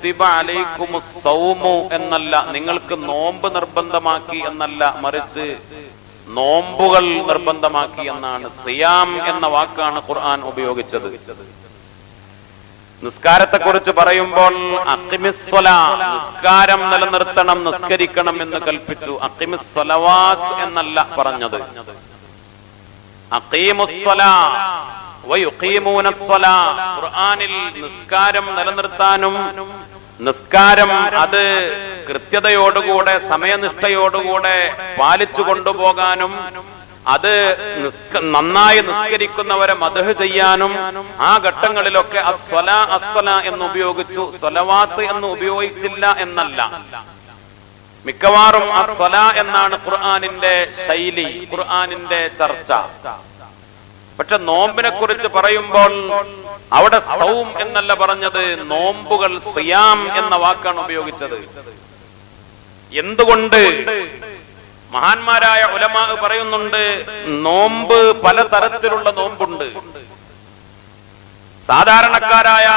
കുതിബ അലൈക്കുമുസ് സൗമു എന്നല്ല, നിങ്ങൾക്ക് നോമ്പ് നിർബന്ധമാക്കി എന്നല്ല, മറിച്ച് നോമ്പുകൾ നിർബന്ധമാക്കി എന്നാണ്. സിയാം എന്ന വാക്കാണ് ഖുർആൻ ഉപയോഗിച്ചത്. നിസ്കാരത്തെ കുറിച്ച് പറയുമ്പോൾ അഖിമിസ്സലാ, നിസ്കാരം നിലനിർത്തണം, നിസ്കരിക്കണം എന്ന് കൽപ്പിച്ചു. അഖിമിസ്സലവാത്ത് എന്നല്ല പറഞ്ഞത്. അഖീമുസ്സലാ വയുഖീമൂനസ്സലാ, ഖുർആനിൽ നിസ്കാരം നിലനിർത്താനും നിസ്കാരം അത് കൃത്യതയോടുകൂടെ സമയനിഷ്ഠയോടുകൂടെ പാലിച്ചു കൊണ്ടുപോകാനും അത് നന്നായി നിസ്കരിക്കുന്നവരെ മദ്ഹ് ചെയ്യാനും ആ ഘട്ടങ്ങളിലൊക്കെ അസ്വലാ അസ്വലാ എന്ന് ഉപയോഗിച്ചു. സ്വലവാത്ത് എന്ന് ഉപയോഗിച്ചില്ല എന്നല്ല, മിക്കവാറും അസ്വലാ എന്നാണ് ഖുർആനിന്റെ ശൈലി, ഖുർആനിന്റെ ചർച്ച. പക്ഷെ നോമ്പിനെ കുറിച്ച് പറയുമ്പോൾ അവിടെ സൗം എന്നല്ല പറഞ്ഞത്, നോമ്പുകൾ സിയാം എന്ന വാക്കാണ് ഉപയോഗിച്ചത്. എന്തുകൊണ്ട്? മഹാന്മാരായ ഉലമാ പറയുന്നുണ്ട്, നോമ്പ് പലതരത്തിലുള്ള നോമ്പുണ്ട്. സാധാരണക്കാരായ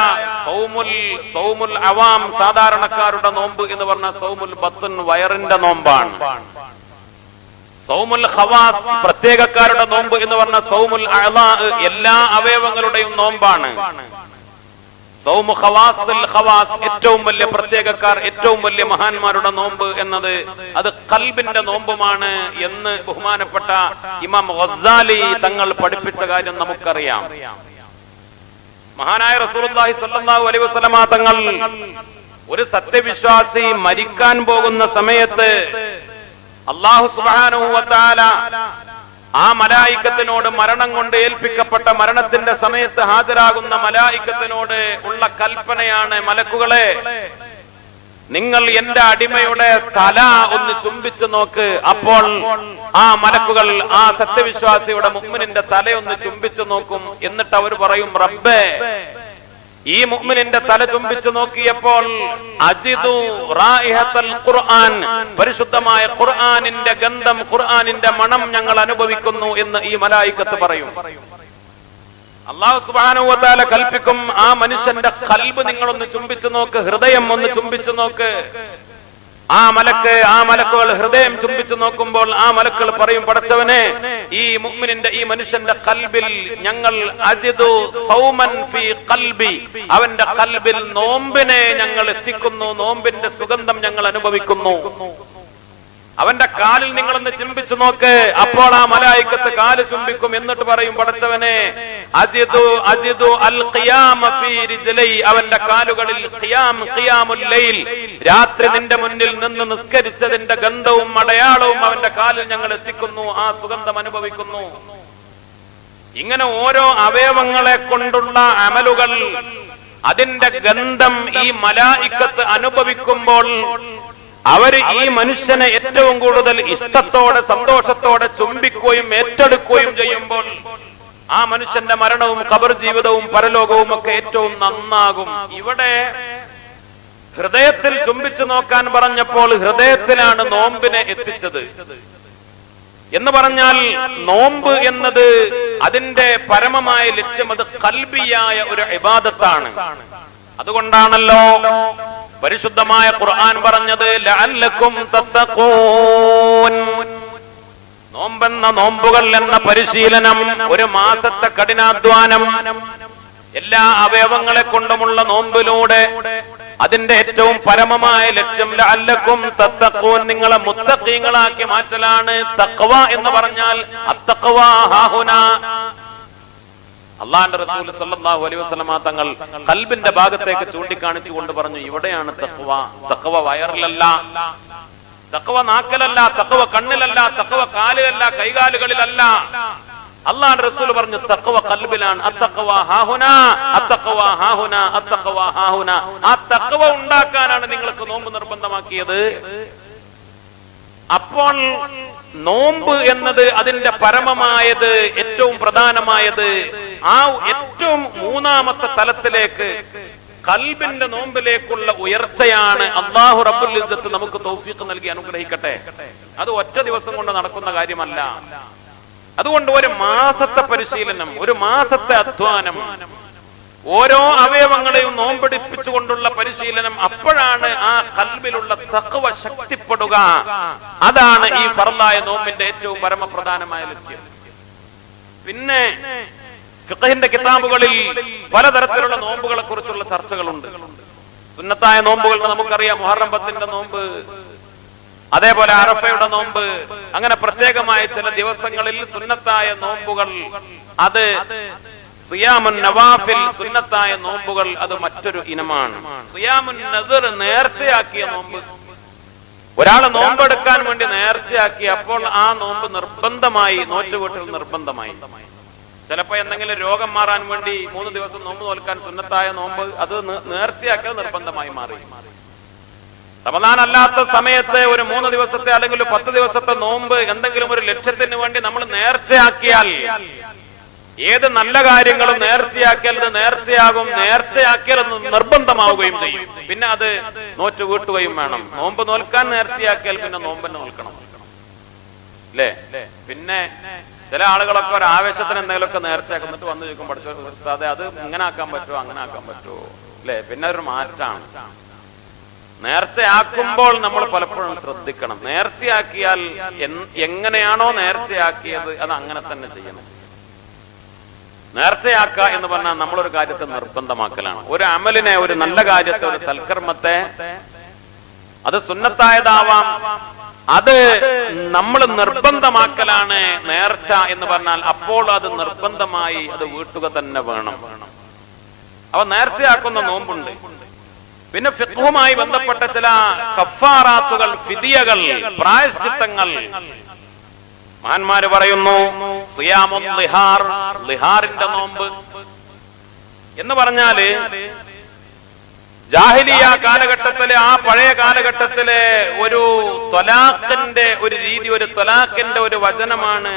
സൗമുൽ അവാം, സാധാരണക്കാരുടെ നോമ്പ് എന്ന് പറഞ്ഞാൽ സൗമുൽ ബത്ൻ, വയറിന്റെ നോമ്പാണ്. സൗമുൽ ഖവാസ്, പ്രത്യേകക്കാരുടെ നോമ്പ് എന്ന് പറഞ്ഞ സൗമുൽ അഅ്ളാ, എല്ലാ അവയവങ്ങളുടെയും നോമ്പാണ്. സൗമു ഖവാസുൽ ഖവാസ്, ഏറ്റവും വലിയ പ്രത്യേകക്കാർ, ഏറ്റവും വലിയ മഹാന്മാരുടെ നോമ്പ് എന്നത് അത് ഖൽബിന്റെ നോമ്പുമാണ് എന്ന് ബഹുമാനപ്പെട്ട ഇമാം ഗസ്സാലി തങ്ങൾ പഠിപ്പിച്ച കാര്യം നമുക്കറിയാം. മഹാനായ റസൂലുള്ളാഹി സ്വല്ലല്ലാഹു അലൈഹി വസല്ലമ തങ്ങൾ ഒരു സത്യവിശ്വാസി മരിക്കാൻ പോകുന്ന സമയത്ത് അല്ലാഹു സുബ്ഹാനഹു വ തആല ആ മലായികത്തിനോട്, മരണം കൊണ്ട് ഏൽപ്പിക്കപ്പെട്ട മരണത്തിന്റെ സമയത്ത് ഹാജരാകുന്ന മലായികത്തിനോട് ഉള്ള കൽപ്പനയാണ്, മലക്കുകളെ നിങ്ങൾ എന്റെ അടിമയുടെ തല ഒന്ന് ചുംബിച്ചു നോക്ക്. അപ്പോൾ ആ മലക്കുകൾ ആ സത്യവിശ്വാസിയുടെ മുഅ്മിനിന്റെ തലയൊന്ന് ചുംബിച്ചു നോക്കും. എന്നിട്ട് അവർ പറയും, റബ്ബേ, ഈ മുഅ്മിനിന്റെ തല ചുംബിച്ചു നോക്കിയപ്പോൾ അജിദു റായിഹത്തുൽ ഖുർആൻ, പരിശുദ്ധമായ ഖുർആനിന്റെ ഗന്ധം, ഖുർആനിന്റെ മണം ഞങ്ങൾ അനുഭവിക്കുന്നു എന്ന് ഈ മലായികത്ത് പറയും. അല്ലാഹു സുബ്ഹാനഹു വ തആല കൽപ്പിക്കും, ആ മനുഷ്യന്റെ ഖൽബ് നിങ്ങളൊന്ന് ചുംബിച്ചു നോക്ക്, ഹൃദയം ഒന്ന് ചുംബിച്ചു നോക്ക്. ആ മലക്കുകൾ ഹൃദയം ചുംബിച്ചു നോക്കുമ്പോൾ ആ മലക്കുകൾ പറയും, പടച്ചവനെ, ഈ മുഅ്മിനിന്റെ, ഈ മനുഷ്യന്റെ ഖൽബിൽ ഞങ്ങൾ അജിദു സൗമൻ ഫീ ഖൽബി, അവന്റെ ഖൽബിൽ നോമ്പിനെ ഞങ്ങൾ എത്തിക്കുന്നു, നോമ്പിന്റെ സുഗന്ധം ഞങ്ങൾ അനുഭവിക്കുന്നു. അവന്റെ കാലിൽ നിങ്ങളൊന്ന് ചുംബിച്ചു നോക്ക്. അപ്പോൾ ആ മലായികത്ത് കാല് ചുംബിക്കും. എന്നിട്ട് പറയും, പടച്ചവനെ, അജിദു അൽ ഖിയാമ ഫീ റിജ്ലൈ, അവന്റെ കാലുകളിൽ ഖിയാമുൽ ലൈൽ, രാത്രി നിന്റെ മുന്നിൽ നിന്ന് നിസ്കരിച്ചതിന്റെ ഗന്ധവും അടയാളവും അവന്റെ കാലിൽ ഞങ്ങൾ എത്തിക്കുന്നു, ആ സുഗന്ധം അനുഭവിക്കുന്നു. ഇങ്ങനെ ഓരോ അവയവങ്ങളെ കൊണ്ടുള്ള അമലുകൾ, അതിന്റെ ഗന്ധം ഈ മലായികത്ത് അനുഭവിക്കുമ്പോൾ അവര് ഈ മനുഷ്യനെ ഏറ്റവും കൂടുതൽ ഇഷ്ടത്തോടെ, സന്തോഷത്തോടെ ചുംബിക്കുകയും ഏറ്റെടുക്കുകയും ചെയ്യുമ്പോൾ ആ മനുഷ്യന്റെ മരണവും ഖബർ ജീവിതവും പരലോകവും ഒക്കെ ഏറ്റവും നന്നാകും. ഇവിടെ ഹൃദയത്തിൽ ചുംബിച്ചു നോക്കാൻ പറഞ്ഞപ്പോൾ ഹൃദയത്തിലാണ് നോമ്പിനെ എത്തിച്ചത്. എന്ന് പറഞ്ഞാൽ നോമ്പ് എന്നത് അതിന്റെ പരമമായ ലക്ഷ്യം അത് ഖൽബിയായ ഒരു ഇബാദത്താണ്. അതുകൊണ്ടാണല്ലോ പരിശുദ്ധമായ ഖുർആൻ പറഞ്ഞത്, ലഅല്ലക്കും തത്തഖൂൻ, നോമ്പെന്ന, നോമ്പുകൾ എന്ന പരിശീലനം, ഒരു മാസത്തെ കഠിനാധ്വാനം, എല്ലാ അവയവങ്ങളെ കൊണ്ടുമുള്ള നോമ്പിലൂടെ അതിന്റെ ഏറ്റവും പരമമായ ലക്ഷ്യം ലഅല്ലക്കും തത്തഖൂൻ, നിങ്ങളെ മുത്തഖീങ്ങളാക്കി മാറ്റലാണ്. തഖ്വ എന്ന് പറഞ്ഞാൽ അത്തഖ്വ ഹാഹുനാ, അള്ളാന്റെ റസൂൽ സല്ലല്ലാഹു അലൈഹി വസല്ലമ തങ്ങൾ ഖൽബിന്റെ ഭാഗത്തേക്ക് ചൂണ്ടിക്കാണിച്ചുകൊണ്ട് പറഞ്ഞു, ഇവിടെയാണ് തഖ്വ. തഖ്വ വയറിലല്ല, തഖ്വ നാക്കിലല്ല, തഖ്വ കണ്ണിലല്ല, തഖ്വ കാലിലല്ല, കൈകാലുകളിലല്ല. അള്ളാന്റെ റസൂൽ പറഞ്ഞു തഖ്വ ഖൽബിലാണ്. അത്തഖ്വ ഹാഹുനാ, അത്തഖ്വ ഹാഹുനാ, അത്തഖ്വ ഹാഹുനാ. ആ തഖ്വ ഉണ്ടാക്കാനാണ് നിങ്ങൾക്ക് നോമ്പ് നിർബന്ധമാക്കിയത്. അപ്പോൾ നോമ്പ് എന്നത് അതിന്റെ പരമമായത്, ഏറ്റവും പ്രധാനമായത്, ആ ഏറ്റവും മൂന്നാമത്തെ തലത്തിലേക്ക്, ഖൽബിന്റെ നോമ്പിലേക്കുള്ള ഉയർച്ചയാണ്. അല്ലാഹു റബ്ബുൽ ഇസ്സത്ത് നമുക്ക് തൗഫീഖ് നൽകി അനുഗ്രഹിക്കട്ടെ. അത് ഒറ്റ ദിവസം കൊണ്ട് നടക്കുന്ന കാര്യമല്ല. അതുകൊണ്ട് ഒരു മാസത്തെ പരിശീലനം, ഒരു മാസത്തെ അധ്വാനം, ഓരോ അവയവങ്ങളെയും നോമ്പെടുപ്പിച്ചുകൊണ്ടുള്ള പരിശീലനം. അപ്പോഴാണ് ആ ഖൽബിലുള്ള തഖ്വ ശക്തിപ്പെടുക. അതാണ് ഈ ഫർളായ നോമ്പിന്റെ ഏറ്റവും പരമപ്രധാനമായ ലക്ഷ്യം. പിന്നെ ഫിഖഹിന്റെ കിതാബുകളിൽ പലതരത്തിലുള്ള നോമ്പുകളെ കുറിച്ചുള്ള ചർച്ചകളുണ്ട്. സുന്നത്തായ നോമ്പുകൾ നമുക്കറിയാം. മുഹറം 10ന്റെ നോമ്പ്, അതേപോലെ അറഫയുടെ നോമ്പ്, അങ്ങനെ പ്രത്യേകമായ ചില ദിവസങ്ങളിൽ സുന്നത്തായ നോമ്പുകൾ. അത് സിയാമുൻ നവാഫിൽ, സുന്നത്തായ നോമ്പുകൾ, അത് മറ്റൊരു ഇനമാണ്. സിയാമുൻ നദർ, നേർച്ചയാക്കിയ നോമ്പ്. ഒരാളെ നോമ്പെടുക്കാൻ വേണ്ടി നേർച്ചയാക്കി, അപ്പോൾ ആ നോമ്പ് നിർബന്ധമായി നോറ്റുവീട്ടൽ നിർബന്ധമായി. ചിലപ്പോ എന്തെങ്കിലും രോഗം മാറാൻ വേണ്ടി 3 ദിവസം നോമ്പ് നോൽക്കാൻ സുന്നത്തായ നോമ്പ് അത് നേർച്ചയാക്കിയത് നിർബന്ധമായി മാറി. റമദാൻ അല്ലാത്ത സമയത്ത് ഒരു 3 ദിവസത്തെ അല്ലെങ്കിൽ 10 ദിവസത്തെ നോമ്പ് എന്തെങ്കിലും ഒരു ലക്ഷ്യത്തിന് വേണ്ടി നമ്മൾ നേർച്ചയാക്കിയാൽ, ഏത് നല്ല കാര്യങ്ങളും നേർച്ചയാക്കിയാൽ അത് നേർച്ചയാകും. നേർച്ചയാക്കിയാൽ അത് നിർബന്ധമാവുകയും ചെയ്യും. പിന്നെ അത് നോറ്റ് വീട്ടുകയും വേണം. നോമ്പ് നോൽക്കാൻ നേർച്ചയാക്കിയാൽ പിന്നെ നോമ്പന്നെ നോൽക്കണം, അല്ലേ? പിന്നെ ചില ആളുകളൊക്കെ ഒരു ആവേശത്തിന് എന്തെങ്കിലുമൊക്കെ നേർച്ചയാക്കുന്നിട്ട് വന്ന് ചോദിക്കും, പഠിച്ചോ അതെ അത് ഇങ്ങനെ ആക്കാൻ പറ്റുമോ, അങ്ങനെ ആക്കാൻ പറ്റുമോ, അല്ലെ? പിന്നെ ഒരു മാറ്റാണ്. നേർച്ചയാക്കുമ്പോൾ നമ്മൾ പലപ്പോഴും ശ്രദ്ധിക്കണം. നേർച്ചയാക്കിയാൽ എങ്ങനെയാണോ നേർച്ചയാക്കിയത് അത് അങ്ങനെ തന്നെ ചെയ്യണം. നേർച്ചയാക്കുക എന്ന് പറഞ്ഞാൽ നമ്മളൊരു കാര്യത്തെ നിർബന്ധമാക്കലാണ്. ഒരു അമലിനെ, ഒരു നല്ല കാര്യത്തെ, ഒരു സൽക്കർമ്മത്തെ, അത് സുന്നത്തായതാവാം, അത് നമ്മൾ നിർബന്ധമാക്കലാണ് നേർച്ച എന്ന് പറഞ്ഞാൽ. അപ്പോൾ അത് നിർബന്ധമായി അത് വീട്ടുക തന്നെ വേണം. അപ്പൊ നേർച്ചയാക്കുന്ന നോമ്പുണ്ട്. പിന്നെ ഫിഖ്ഹുമായി ബന്ധപ്പെട്ട ചില കഫാറാത്തുകൾ, ഫിദിയകൾ, പ്രായശ്ചിത്തങ്ങൾ മഹാന്മാര് പറയുന്നു. സിയാമുൽ ലിഹാർ, ലിഹാറിന്റെ നോമ്പ് എന്ന് പറഞ്ഞാല് ജാഹിലിയ കാലഘട്ടത്തിലെ, ആ പഴയ കാലഘട്ടത്തിലെ ഒരു ത്വലാഖിന്റെ ഒരു രീതി, ഒരു ത്വലാഖിന്റെ ഒരു വചനമാണ്.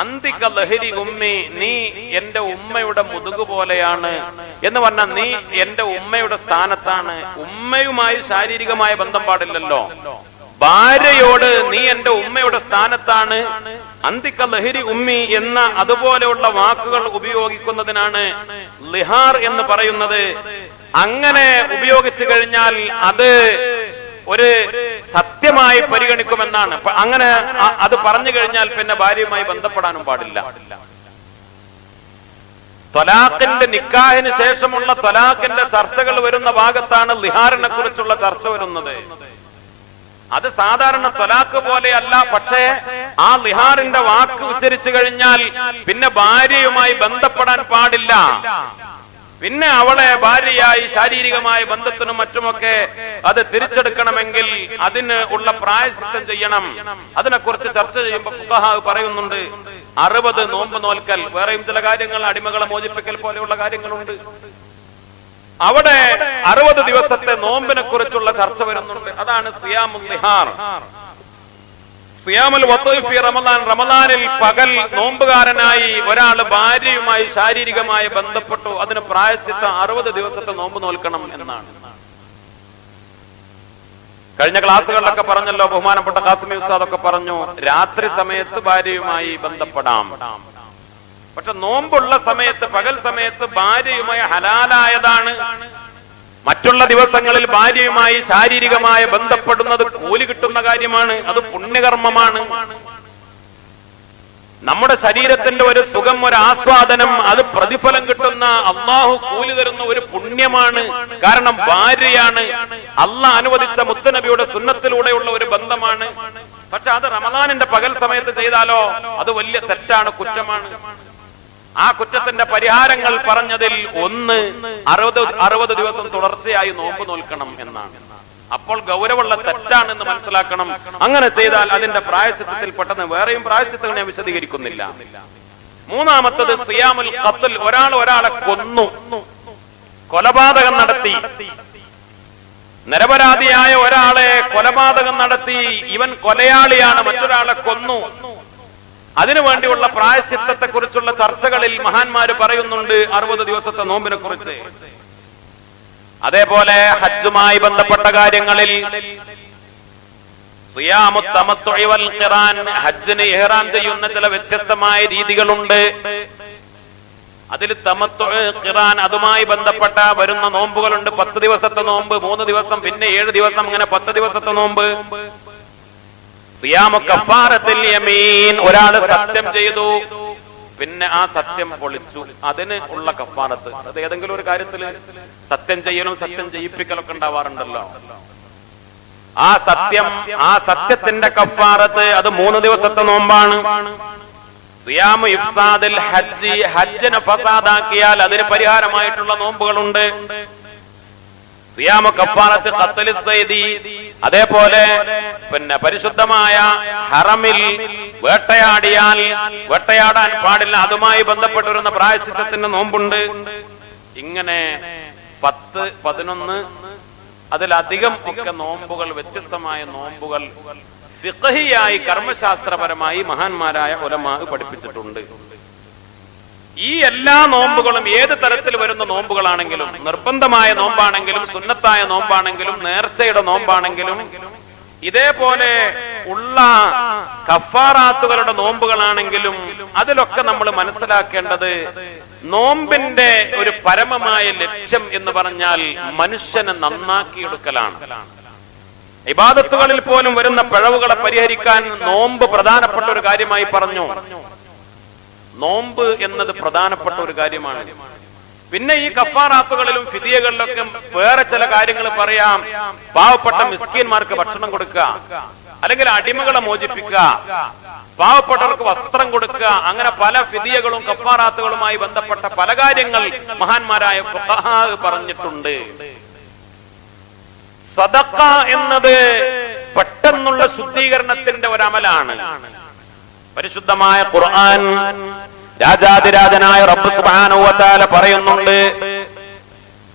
അന്തിക ലഹരി ഉമ്മി, നീ എന്റെ ഉമ്മയുടെ മുതുകു പോലെയാണ് എന്ന് പറഞ്ഞാൽ നീ എന്റെ ഉമ്മയുടെ സ്ഥാനത്താണ്. ഉമ്മയുമായി ശാരീരികമായ ബന്ധം പാടില്ലല്ലോ. ഭാര്യയോട് നീ എന്റെ ഉമ്മയുടെ സ്ഥാനത്താണ്. അന്തിക ലഹരി ഉമ്മി എന്ന അതുപോലെയുള്ള വാക്കുകൾ ഉപയോഗിക്കുന്നതിനാണ് ലിഹാർ എന്ന് പറയുന്നത്. അങ്ങനെ ഉപയോഗിച്ചു കഴിഞ്ഞാൽ അത് ഒരു സത്യമായി പരിഗണിക്കുമെന്നാണ്. അങ്ങനെ അത് പറഞ്ഞു കഴിഞ്ഞാൽ പിന്നെ ഭാര്യയുമായി ബന്ധപ്പെടാനും പാടില്ല. ത്വലാഖിന്റെ, നിക്കാഹിന് ശേഷമുള്ള ത്വലാഖിന്റെ ചർച്ചകൾ വരുന്ന ഭാഗത്താണ് ലിഹാറിനെ കുറിച്ചുള്ള ചർച്ച വരുന്നത്. അത് സാധാരണ ത്വലാഖ് പോലെയല്ല. പക്ഷേ ആ ലിഹാറിന്റെ വാക്ക് ഉച്ചരിച്ചു കഴിഞ്ഞാൽ പിന്നെ ഭാര്യയുമായി ബന്ധപ്പെടാൻ പാടില്ല. പിന്നെ അവളെ ഭാര്യയായി ശാരീരികമായ ബന്ധത്തിനും മറ്റുമൊക്കെ അത് തിരിച്ചെടുക്കണമെങ്കിൽ അതിന് ഉള്ള പ്രായശ്ചിത്തം ചെയ്യണം. അതിനെക്കുറിച്ച് ചർച്ച ചെയ്യുമ്പോൾ ഫുഖഹാ പറയുന്നുണ്ട് 60 നോമ്പ് നോൽക്കൽ. വേറെയും ചില കാര്യങ്ങൾ, അടിമകളെ മോചിപ്പിക്കൽ പോലെയുള്ള കാര്യങ്ങളുണ്ട്. അവിടെ 60 ദിവസത്തെ നോമ്പിനെ കുറിച്ചുള്ള ചർച്ച വരുന്നുണ്ട്. അതാണ് സിയാമുൽ ലിഹാർ. സിയാമുൽ വത്ഇ റമദാൻ, റമദാനിൽ പകൽ നോമ്പുകാരനായി ഒരാൾ ഭാര്യയുമായി ശാരീരികമായി ബന്ധപ്പെട്ടു, അതിന് പ്രായശ്ചിത്തം 60 ദിവസത്തെ നോമ്പ് നോൽക്കണം എന്നാണ്. കഴിഞ്ഞ ക്ലാസ്സുകളിലൊക്കെ പറഞ്ഞല്ലോ, ബഹുമാനപ്പെട്ട ഖാസിമി ഉസ്താദൊക്കെ പറഞ്ഞു, രാത്രി സമയത്ത് ഭാര്യയുമായി ബന്ധപ്പെടാം. പക്ഷെ നോമ്പുള്ള സമയത്ത്, പകൽ സമയത്ത് ഭാര്യയുമായി ഹലാലായതാണ്. മറ്റുള്ള ദിവസങ്ങളിൽ ഭാര്യയുമായി ശാരീരികമായ ബന്ധപ്പെടുന്നത് കൂലി കിട്ടുന്ന കാര്യമാണ്, അത് പുണ്യകർമ്മമാണ്. നമ്മുടെ ശരീരത്തിന്റെ ഒരു സുഖം, ഒരു ആസ്വാദനം, അത് പ്രതിഫലം കിട്ടുന്ന, അള്ളാഹു കൂലി തരുന്ന ഒരു പുണ്യമാണ്. കാരണം ഭാര്യയാണ്. അള്ളാഹ് അനുവദിച്ച മുത്തുനബിയുടെ സുന്നത്തിലൂടെയുള്ള ഒരു ബന്ധമാണ്. പക്ഷെ അത് റമദാനിന്റെ പകൽ സമയത്ത് ചെയ്താലോ അത് വലിയ തെറ്റാണ്, കുറ്റമാണ്. ആ കുറ്റത്തിന്റെ പരിഹാരങ്ങൾ പറഞ്ഞതിൽ ഒന്ന് 60 ദിവസം തുടർച്ചയായി നോമ്പ് നോൽക്കണം എന്നാണ്. അപ്പോൾ ഗൗരവമുള്ള തെറ്റാണെന്ന് മനസ്സിലാക്കണം. അങ്ങനെ ചെയ്താൽ അതിന്റെ പ്രായശ്ചിത്തത്തിൽ പെട്ടെന്ന് വേറെയും പ്രായശ്ചിത്തങ്ങൾ ഞാൻ വിശദീകരിക്കുന്നില്ല. മൂന്നാമത്തത് സിയാമുൽ ഖത്ൽ, ഒരാളെ കൊന്നു, കൊലപാതകം നടത്തി. നിരപരാധിയായ ഒരാളെ കൊലപാതകം നടത്തി, ഇവൻ കൊലയാളിയാണ്, മറ്റൊരാളെ കൊന്നു. അതിനുവേണ്ടിയുള്ള പ്രായശ്ചിത്തത്തെ കുറിച്ചുള്ള ചർച്ചകളിൽ മഹാന്മാര് പറയുന്നുണ്ട് 60 ദിവസത്തെ നോമ്പിനെ കുറിച്ച്. അതേപോലെ ഹജ്ജുമായി ബന്ധപ്പെട്ട കാര്യങ്ങളിൽ സിയാമുത് തമത്തുഇ വൽ ഖിറാൻ, ഹജ്ജിന് ഇഹ്റാം ചെയ്യുന്ന ചില വ്യത്യസ്തമായ രീതികളുണ്ട്. അതിൽ തമത്തു, ഖിറാൻ, അതുമായി ബന്ധപ്പെട്ട വരുന്ന നോമ്പുകളുണ്ട്. 10 ദിവസത്തെ നോമ്പ്, 3 ദിവസം, പിന്നെ 7 ദിവസം, അങ്ങനെ 10 ദിവസത്തെ നോമ്പ്. സിയാമു കഫാറത്തുൽ യമീൻ, ഒരാള് സത്യം ചെയ്തു, പിന്നെ ആ സത്യം പൊളിച്ചു, അതിന് ഉള്ള കഫാറത്ത്. അത് ഏതെങ്കിലും ഒരു കാര്യത്തിൽ സത്യം ചെയ്യലും സത്യം ചെയ്യിപ്പിക്കലൊക്കെ ഉണ്ടാവാറുണ്ടല്ലോ. ആ സത്യത്തിന്റെ കഫാറത്ത് അത് 3 ദിവസത്തെ നോമ്പാണ്. സിയാമു ഇഫ്സാദിൽ ഹജ്ജ്, ഹജ്ജിനെ ഫസാദാക്കിയാൽ അതിന് പരിഹാരമായിട്ടുള്ള നോമ്പുകളുണ്ട്. സിയാമു കഫാറത്ത് ഖത്ലിസ് സൈദി, അതേപോലെ പിന്നെ പരിശുദ്ധമായ ഹറമിൽ വേട്ടയാടാൻ പാടില്ല, അതുമായി ബന്ധപ്പെട്ട് വരുന്ന പ്രായശ്ചിത്തത്തിന്റെ നോമ്പുണ്ട്. ഇങ്ങനെ 10, 11 അതിലധികം ഒക്കെ നോമ്പുകൾ, വ്യത്യസ്തമായ നോമ്പുകൾ ഫിഖഹിയായി കർമ്മശാസ്ത്രപരമായി മഹാന്മാരായ ഉലമാ പഠിപ്പിച്ചിട്ടുണ്ട്. ഈ എല്ലാ നോമ്പുകളും ഏത് തരത്തിൽ വരുന്ന നോമ്പുകളാണെങ്കിലും, നിർബന്ധമായ നോമ്പാണെങ്കിലും, സുന്നത്തായ നോമ്പാണെങ്കിലും, നേർച്ചയുടെ നോമ്പാണെങ്കിലും, ഇതേപോലെ ഉള്ള കഫാറാത്തുകളുടെ നോമ്പുകളാണെങ്കിലും, അതിലൊക്കെ നമ്മൾ മനസ്സിലാക്കേണ്ടത് നോമ്പിന്റെ ഒരു പരമമായ ലക്ഷ്യം എന്ന് പറഞ്ഞാൽ മനുഷ്യനെ നന്നാക്കിയെടുക്കലാണ്. ഇബാദത്തുകളിൽ പോലും വരുന്ന പിഴവുകളെ പരിഹരിക്കാൻ നോമ്പ് പ്രധാനപ്പെട്ട ഒരു കാര്യമായി പറഞ്ഞു. നോമ്പ് എന്നത് പ്രധാനപ്പെട്ട ഒരു കാര്യമാണ്. പിന്നെ ഈ കഫാറാത്തുകളിലും ഫിദിയകളിലൊക്കെ വേറെ ചില കാര്യങ്ങൾ പറയാം. പാവപ്പെട്ട മിസ്കീന്മാർക്ക് ഭക്ഷണം കൊടുക്കുക, അല്ലെങ്കിൽ അടിമകളെ മോചിപ്പിക്കുക, പാവപ്പെട്ടവർക്ക് വസ്ത്രം കൊടുക്കുക, അങ്ങനെ പല ഫിദിയകളും കഫാറാത്തുകളുമായി ബന്ധപ്പെട്ട പല കാര്യങ്ങൾ മഹാന്മാരായ ഫുഖഹാ പറഞ്ഞിട്ടുണ്ട്. സദഖ എന്നത് പെട്ടെന്നുള്ള ശുദ്ധീകരണത്തിന്റെ ഒരമലാണ്. പരിശുദ്ധമായ ഖുർആൻ രാജാതിരാജനായ റബ്ബ് സുബ്ഹാനഹു വ തആല പറയുന്നുണ്ട്,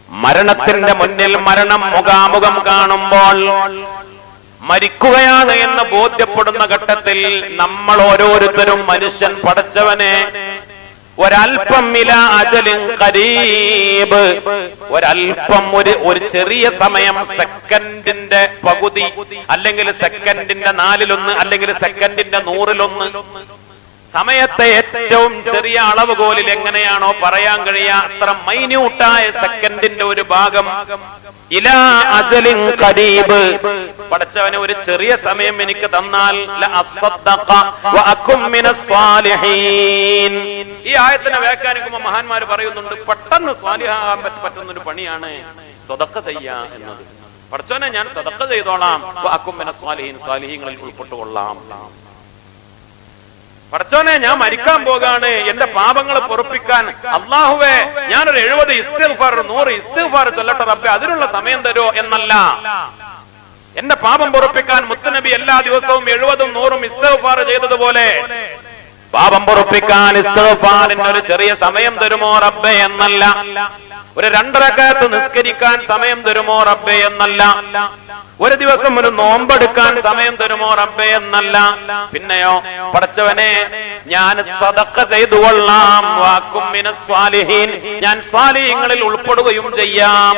മരണത്തിന്റെ മുന്നിൽ മരണം മുഖാമുഖം കാണുമ്പോൾ, മരിക്കുകയാണ് എന്ന് ബോധ്യപ്പെടുന്ന ഘട്ടത്തിൽ നമ്മൾ ഓരോരുത്തരും മനുഷ്യൻ പടച്ചവനെ ഒരൽപ്പം മില അജലിൻ ഖരീബ്, ഒരൽപ്പം ഒരു ചെറിയ സമയം, സെക്കൻഡിന്റെ പകുതി, അല്ലെങ്കിൽ സെക്കൻഡിന്റെ 4/1, അല്ലെങ്കിൽ സെക്കൻഡിന്റെ 100/1 സമയത്തെ ഏറ്റവും ചെറിയ അളവുകോലിൽ എങ്ങനെയാണോ പറയാൻ കഴിയുക, അത്ര മൈന്യൂട്ടായ സെക്കൻഡിന്റെ ഒരു ഭാഗം, ഇലാ അജലിൻ ഖരീബ്, പടച്ചവനെ ഒരു ചെറിയ സമയം എനിക്ക് തന്നാൽ ലഅസ്സദ്ദഖ വഅകും മിനസ് സ്വാലിഹീൻ. ഈ ആയത്തിനെ വ്യാഖ്യാനിക്കുമ്പോൾ മഹാന്മാർ പറയുന്നുണ്ട്, പെട്ടെന്ന് സ്വാലിഹാകാൻ പറ്റുന്ന ഒരു പണിയാണ് സദഖ ചെയ്യുക എന്നത്. പടച്ചവനെ ഞാൻ സദഖ ചെയ്തോളാം, വഅകും മിനസ് സ്വാലിഹീൻ, സ്വാലിഹീങ്ങളിൽ ഉൾപ്പെട്ടുകൊള്ളാം. പടച്ചോനെ ഞാൻ മരിക്കാൻ പോകാണ്, എന്റെ പാപങ്ങൾ പൊറുപ്പിക്കാൻ അല്ലാഹുവേ ഞാനൊരു 70 ഇസ്തിഗ്ഫാർ 100 ഇസ്തിഗ്ഫാർ ചൊല്ലട്ടെ റബ്ബേ, അതിനുള്ള സമയം തരോ എന്നല്ല. എന്റെ പാപം പൊറുപ്പിക്കാൻ മുത്തുനബി എല്ലാ ദിവസവും 70ഉം 100ഉം ഇസ്തിഗ്ഫാർ ചെയ്തതുപോലെ പാപം പൊറുപ്പിക്കാൻ ഇസ്തിഗ്ഫാറിന് ഒരു ചെറിയ സമയം തരുമോ റബ്ബേ എന്നല്ല. ഒരു 2 റക്അത്ത് നിസ്കരിക്കാൻ സമയം തരുമോ റബ്ബേ എന്നല്ല. ഒരു ദിവസം ഒരു നോമ്പെടുക്കാൻ സമയം തരുമോ റബ്ബേ എന്നല്ല. പിന്നെയോ പടച്ചവനെ ഞാൻ സദഖ ചെയ്തുകൊള്ളാം, വഅകും മിനസ് സ്വാലിഹീൻ, ഞാൻ സ്വാലിഹീങ്ങളിൽ ഉൾപ്പെടുകയും ചെയ്യാം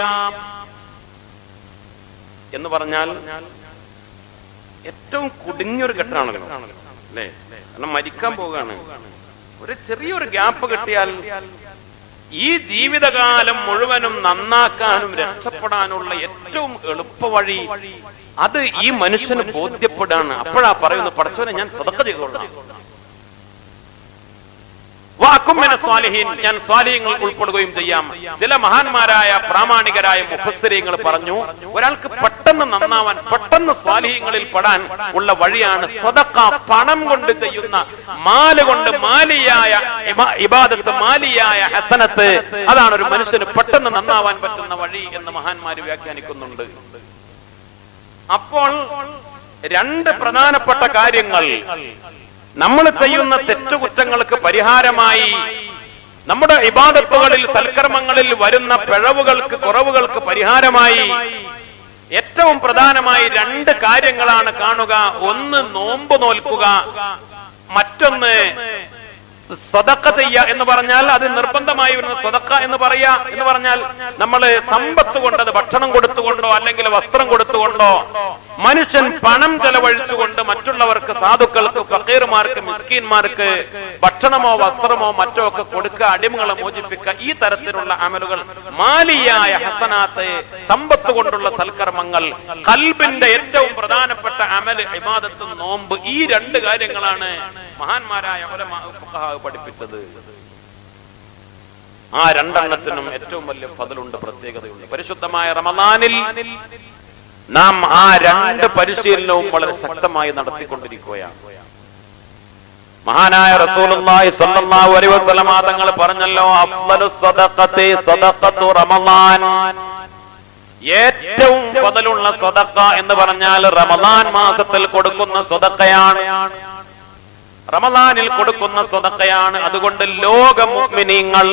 എന്ന് പറഞ്ഞാൽ ഏറ്റവും കുടുങ്ങിയൊരു ഘട്ടമാണല്ലോ അല്ലേ? കാരണം മരിക്കാൻ പോവുകയാണ്, ഒരു ചെറിയൊരു ഗ്യാപ്പ് കിട്ടിയാൽ ഈ ജീവിതകാലം മുഴുവനും നന്നാക്കാനും രക്ഷപ്പെടാനുള്ള ഏറ്റവും എളുപ്പ വഴി അത് ഈ മനുഷ്യന് ബോധ്യപ്പെടാണ്. അപ്പോഴാ പറയുന്നത്, പടച്ചോനെ ഞാൻ സദഖ ചെയ്തോളാം, വഅകും മിനസ് സ്വാലിഹീൻ, ഞാൻ സ്വാലിഹീങ്ങളിൽ ഉൾപ്പെടുകയും ചെയ്യാം. ചില മഹാന്മാരായ പ്രാമാണികരായ മുഫസ്സിരീങ്ങൾ പറഞ്ഞു, ഒരാൾക്ക് പെട്ടെന്ന് നന്നാവാൻ, പെട്ടെന്ന് സ്വാലിഹീങ്ങളിൽ പെടാൻ ഉള്ള വഴിയാണ് സദഖ, പണം കൊണ്ട് ചെയ്യുന്ന, മാല് കൊണ്ട് മാലിയായ ഇബാദത്ത്, മാലിയായ ഹസനത്ത്. അതാണ് ഒരു മനുഷ്യന് പെട്ടെന്ന് നന്നാവാൻ പറ്റുന്ന വഴി എന്ന് മഹാന്മാര് വ്യാഖ്യാനിക്കുന്നുണ്ട്. അപ്പോൾ 2 പ്രധാനപ്പെട്ട കാര്യങ്ങൾ, നമ്മൾ ചെയ്യുന്ന തെറ്റുകുറ്റങ്ങൾക്ക് പരിഹാരമായി, നമ്മുടെ ഇബാദത്തുകളിൽ സൽക്കർമ്മങ്ങളിൽ വരുന്ന പിഴവുകൾക്ക്, കുറവുകൾക്ക് പരിഹാരമായി ഏറ്റവും പ്രധാനമായി 2 കാര്യങ്ങളാണ് കാണുക. ഒന്ന് നോമ്പ് നോൽക്കുക, മറ്റൊന്ന് സദഖ ചെയ്യുക എന്ന് പറഞ്ഞാൽ അത് നിർബന്ധമായി വരുന്ന സദഖ എന്ന് പറയാ എന്ന് പറഞ്ഞാൽ നമ്മൾ സമ്പത്ത് കൊണ്ട്, അത് ഭക്ഷണം കൊടുത്തുകൊണ്ടോ അല്ലെങ്കിൽ വസ്ത്രം കൊടുത്തുകൊണ്ടോ മനുഷ്യൻ പണം ചെലവഴിച്ചുകൊണ്ട് മറ്റുള്ളവർക്ക്, സാധുക്കൾക്ക്, ഫക്കീർമാർക്ക്, മിസ്കീന്മാർക്ക് ഭക്ഷണമോ വസ്ത്രമോ മറ്റോ ഒക്കെ കൊടുക്കുക, അടിമകളെ മോചിപ്പിക്കുക, ഈ തരത്തിലുള്ള അമലുകൾ, മാലിയായ ഹസനാത്ത്, സമ്പത്ത് കൊണ്ടുള്ള സൽക്കർമ്മങ്ങൾ, ഖൽബിന്റെ ഏറ്റവും പ്രധാനപ്പെട്ട അമല് ഇബാദത്ത്, നോമ്പ്, ഈ രണ്ട് കാര്യങ്ങളാണ് മഹാന്മാരായ ഫുഖഹാ പഠിപ്പിച്ചത്. ആ രണ്ടെണ്ണത്തിനും ഏറ്റവും വലിയ ഫضലുണ്ട്, പ്രത്യേകതയുണ്ട്. പരിശുദ്ധമായ റമദാനിൽ നാം ആ രണ്ട് പരിശീലനവും വളരെ ശക്തമായി നടത്തിക്കൊണ്ടിരിക്കുകയാണ്. മഹാനായ റസൂലുള്ളാഹി സ്വല്ലല്ലാഹു അലൈഹി വസല്ലം തങ്ങൾ പറഞ്ഞല്ലോ, അഫ്ളലുസ് സദഖത്തി സദഖത്തു റമദാൻ. ഏറ്റവും ഫضലുള്ള സദഖ എന്ന് പറഞ്ഞാൽ റമദാൻ മാസത്തിൽ കൊടുക്കുന്ന സദഖയാണ്, റമദാനിൽ കൊടുക്കുന്ന സദഖയാണ്. അതുകൊണ്ട് ലോക മുഅ്മിനീങ്ങൾ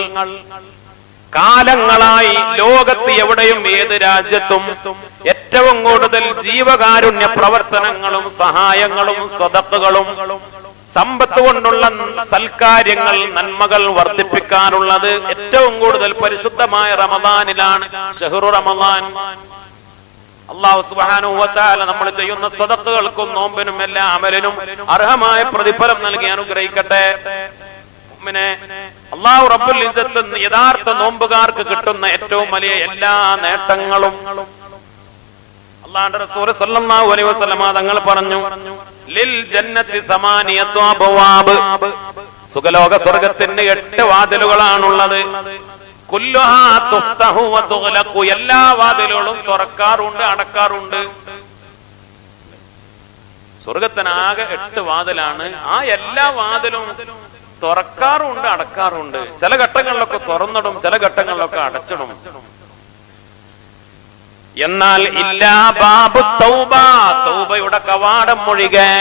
കാലങ്ങളായി ലോകത്ത് എവിടെയും ഏത് രാജ്യത്തും ഏറ്റവും കൂടുതൽ ജീവകാരുണ്യ പ്രവർത്തനങ്ങളും സഹായങ്ങളും സദഖകളും സമ്പത്ത് കൊണ്ടുള്ള സൽക്കാര്യങ്ങൾ, നന്മകൾ വർദ്ധിപ്പിക്കാനുള്ളത് ഏറ്റവും കൂടുതൽ പരിശുദ്ധമായ റമദാനിലാണ്. ഷഹ്റു റമദാൻ. അല്ലാഹു സുബ്ഹാനഹു വ തആല നമ്മൾ ചെയ്യുന്ന സദഖകൾക്കും നോമ്പിനും എല്ലാ അമലിനും അർഹമായ പ്രതിഫലം നൽകി അനുഗ്രഹിക്കട്ടെ. മുഅ്മിനെ, അല്ലാഹു റബ്ബുൽ ഇസ്സത്ത് യഥാർത്ഥ നോമ്പുകാർക്ക് കിട്ടുന്ന ഏറ്റവും വലിയ എല്ലാ നേട്ടങ്ങളും അല്ലാഹുവിന്റെ റസൂൽ സല്ലല്ലാഹു അലൈഹി വസല്ലം തങ്ങൾ പറഞ്ഞു, ലിൽ ജന്നത്തി സമാനിയത്തു അബ്വാബ്. സുഖലോക സ്വർഗ്ഗത്തിന് 8 വാതിലുകളാണുള്ളത്. കുല്ലുഹാ തുഫ്തഹു വ തുഗ്ലഖു. എല്ലാ വാതിലുകളും തുറക്കാറുണ്ട്, അടക്കാറുണ്ട്. സ്വർഗ്ഗത്തിനാകെ 8 വാതിലാണ്. ആ എല്ലാ വാതിലും തുറക്കാറുണ്ട്, അടക്കാറുണ്ട്. ചില ഘട്ടങ്ങളിലൊക്കെ തുറന്നിടും, ചില ഘട്ടങ്ങളിലൊക്കെ അടച്ചിടും. എന്നാൽ ഇല്ലാ ബാബു തൗബ, തൗബയുടെ കവാടം ഒഴികെ,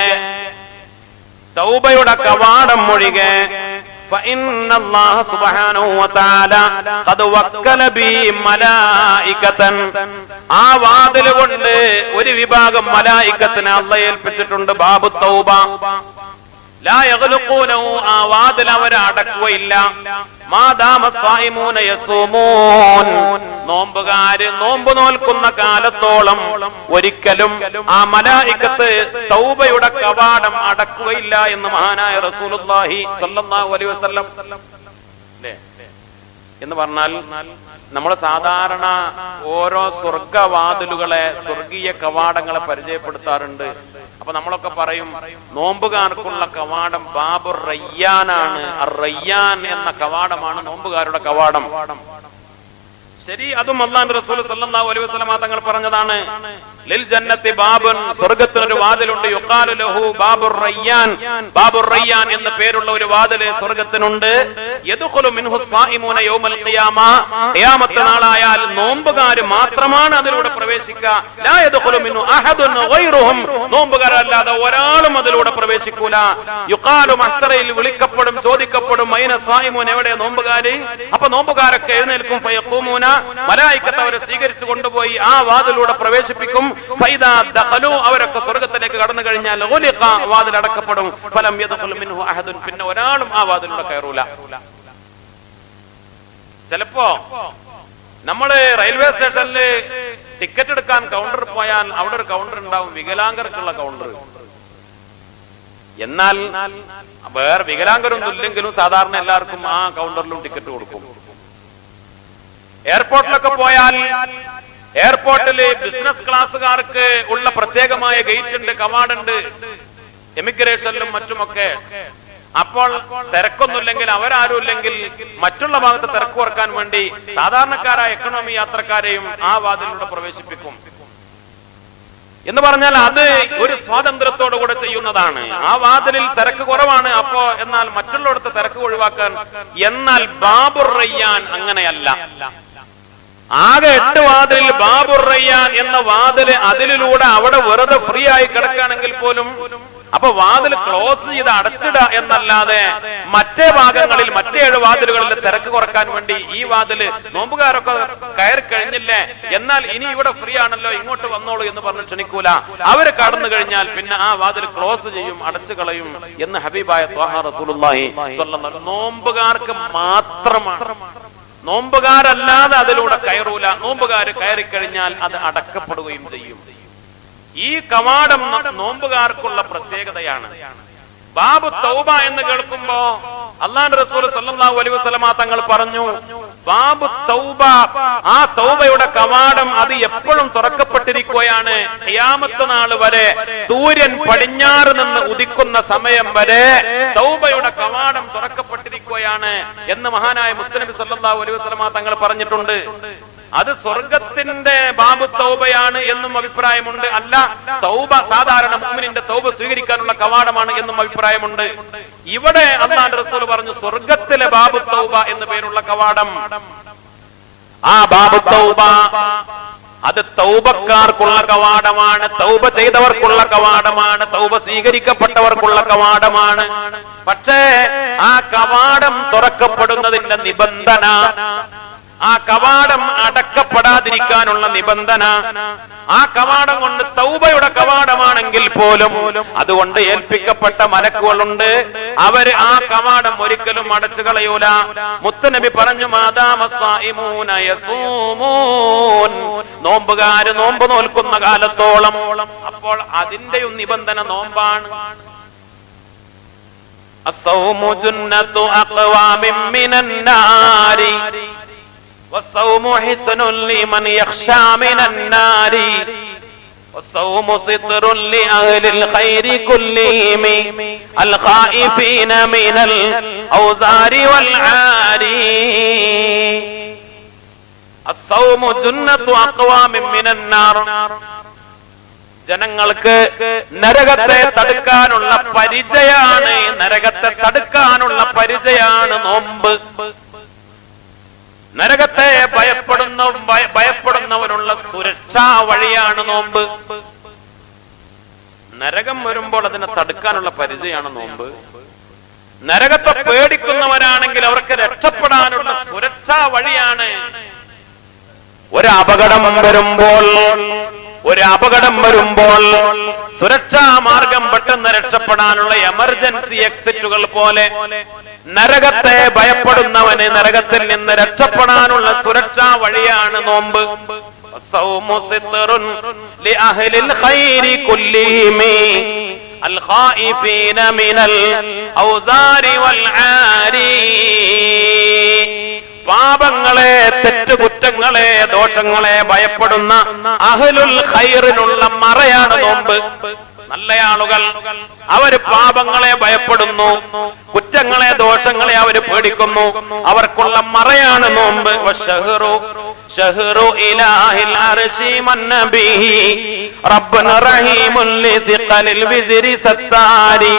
തൗബയുടെ കവാടം ഒഴികെ, فإن الله سبحانه وتعالى قد وكل بي ملائكة. ആ വാതിൽ കൊണ്ട് ഒരു വിഭാഗം മലായികത്തിനെ അല്ലാഹു ഏൽപ്പിച്ചിട്ടുണ്ട്. ബാബു തൗബ ലാ യഗ്ലുഖൂനഹു, ആ വാതിൽ അവരെ അടക്കുകയില്ല. മാദാമ സ്വായിമൂന യസൂമൂൻ, നോമ്പുകാര് നോമ്പ് നോൽക്കുന്ന കാലത്തോളം ഒരിക്കലും ആ മലായികത്ത് തൗബയുടെ കവാടം അടക്കുകയില്ല എന്ന് മഹാനായ റസൂലുള്ളാഹി സ്വല്ലല്ലാഹു അലൈഹി വസല്ലം. എന്ന് പറഞ്ഞാൽ നമ്മൾ സാധാരണ ഓരോ സ്വർഗവാതിലുകളെ, സ്വർഗീയ കവാടങ്ങളെ പരിചയപ്പെടുത്താറുണ്ട്. അപ്പൊ നമ്മളൊക്കെ പറയും നോമ്പുകാർക്കുള്ള കവാടം ബാബുർ റയ്യാനാണ്. റയ്യാൻ എന്ന കവാടമാണ് നോമ്പുകാരുടെ കവാടം. ശരി, അതും അല്ലാഹുവിന്റെ റസൂൽ സല്ലല്ലാഹു അലൈഹി വസല്ലം തങ്ങൾ പറഞ്ഞതാണ്. ലിൽ ജന്നത്തി ബാബുൻ, സ്വർഗ്ഗത്തിനൊരു വാതിലുണ്ട്. യുഖാലു ലഹു ബാബുർ റയ്യാൻ, ബാബുർ റയ്യാൻ എന്ന പേരുള്ള ഒരു വാതിൽ സ്വർഗ്ഗത്തിനുണ്ട്. യദ്ഖുലു മിൻഹു സ്വായിമൂന യൗമൽ ഖിയാമ, ഖിയാമത്ത് നാളായാൽ നോമ്പുകാർ മാത്രമാണ് അതിലൂടെ പ്രവേശിക്കുക. ലാ യദ്ഖുലു മിൻഹു അഹദുൻ ഗൈറുഹും, നോമ്പുകാരല്ലാതെ ഒരാളും അതിലൂടെ പ്രവേശിക്കൂല. യുഖാലു മഹ്ശറയിൽ വിളിക്കപ്പെടും, ചോദിക്കപ്പെടും, മൈന സ്വായിമൂൻ, എവിടെ നോമ്പുകാര്? അപ്പൊ നോമ്പുകാരൊക്കെ എഴുന്നേൽക്കും. ഫയഖൂമൂന, മലായികത്ത് അവരെ സ്വീകരിച്ചു കൊണ്ടുപോയി ആ വാതിലൂടെ പ്രവേശിപ്പിക്കും. ഫൈദാ ദഖലു, അവരൊക്കെ സ്വർഗ്ഗത്തിലേക്ക് കടന്നു കഴിഞ്ഞാൽ ഉലിഖ, വാതിൽ അടക്കപ്പെടും. ഫലം യദ്ഖുൽ മിൻഹു അഹദുൻ, പിന്നെ ഒരാളും ആ വാതിലൂടെ കയറൂല. ചിലപ്പോ നമ്മള് റെയിൽവേ സ്റ്റേഷനിൽ ടിക്കറ്റ് എടുക്കാൻ കൗണ്ടർ പോയാൽ അവിടെ ഒരു കൗണ്ടർ ഉണ്ടാവും, വികലാംഗർക്കുള്ള കൗണ്ടർ. എന്നാൽ വേറെ വികലാംഗരൊന്നും ഇല്ലെങ്കിലും സാധാരണ എല്ലാവർക്കും ആ കൗണ്ടറിലും ടിക്കറ്റ് കൊടുക്കും. എയർപോർട്ടിലൊക്കെ പോയാൽ എയർപോർട്ടില് ബിസിനസ് ക്ലാസ്സുകാർക്ക് ഉള്ള പ്രത്യേകമായ ഗേറ്റ് ഉണ്ട്, കവാടുണ്ട്, എമിഗ്രേഷനിലും മറ്റുമൊക്കെ. അപ്പോൾ തിരക്കൊന്നുമില്ലെങ്കിൽ, അവരാരും ഇല്ലെങ്കിൽ മറ്റുള്ള ഭാഗത്ത് തിരക്ക് കുറക്കാൻ വേണ്ടി സാധാരണക്കാരായ എക്കണോമി യാത്രക്കാരെയും ആ വാതിലൂടെ പ്രവേശിപ്പിക്കും. എന്ന് പറഞ്ഞാൽ അത് ഒരു സ്വാതന്ത്ര്യത്തോടു കൂടെ ചെയ്യുന്നതാണ്. ആ വാതിലിൽ തിരക്ക് കുറവാണ്, അപ്പോ എന്നാൽ മറ്റുള്ളവർക്ക് തിരക്ക് ഒഴിവാക്കാൻ. എന്നാൽ ബാബുർ റയ്യാൻ അങ്ങനെയല്ല. ആകെ 8 വാതിലിൽ ബാബുർ റയ്യാൻ എന്ന വാതില്, അതിലൂടെ അവിടെ വെറുതെ ഫ്രീ ആയി കിടക്കുകയാണെങ്കിൽ പോലും, അപ്പൊ വാതിൽ ക്ലോസ് ചെയ്ത് അടച്ചിട എന്നല്ലാതെ മറ്റേ ഭാഗങ്ങളിൽ, മറ്റേ 7 വാതിലുകളിൽ തിരക്ക് കുറക്കാൻ വേണ്ടി ഈ വാതില് നോമ്പുകാരൊക്കെ കയറി കഴിഞ്ഞില്ലേ, എന്നാൽ ഇനി ഇവിടെ ഫ്രീ ആണല്ലോ, ഇങ്ങോട്ട് വന്നോളൂ എന്ന് പറഞ്ഞ് ക്ഷണിക്കൂല. അവര് കടന്നു കഴിഞ്ഞാൽ പിന്നെ ആ വാതിൽ ക്ലോസ് ചെയ്യും, അടച്ചു കളയും എന്ന് ഹബീബായ ത്വാഹ റസൂലുള്ളാഹി സ്വല്ലല്ലാഹു അലൈഹി വസല്ലം. നോമ്പുകാർക്ക് മാത്രമാണ്, നോമ്പുകാരല്ലാതെ അതിലൂടെ കയറൂല. നോമ്പുകാര് കയറി കഴിഞ്ഞാൽ അത് അടക്കപ്പെടുകയും ചെയ്യും. ഈ കവാടം നോമ്പുകാർക്കുള്ള പ്രത്യേകതയാണ്. ബാബു തൗബ എന്ന് കേൾക്കുമ്പോ അല്ലാഹുവിന്റെ റസൂൽ സല്ലല്ലാഹു അലൈഹി വസല്ലമ തങ്ങൾ പറഞ്ഞു, ബാബു തൗബ, ആ തൗബയുടെ കവാടം അത് എപ്പോഴും തുറക്കപ്പെട്ടിരിക്കുകയാണ്. ഖിയാമത്ത് നാൾ വരെ, സൂര്യൻ പടിഞ്ഞാറ് നിന്ന് ഉദിക്കുന്ന സമയം വരെ തൗബയുടെ കവാടം തുറക്കപ്പെട്ടിരിക്കുകയാണ് എന്ന് മഹാനായ മുത്തനബി സല്ലല്ലാഹു അലൈഹി വസല്ലമ തങ്ങൾ പറഞ്ഞിട്ടുണ്ട്. അത് സ്വർഗത്തിന്റെ ബാബു തൗബയാണ് എന്നും അഭിപ്രായമുണ്ട്. അല്ല, തൗബ സാധാരണ മുഅ്മിനിന്റെ തൗബ സ്വീകരിക്കാനുള്ള കവാടമാണ് എന്നും അഭിപ്രായമുണ്ട്. ഇവിടെ അല്ലാഹുവിന്റെ റസൂൽ പറഞ്ഞു സ്വർഗത്തിലെ ബാബു തൗബ എന്ന് പേരുള്ള കവാടം. ആ ബാബു തൗബ അത് തൗബക്കാർക്കുള്ള കവാടമാണ്, തൗബ ചെയ്തവർക്കുള്ള കവാടമാണ്, തൗബ സ്വീകരിക്കപ്പെട്ടവർക്കുള്ള കവാടമാണ്. പക്ഷേ ആ കവാടം തുറക്കപ്പെടുന്നതിന്റെ നിബന്ധന, ആ കവാടം അടക്കപ്പെടാതിരിക്കാനുള്ള നിബന്ധന, ആ കവാടം കൊണ്ട് തൗബയുടെ കവാടമാണെങ്കിൽ പോലും അതുകൊണ്ട് ഏൽപ്പിക്കപ്പെട്ട മലക്കുകളുണ്ട്. അവര് ആ കവാടം ഒരിക്കലും അടച്ചു കളയൂല. മുത്തുനബി പറഞ്ഞു, മാദാമസ്സായിമൂന യസൂമൂൻ, നോമ്പുകാര് നോമ്പ് നോൽക്കുന്ന കാലത്തോളം. അപ്പോൾ അതിന്റെയും നിബന്ധന നോമ്പാണ്. അസ്സൗമു ജുന്നത്തു അഖ്വാമിൻ മിനൻ നാരി والصوم حسن لمن يخشى من النار والصوم ستر لأهل الخير كلهم الخائفين من الأوزار والعار الصوم جنة أقوام من النار. ജനങ്ങൾക്ക് നരകത്തെ തടുക്കാനുള്ള പരിചയാണ്, നരകത്തെ തടുക്കാനുള്ള നോമ്പ്. നരകത്തെ ഭയപ്പെടുന്നവനുള്ള സുരക്ഷാ വഴിയാണ് നോമ്പ്. നരകം വരുമ്പോൾ അതിനെ തടുക്കാനുള്ള പരിചയമാണ് നോമ്പ്. നരകത്തെ പേടിക്കുന്നവരാണെങ്കിൽ അവർക്ക് രക്ഷപ്പെടാനുള്ള സുരക്ഷാ വഴിയാണ്. ഒരു അപകടം വരുമ്പോൾ സുരക്ഷാ മാർഗം പെട്ടെന്ന് രക്ഷപ്പെടാനുള്ള എമർജൻസി എക്സിറ്റുകൾ പോലെ നരകത്തെ ഭയപ്പെടുന്നവന് നരകത്തിൽ നിന്ന് രക്ഷപ്പെടാനുള്ള സുരക്ഷാ വഴിയാണ് നോമ്പ്. സൗമു സിത്റുൻ ലിഅഹ്ലിൽ ഖൈരി കുല്ലിഹിം അൽഖായിഫീന മിനൽ ഔസാരി വൽ ആരി. പാപങ്ങളെ, തെറ്റുകുറ്റങ്ങളെ, ദോഷങ്ങളെ ഭയപ്പെടുന്ന അഹ്ലുൽ ഖൈറിനുള്ള മറയാണ് നോമ്പ്. നല്ല ആളുകൾ അവര് പാപങ്ങളെ ഭയപ്പെടുന്നു, കുറ്റങ്ങളെ, ദോഷങ്ങളെ അവര് പേടിക്കുന്നു, അവർക്കുള്ള മറയാണ് നോമ്പ്. ശഹ്റു ഇലാഹിൽ അർശി മന്നബിഹി റബ്ബുന റഹീമുൽ ലിതിഖലിൽ വിസ്രി സത്താരി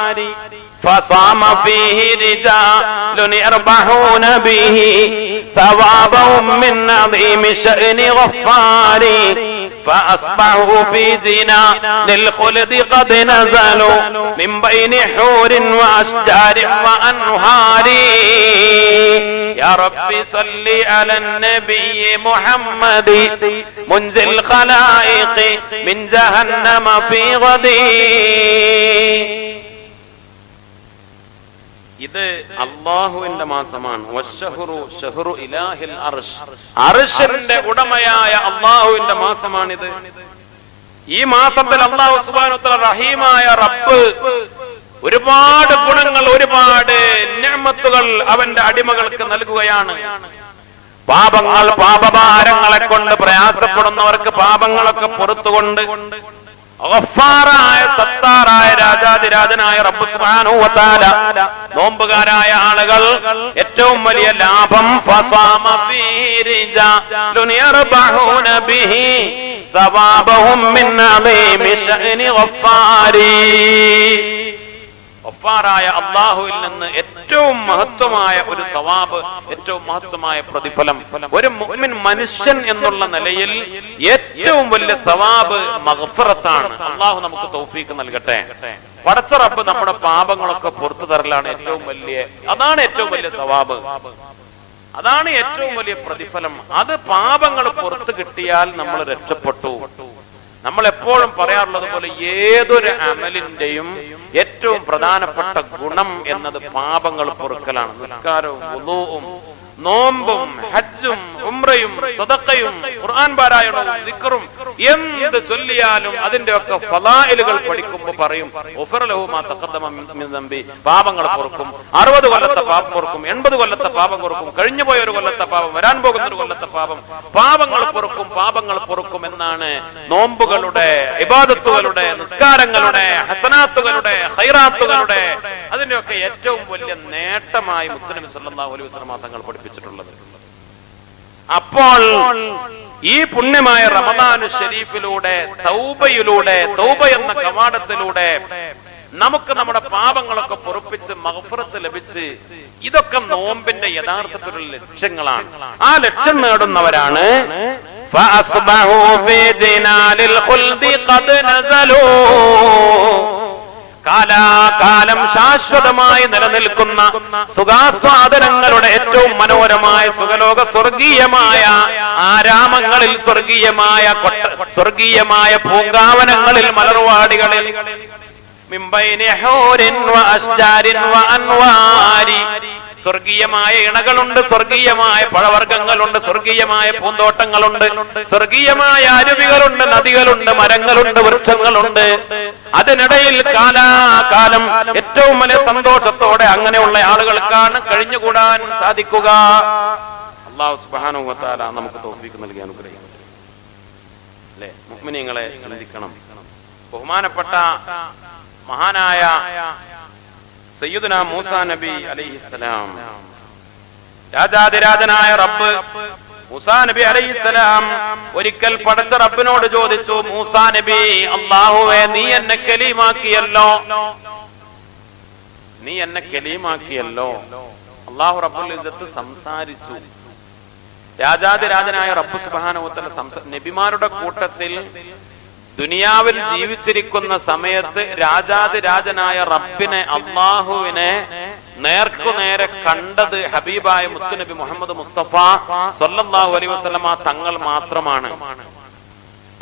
فصام فيه رجال يربحون به ثوابهم من عظيم شأن غفار فأصبحوا في جنان الخلد قد نزلوا من بين حور وأشجار وأنهار يا رب صل على النبي محمد منزل الخلائق من جهنم في غدي. ഇത് അല്ലാഹുവിന്റെ മാസമാണ്. അർശിന്റെ ഉടമയായ അല്ലാഹുവിന്റെ മാസമാണിത്. ഈ മാസത്തിൽ അല്ലാഹു സുബ്ഹാനഹു വ തആല റഹീമായ റബ്ബ് ഒരുപാട് ഗുണങ്ങൾ, ഒരുപാട് നിഅമത്തുകൾ അവന്റെ അടിമകൾക്ക് നൽകുകയാണ്. പാപഭാരങ്ങളെ കൊണ്ട് പ്രയാസപ്പെടുന്നവർക്ക് പാപങ്ങളൊക്കെ പുറത്തുകൊണ്ട് ഗഫാറായ സത്താറായ രാജാതിരാജനായ റബ്ബ് സുബ്ഹാനഹു വ തആല നോമ്പുകാരായ ആളുകൾ ഏറ്റവും വലിയ ലാഭം. ഫസാമ ഫീഹി റിജാലുൻ യർബഹൂന ബിഹി സവാബഹും മിൻ അദീമി ശഅനി ഗഫാരി. ഗഫാറായ അല്ലാഹുവിൽ നിന്ന് ഏറ്റവും മഹത്വമായ ഒരു സവാബ്, ഏറ്റവും മഹത്വമായ പ്രതിഫലം, ഒരു മുഅ്മിൻ മനുഷ്യൻ എന്നുള്ള നിലയിൽ ഏറ്റവും വലിയ സവാബ് മഗ്ഫിറത്താണ്. അല്ലാഹു നമുക്ക് തൗഫീഖ് നൽകട്ടെ. പടച്ച റബ്ബ് നമ്മുടെ പാപങ്ങളൊക്കെ പുറത്തു തരലാണ് അതാണ് ഏറ്റവും വലിയ സവാബ്, അതാണ് ഏറ്റവും വലിയ പ്രതിഫലം. അത് പാപങ്ങൾ പുറത്തു കിട്ടിയാൽ നമ്മൾ രക്ഷപ്പെട്ടു. നമ്മൾ എപ്പോഴും പറയാറുള്ളത് പോലെ ഏതൊരു അമലിന്റെയും ഏറ്റവും പ്രധാനപ്പെട്ട ഗുണം എന്നത് പാപങ്ങൾ പൊറുക്കലാണ്. നിസ്കാരവും വുളൂഉം നോമ്പും ഹജ്ജും ഉംറയും സദഖയും ഖുർആൻ പാരായണവും ദിക്റും എന്ത് ചൊല്ലിയാലും അതിന്റെയൊക്കെ ഫളായിലുകൾ പഠിക്കുമ്പോൾ പറയും ഉഫറലഹു മാ തഖദ്ദമ മിൻ ദംബി, പാപങ്ങൾ പൊറുക്കും, 60 കൊല്ലത്തെ പാപം പൊറുക്കും, 80 കൊല്ലത്തെ പാപം പൊറുക്കും, കഴിഞ്ഞു പോയ ഒരു കൊല്ലത്തെ പാപം, വരാൻ പോകുന്ന ഒരു കൊല്ലത്തെ പാപങ്ങൾ പൊറുക്കും എന്നാണ് നോമ്പുകളുടെ, ഇബാദത്തുകളുടെ, നിസ്കാരങ്ങളുടെ, ഹസനാത്തുകളുടെ, ഖൈറാത്തുകളുടെ അതിന്റെയൊക്കെ ഏറ്റവും വലിയ നേട്ടമായി മുത്തുനബി സല്ലല്ലാഹു അലൈഹി വസല്ലം തങ്ങൾ പഠിപ്പിച്ചിട്ടുള്ളത്. അപ്പോൾ ഈ പുണ്യമായ റമദാൻ ഷരീഫിലൂടെ തൗബ എന്ന കവാടത്തിലൂടെ നമുക്ക് നമ്മുടെ പാപങ്ങളൊക്കെ പൊറുപ്പിച്ച് മഗ്ഫിറത്ത് ലഭിച്ച്, ഇതൊക്കെ നോമ്പിന്റെ യഥാർത്ഥത്തിലുള്ള ലക്ഷ്യങ്ങളാണ്. ആ ലക്ഷ്യം നേടുന്നവരാണ് കാലാകാലം ശാശ്വതമായി നിലനിൽക്കുന്ന സുഖാസ്വാദനങ്ങളുടെ ഏറ്റവും മനോഹരമായ സുഖലോക സ്വർഗീയമായ ആരാമങ്ങളിൽ, സ്വർഗീയമായ പൂങ്കാവനങ്ങളിൽ, മലർവാടികളിൽ സ്വർഗീയമായ ഇണകളുണ്ട്, സ്വർഗീയമായ പഴവർഗ്ഗങ്ങളുണ്ട്, സ്വർഗീയമായ പൂന്തോട്ടങ്ങളുണ്ട്, സ്വർഗീയമായ അരുവികളുണ്ട്, നദികളുണ്ട്, മരങ്ങളുണ്ട്, വൃക്ഷങ്ങളുണ്ട്. അതിനിടയിൽ കാലാകാലം ഏറ്റവും വലിയ സന്തോഷത്തോടെ അങ്ങനെയുള്ള ആളുകൾക്കാണ് കഴിഞ്ഞുകൂടാൻ സാധിക്കുക. അല്ലാഹു സുബ്ഹാനഹു വ തആല നമുക്ക് തൗഫീഖ് നൽകി അനുഗ്രഹിക്കട്ടെ. അല്ലേ, മുഅ്മിനീങ്ങളെ ചിന്തിക്കണം. ബഹുമാനപ്പെട്ട മഹാനായ സയ്യിദുന മൂസാ നബി അലൈഹിസ്സലാം, രാജാതിരാജനായ റബ്ബ് മൂസാ നബി അലൈഹിസ്സലാം ഒരിക്കൽ പടച്ച റബ്ബിനോട് ചോദിച്ചു, മൂസാ നബി, അല്ലാഹുവേ നീ എന്നെ കലീമാക്കിയല്ലോ. അല്ലാഹു റബ്ബുൽ ഇസ്സത്ത് സംസാരിച്ചു. രാജാതിരാജനായ റബ്ബ് സുബ്ഹാനഹു വ തആല നബിമാരുടെ കൂട്ടത്തിൽ ദുനിയാവിൽ ജീവിച്ചിരിക്കുന്ന സമയത്ത് രാജാതിരാജനായ റബ്ബിനെ, അള്ളാഹുവിനെ നേർക്കുനേരെ കണ്ടത് ഹബീബായ മുത്തുനബി മുഹമ്മദ് മുസ്തഫ സ്വല്ലല്ലാഹു അലൈഹി വസല്ലമ തങ്ങൾ മാത്രമാണ്.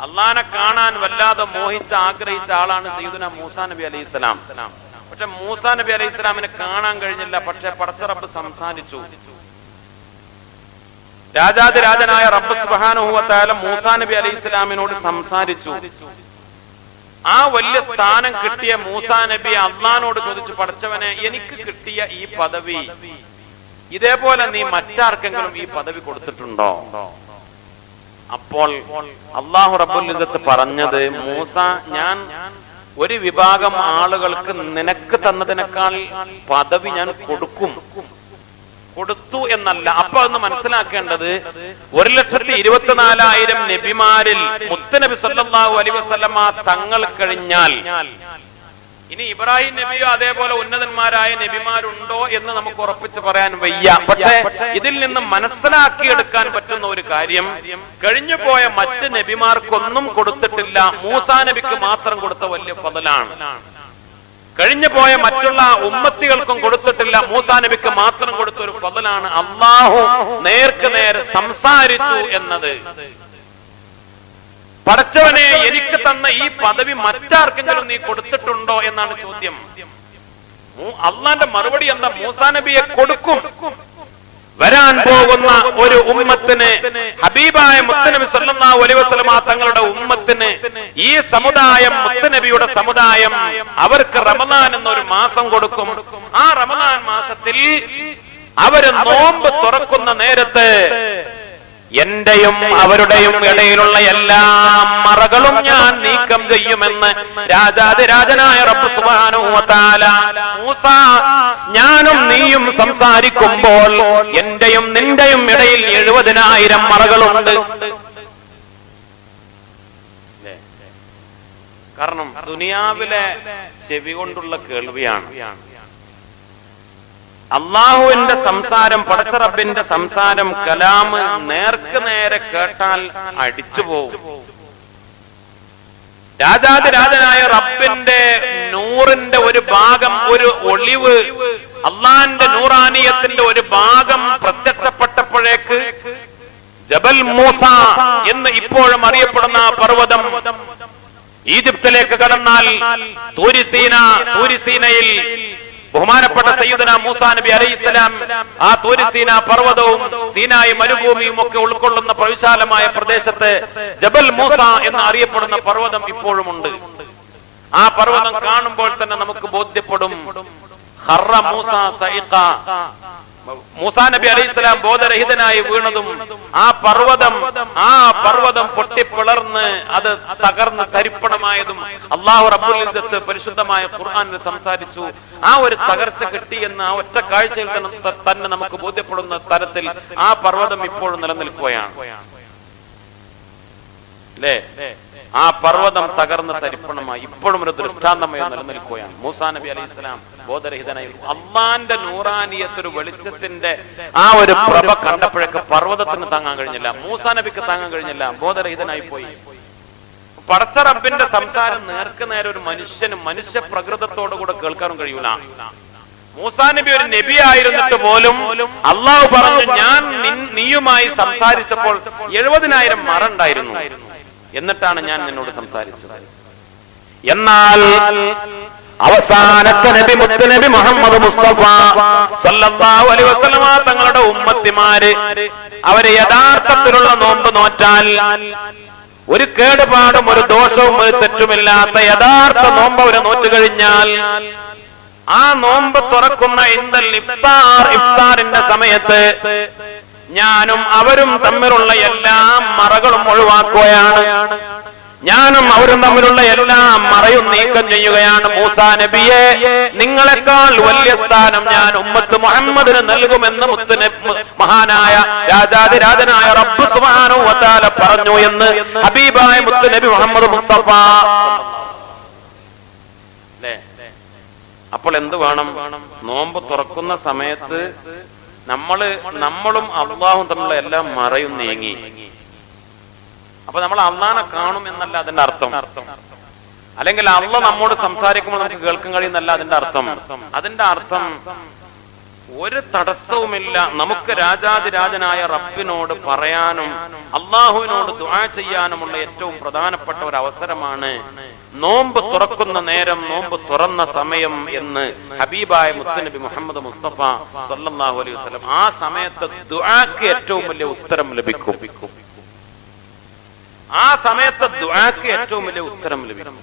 അള്ളാഹനെ കാണാൻ വല്ലാതെ മോഹിച്ച് ആഗ്രഹിച്ച ആളാണ് സയ്യിദുന മൂസാ നബി അലൈഹിസ്സലാം. പക്ഷെ മൂസാ നബി അലൈഹിസ്സലാമിനെ കാണാൻ കഴിഞ്ഞില്ല. പക്ഷെ പടച്ച റബ്ബ് സംസാരിച്ചു. രാജാതിരാജനായ റബ്ബ് സുബ്ഹാനഹു വ തആല മൂസാ നബി അലൈഹിസ്സലാമിനോട് സംസാരിച്ചു. ആ വലിയ സ്ഥാനം കിട്ടിയ മൂസാ നബി അള്ളാഹിനോട് ചോദിച്ചു, പടച്ചവനെ, എനിക്ക് കിട്ടിയ ഈ പദവി ഇതേപോലെ നീ മറ്റാർക്കെങ്കിലും ഈ പദവി കൊടുത്തിട്ടുണ്ടോ? അപ്പോൾ അല്ലാഹു റബ്ബുൽ ഇസ്സത്ത് പറഞ്ഞത്, മൂസ, ഞാൻ ഒരു വിഭാഗം ആളുകൾക്ക് നിനക്ക് തന്നതിനേക്കാൾ പദവി ഞാൻ കൊടുത്തു എന്നല്ല. അപ്പൊ അതൊന്ന് മനസ്സിലാക്കേണ്ടത്, 1,24,000 നബിമാരിൽ മുത്തുനബി സല്ലല്ലാഹു അലൈഹി വസല്ലമ തങ്ങൾ കഴിഞ്ഞാൽ ഇനി ഇബ്രാഹിം നബിയോ അതേപോലെ ഉന്നതന്മാരായ നബിമാരുണ്ടോ എന്ന് നമുക്ക് ഉറപ്പിച്ച് പറയാൻ വയ്യ. പക്ഷെ ഇതിൽ നിന്ന് മനസ്സിലാക്കിയെടുക്കാൻ പറ്റുന്ന ഒരു കാര്യം, കഴിഞ്ഞു പോയ മറ്റ് നബിമാർക്കൊന്നും കൊടുത്തിട്ടില്ല, മൂസാ നബിക്ക് മാത്രം കൊടുത്ത വലിയ ഫളലാണ്. കഴിഞ്ഞു പോയ മറ്റുള്ള ഉമ്മത്തികൾക്കും കൊടുത്തിട്ടില്ല, മൂസാ നബിക്ക് മാത്രം കൊടുത്ത ഒരു ഫളലാണ്. അല്ലാഹു നേർക്ക് നേരെ സംസാരിച്ചു എന്നത്. പടച്ചവനെ, എനിക്ക് തന്ന ഈ പദവി മറ്റാർക്കെങ്കിലും നീ കൊടുത്തിട്ടുണ്ടോ എന്നാണ് ചോദ്യം. അള്ളാന്റെ മറുപടി എന്താ? മൂസാ നബിയെ കൊടുക്കും. വരാൻ പോകുന്ന ഒരു ഉമ്മത്തിന്, ഹബീബായ മുത്തുനബി സല്ലല്ലാഹു അലൈഹി വസല്ലമ തങ്ങളുടെ ഉമ്മത്തിന്, ഈ സമുദായം, മുത്തുനബിയുടെ സമുദായം, അവർക്ക് റമദാൻ എന്നൊരു മാസം കൊടുക്കും. ആ റമദാൻ മാസത്തിൽ അവര് നോമ്പ് തുറക്കുന്ന നേരത്ത് എന്റെയും അവരുടെയും ഇടയിലുള്ള എല്ലാ മറകളും ഞാൻ നീക്കം ചെയ്യുമെന്ന് രാജാതിരാജനായ റബ്ബ് സുബ്ഹാനഹു വ തആല, മൂസാ, ഞാനും നീയും സംസാരിക്കുമ്പോൾ എന്റെയും നിന്റെയും ഇടയിൽ 70,000 മറകളുണ്ട്. കാരണം ദുനിയാവിലെ ചെവി കൊണ്ടുള്ള കേൾവിയാണ്. അള്ളാഹുവിന്റെ സംസാരം, പടച്ച റബ്ബിന്റെ സംസാരം, കലാമ് നേർക്ക് നേരെ കേട്ടാൽ അടിച്ചു പോകും. രാജാതിരാജനായ റബ്ബിന്റെ നൂറിന്റെ ഒരു ഭാഗം, ഒരു ഒളിവ്, അള്ളാന്റെ നൂറാനിയത്തിന്റെ ഒരു ഭാഗം പ്രത്യക്ഷപ്പെട്ടപ്പോഴേക്ക് ജബൽ മൂസ എന്ന് ഇപ്പോഴും അറിയപ്പെടുന്ന പർവ്വതം, ഈജിപ്തിലേക്ക് കടന്നാൽ തൂരിസീനയിൽ ബഹുമാനപ്പെട്ട സയ്യിദുനാ മൂസാ നബി അലൈഹിസ്സലാം ആ തൂരി സീനാ പർവ്വതവും സീനായി മരുഭൂമിയും ഒക്കെ ഉൾക്കൊള്ളുന്ന വിശാലമായ പ്രദേശത്ത് ജബൽ മൂസ എന്ന് അറിയപ്പെടുന്ന പർവ്വതം ഇപ്പോഴുമുണ്ട്. ആ പർവ്വതം കാണുമ്പോൾ തന്നെ നമുക്ക് ബോധ്യപ്പെടും ഖറ മൂസ സൈഖ, മൂസാ നബി അലൈഹിസ്സലാം ബോധരഹിതനായി വീണതും ആ പർവ്വതം പൊട്ടിപ്പിളർന്ന് അത് തകർന്ന് തരിപ്പണമായതും അല്ലാഹു റബ്ബുൽ ഇസ്സത്ത് പരിശുദ്ധമായ ഖുർആനിൽ സംസാരിച്ചു. ആ ഒരു തകർച്ച കിട്ടിയെന്ന് ആ ഒറ്റ കാഴ്ചയിൽ തന്നെ നമുക്ക് ബോധ്യപ്പെടുന്ന തരത്തിൽ ആ പർവ്വതം ഇപ്പോഴും നിലനിൽക്കുകയാണ് അല്ലേ? ആ പർവ്വതം തകർന്ന് തരിപ്പണമായി ഇപ്പോഴും ഒരു ദൃഷ്ടാന്തമായി നിലനിൽക്കുകയാണ്. മൂസാ നബി അലൈഹിസ്സലാം ബോധരഹിതനായി അള്ളാന്റെ നൂറാനിയത്തൊരു വെളിച്ചത്തിന്റെ ആ ഒരു പ്രഭ കണ്ടപ്പോഴേക്ക് പർവ്വതത്തിന് താങ്ങാൻ കഴിഞ്ഞില്ല, മൂസാ നബിക്ക് താങ്ങാൻ കഴിഞ്ഞില്ല, ബോധരഹിതനായി പോയി. പടച്ച റബ്ബിന്റെ സംസാരം നേർക്ക് നേരെ ഒരു മനുഷ്യ പ്രകൃതത്തോടു കൂടെ കേൾക്കാനും കഴിയൂല. മൂസാ നബി ഒരു നബി ആയിരുന്നിട്ട് പോലും അള്ളാഹു പറഞ്ഞു, ഞാൻ നീയുമായി സംസാരിച്ചപ്പോൾ 70,000 മറ ഉണ്ടായിരുന്നു, എന്നിട്ടാണ് ഞാൻ നിന്നോട് സംസാരിച്ചത്. എന്നാൽ അവസാനത്തെ നബി മുത്തുനബി മുഹമ്മദ് മുസ്തഫ സല്ലല്ലാഹു അലൈഹി വസല്ലമ തങ്ങളുടെ ഉമ്മത്തിമാര് അവര് യഥാർത്ഥത്തിലുള്ള നോമ്പ് നോറ്റാൽ ഒരു കേടുപാടും ഒരു ദോഷവും ഒരു തെറ്റുമില്ലാത്ത യഥാർത്ഥ നോമ്പ് അവര് നോറ്റു കഴിഞ്ഞാൽ ആ നോമ്പ് തുറക്കുന്ന ഇഫ്താറിന്റെ സമയത്ത് ഞാനും അവരും തമ്മിലുള്ള എല്ലാ മറകളും ഒഴിവാക്കുകയാണ്, ഞാനും അവരും തമ്മിലുള്ള എല്ലാ മറയും നീക്കം ചെയ്യുകയാണ്. മൂസാ നബിയെ, നിങ്ങളെക്കാൾ വലിയ സ്ഥാനം ഞാൻ ഉമ്മത്ത് മുഹമ്മദിന് നൽകുമെന്ന് മഹാനായ രാജാതിരാജനായ റബ്ബ് സുബ്ഹാനഹു വ തആല പറഞ്ഞു എന്ന് ഹബീബായ മുത്ത് നബി മുഹമ്മദ് മുസ്തഫ. അപ്പോൾ എന്ത് വേണം? നോമ്പ് തുറക്കുന്ന സമയത്ത് നമ്മളും അള്ളാഹും തമ്മിലുള്ള എല്ലാം മറയും നീങ്ങി. അപ്പൊ നമ്മൾ അള്ളാഹനെ കാണും എന്നല്ല അതിന്റെ അർത്ഥം, അല്ലെങ്കിൽ അള്ളാഹ് നമ്മോട് സംസാരിക്കുമ്പോൾ നമുക്ക് കേൾക്കാൻ കഴിയുന്നല്ല അതിന്റെ അർത്ഥം. അതിന്റെ അർത്ഥം ഒരു തടസ്സവുമില്ല, നമുക്ക് രാജാതിരാജനായ റബ്ബിനോട് പറയാനും അള്ളാഹുവിനോട് ദുആ ചെയ്യാനുമുള്ള ഏറ്റവും പ്രധാനപ്പെട്ട ഒരു അവസരമാണ് നോമ്പ് തുറക്കുന്ന നേരം, നോമ്പ് തുറന്ന സമയം എന്ന് ഹബീബായ മുത്തുനബി മുഹമ്മദ് മുസ്തഫ സല്ലല്ലാഹു അലൈഹി വസല്ലം. ആ സമയത്ത് ദുആക്ക് ഏറ്റവും വലിയ ഉത്തരം ലഭിക്കും. ആ സമയത്ത് ദുആക്ക് ഏറ്റവും വലിയ ഉത്തരം ലഭിക്കും.